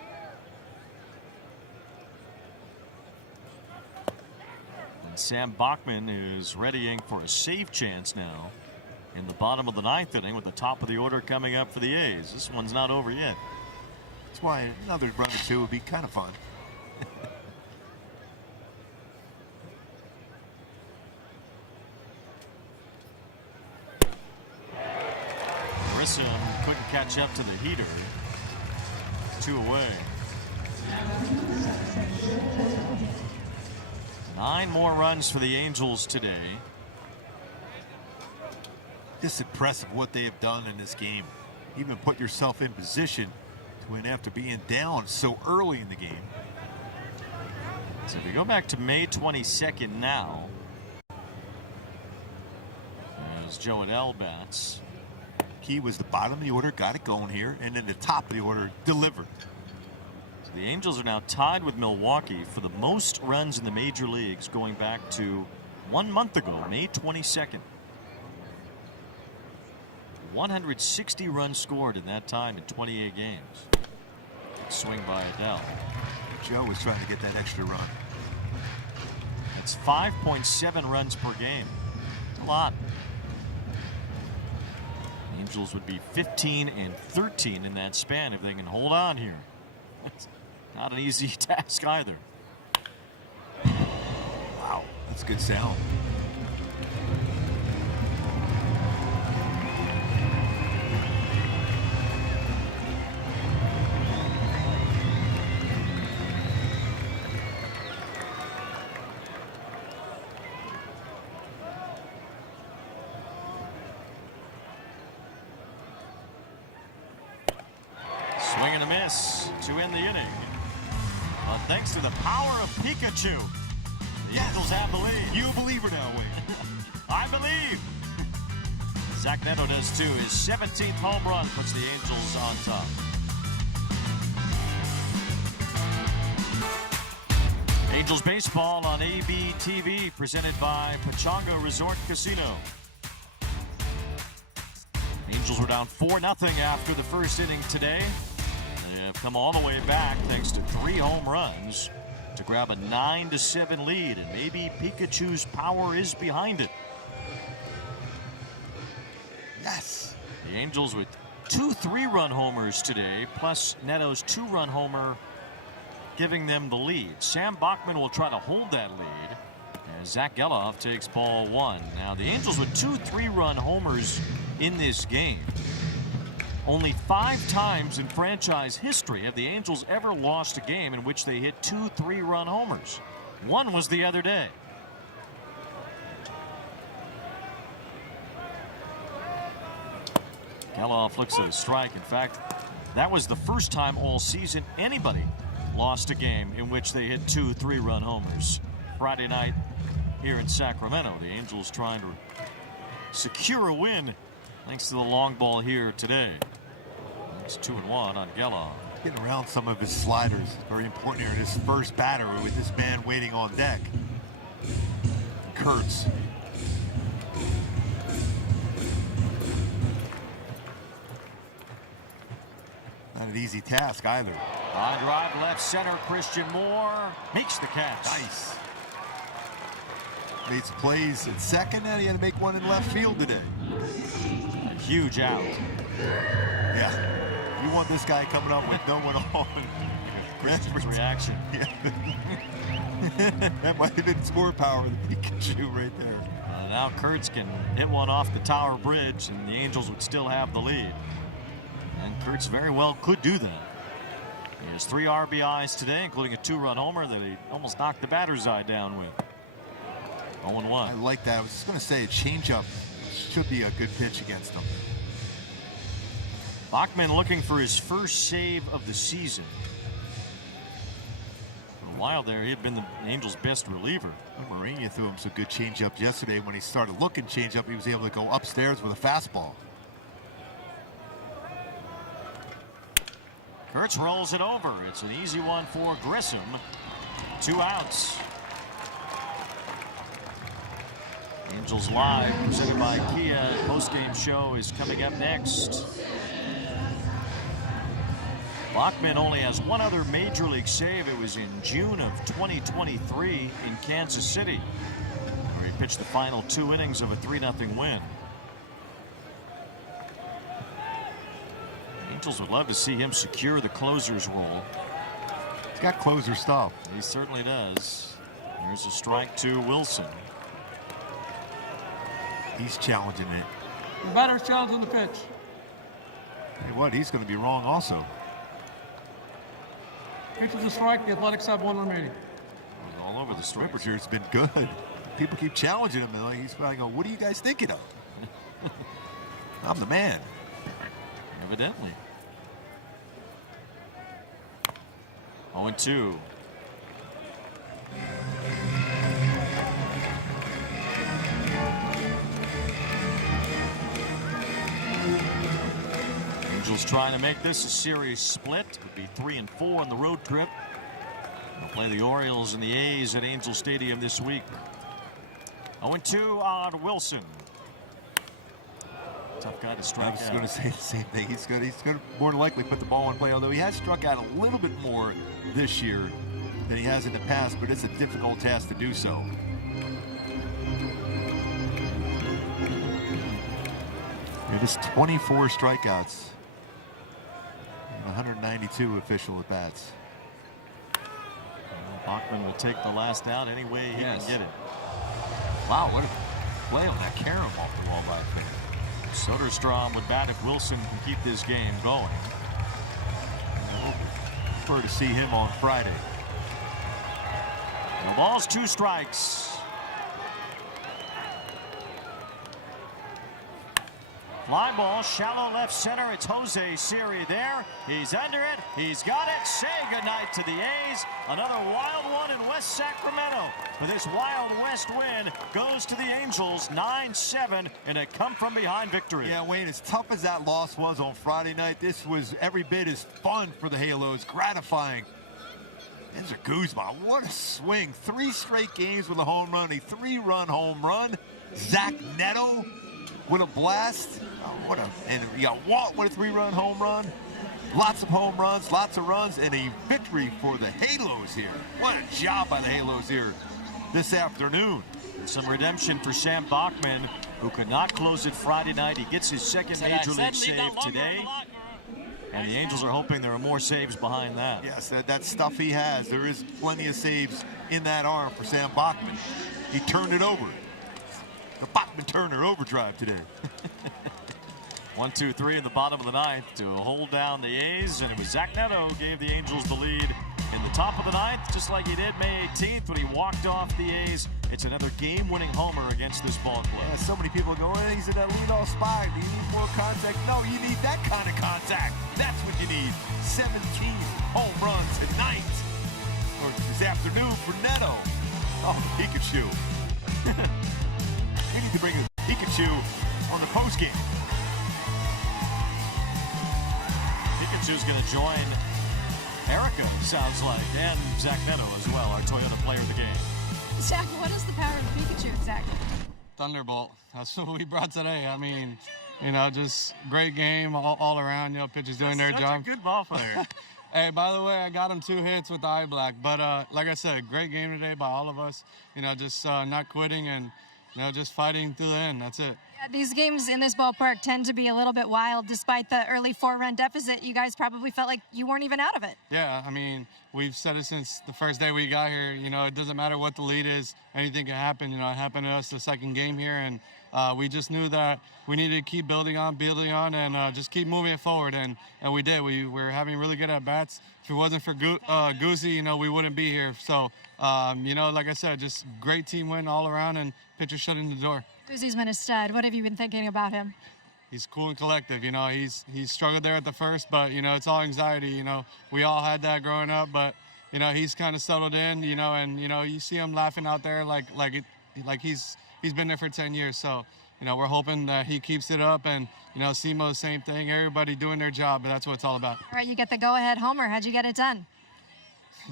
And Sam Bachman is readying for a save chance now in the bottom of the 9th inning with the top of the order coming up for the A's. This one's not over yet. That's why another run or 2 would be kind of fun. Grissom couldn't catch up to the heater. 2 away. 9 more runs for the Angels today. Just impressive what they have done in this game. Even put yourself in position to win after being down so early in the game. So if you go back to May 22nd now, as Joe Adell bats. Key was the bottom of the order, got it going here, and then the top of the order delivered. So the Angels are now tied with Milwaukee for the most runs in the major leagues going back to 1 month ago, May 22nd. 160 runs scored in that time in 28 games. Swing by Adell. Joe was trying to get that extra run. That's 5.7 runs per game. A lot. The Angels would be 15 and 13 in that span if they can hold on here. That's not an easy task either. Wow, that's good sound. Swing and a miss to end the inning. But thanks to the power of Pikachu, the Angels have the lead. You a believer now, Wade. I believe. Zach Neto does too. His 17th home run puts the Angels on top. Angels baseball on AB TV, presented by Pechanga Resort Casino. Angels were down 4-0 after the first inning today. They have come all the way back thanks to 3 home runs to grab a 9-7 lead, and maybe Pikachu's power is behind it. Yes. The Angels with 2 3-run homers today, plus Neto's 2-run homer, giving them the lead. Sam Bachman will try to hold that lead as Zach Geloff takes ball 1. Now the Angels with 2 3-run homers in this game. Only 5 times in franchise history have the Angels ever lost a game in which they hit 2 3-run homers. One was the other day. Geloff looks at a strike. In fact, that was the first time all season anybody lost a game in which they hit 2 3-run homers. Friday night here in Sacramento, the Angels trying to secure a win thanks to the long ball here today. It's 2-1 on Geloff. Getting around some of his sliders. Very important here in his first batter with this man waiting on deck. Kurtz. Not an easy task either. Line drive left center. Christian Moore makes the catch. Nice. Made some plays at second, and he had to make one in left field today. A huge out. Yeah. You want this guy coming up with no one on. Christian's reaction. Yeah. That might have been more power than Pikachu right there. Now Kurtz can hit one off the Tower Bridge, and the Angels would still have the lead. And Kurtz very well could do that. He has 3 RBIs today, including a 2-run homer that he almost knocked the batter's eye down with. 0-1. I like that. I was just going to say a changeup should be a good pitch against him. Bachman looking for his first save of the season. For a while there, he had been the Angels' best reliever. Mourinho threw him some good changeup yesterday. When he started looking changeup, he was able to go upstairs with a fastball. Kurtz rolls it over. It's an easy one for Grissom. 2 outs. Angels Live, presented by Kia. Post-game show is coming up next. Bachman only has 1 other major league save. It was in June of 2023 in Kansas City, where he pitched the final 2 innings of a 3-0 win. Angels would love to see him secure the closer's role. He's got closer stuff. He certainly does. Here's a strike to Wilson. He's challenging it. The batter's challenging the pitch. Hey, what? He's going to be wrong also. Pitch is a strike. The Athletics have one remaining. All over the strike. Temperature's been good. People keep challenging him. And he's probably going, what are you guys thinking of? I'm the man. Evidently. 0-2. Angels trying to make this a series split. It would be 3-4 on the road trip. They'll play the Orioles and the A's at Angel Stadium this week. 0-2 on Wilson. Tough guy to strike out. I was going to say the same thing. He's going to more than likely put the ball in play, although he has struck out a little bit more this year than he has in the past, but it's a difficult task to do so. It is 24 strikeouts and 192 official at bats. Bachman will take the last out any way he can get it. Wow, what a play on that carom off the wall right there. Soderstrom would bat if Wilson can keep this game going. We'll prefer to see him on Friday. No balls, 2 strikes. Fly ball, shallow left center. It's Jose Siri there. He's under it. He's got it. Say goodnight to the A's. Another wild one in West Sacramento. For this Wild West win goes to the Angels 9-7 in a come-from-behind victory. Yeah, Wayne, as tough as that loss was on Friday night, this was every bit as fun for the Halos. Gratifying. There's a Guzman. What a swing. 3 straight games with a home run. A 3-run home run. Zach Neto with a blast. Oh, and you got Walt with a 3-run home run. Lots of home runs, lots of runs, and a victory for the Halos here. What a job by the Halos here this afternoon. Some redemption for Sam Bachman, who could not close it Friday night. He gets his second major league save today. And the Angels are hoping there are more saves behind that. Yes, that stuff he has. There is plenty of saves in that arm for Sam Bachman. He turned it over. The Bachman-Turner overdrive today. 1-2-3 in the bottom of the ninth to hold down the A's, and it was Zach Neto who gave the Angels the lead in the top of the ninth, just like he did May 18th when he walked off the A's. It's another game-winning homer against this ball club. Yeah, so many people go, well, he's in that leadoff spot. Do you need more contact? No, you need that kind of contact. That's what you need. 17 home runs tonight, or this afternoon for Neto. Oh, Pikachu. We need to bring a Pikachu on the postgame. Pikachu's going to join Erica, sounds like, and Zach Neto as well, our Toyota player of the game. Zach, what is the power of Pikachu exactly? Thunderbolt. That's what we brought today. I mean, you know, just great game all around. You know, pitchers doing their job. Such a good ball player. Hey, by the way, I got him 2 hits with the eye black. But like I said, great game today by all of us. You know, just not quitting and, you know, just fighting through the end. That's it. Yeah, these games in this ballpark tend to be a little bit wild. Despite the early 4-run deficit, you guys probably felt like you weren't even out of it. Yeah, I mean, we've said it since the first day we got here. You know, it doesn't matter what the lead is. Anything can happen. You know, it happened to us the second game here. And we just knew that we needed to keep building on, and just keep moving it forward. And we did. We were having really good at-bats. If it wasn't for Goosey, you know, we wouldn't be here. So, you know, like I said, just great team win all around and pitcher shutting the door. Goosey's been a stud. What have you been thinking about him? He's cool and collective. You know, he's struggled there at the first, but, you know, it's all anxiety. You know, we all had that growing up, but, you know, he's kind of settled in, you know, and, you know, you see him laughing out there like he's been there for 10 years. So, you know, we're hoping that he keeps it up, and, you know, Simo, the same thing. Everybody doing their job, but that's what it's all about. All right, you get the go-ahead homer. How'd you get it done?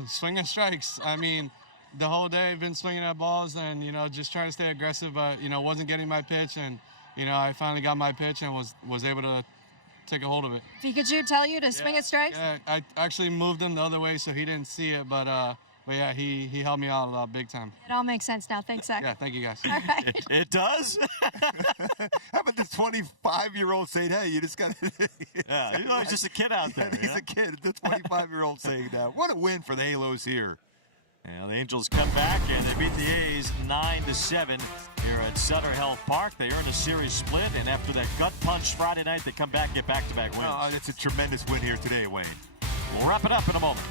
Swinging strikes. I mean, the whole day I've been swinging at balls and, you know, just trying to stay aggressive, but, you know, wasn't getting my pitch, and, you know, I finally got my pitch and was able to take a hold of it. Pikachu tell you to swing at strikes? Yeah, I actually moved him the other way so he didn't see it, but yeah, he helped me out big time. It all makes sense now. Thanks, Zach. Yeah, thank you guys. All right. It does? How about the 25-year-old saying, hey, you just got to... Yeah, you know, he's just a kid out there. Yeah, he's a kid. The 25-year-old saying that. What a win for the Halos here. And the Angels come back and they beat the A's 9-7 here at Sutter Health Park. They earned a series split, and after that gut punch Friday night, they come back and get back-to-back wins. It's a tremendous win here today, Wayne. We'll wrap it up in a moment.